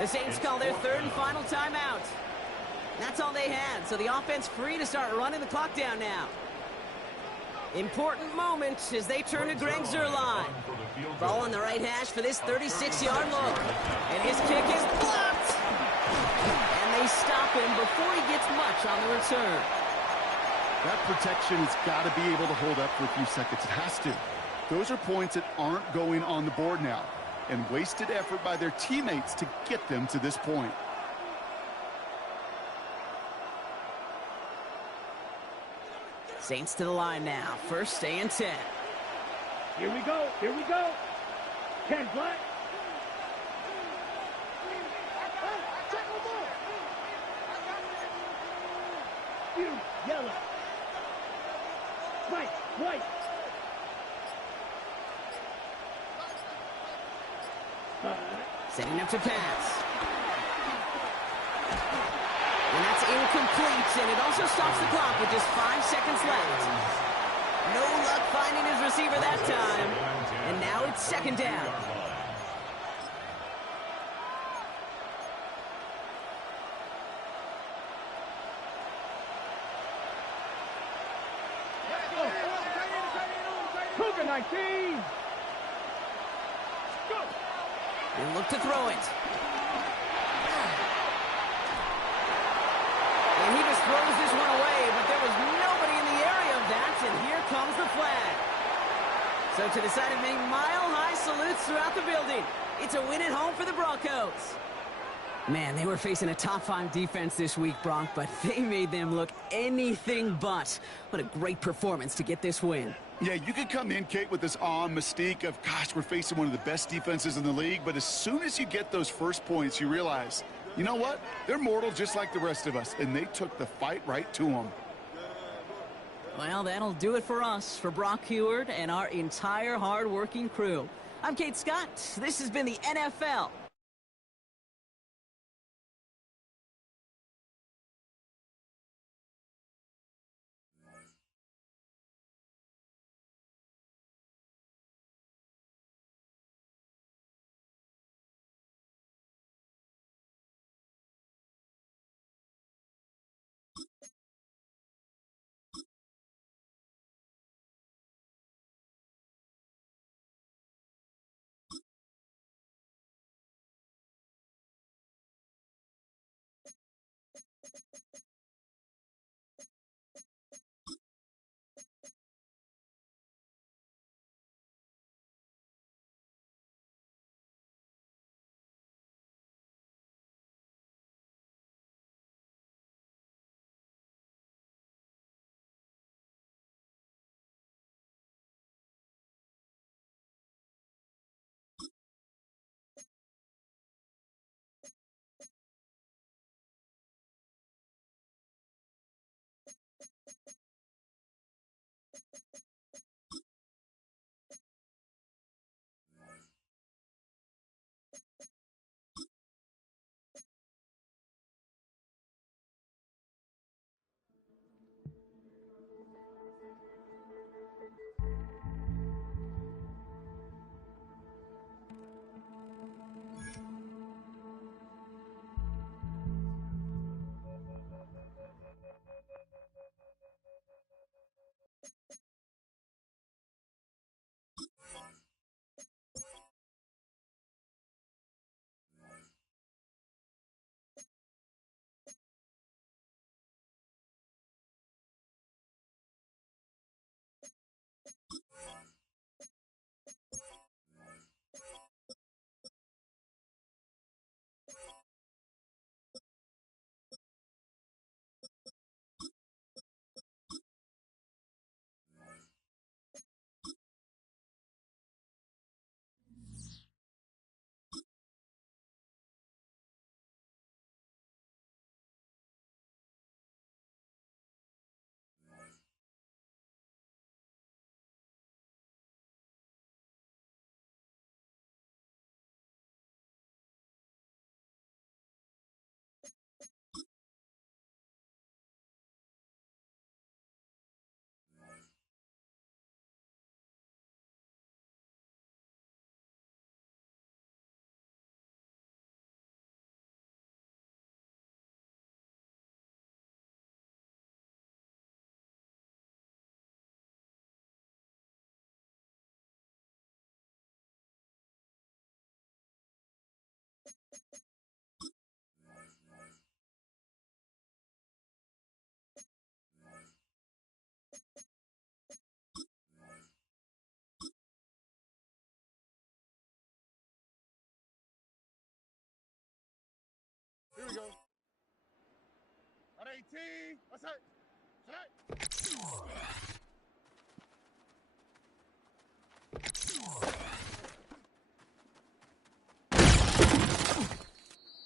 The Saints call their third and final timeout. That's all they had, so the offense free to start running the clock down now. Important moment as they turn to Greg Zuerlein. Ball on the right hash for this 36-yard look. And his kick is blocked. And they stop him before he gets much on the return. That protection has got to be able to hold up for a few seconds. It has to. Those are points that aren't going on the board now. And wasted effort by their teammates to get them to this point. Saints to the line now. First and 10. Here we go. Here we go. 10 black. You yellow. White. Setting up to pass. And that's incomplete, and it also stops the clock with just 5 seconds left. No luck finding his receiver that time. And now it's second down. Cougar 19. Go. And look to throw it. And he just throws this one away, but there was nobody in the area of that, and here comes the flag. So to the side of me, mile-high salutes throughout the building. It's a win at home for the Broncos. Man, they were facing a top-5 defense this week, Bronc, but they made them look anything but. What a great performance to get this win. Yeah, you could come in, Kate, with this mystique of, gosh, we're facing one of the best defenses in the league, but as soon as you get those first points, you realize, you know what? They're mortal just like the rest of us, and they took the fight right to them. Well, that'll do it for us, for Brock Heward and our entire hard-working crew. I'm Kate Scott. This has been the NFL 18. What's that? Set.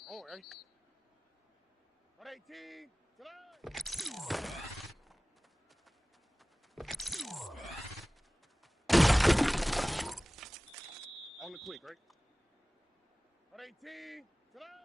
Oh, right. 18. Tonight. On the quick, right? 18. Tonight.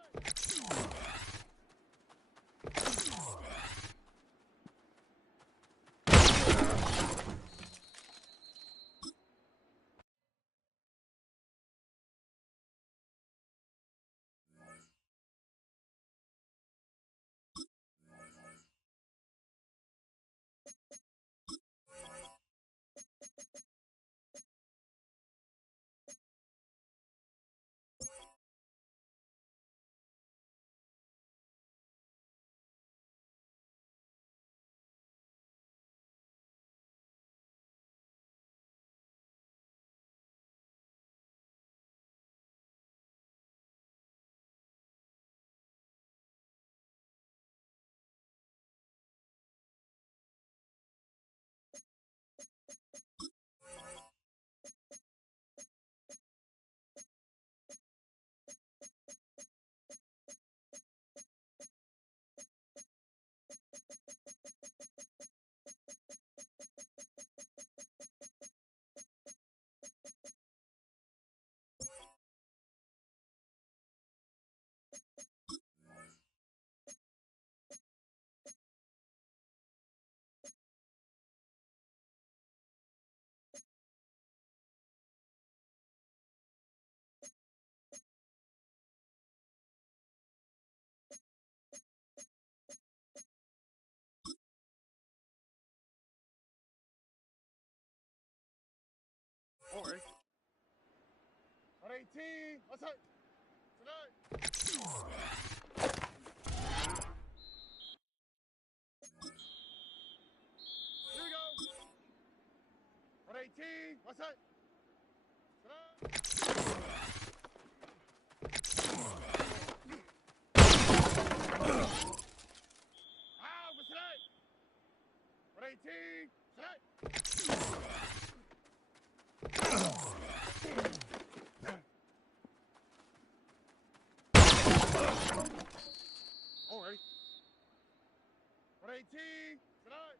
Oh, right. 18. What's that? Tonight. Here we go. 18. What's that? Tonight. Ah, what's that? 18. Set. All right. 18. Tonight.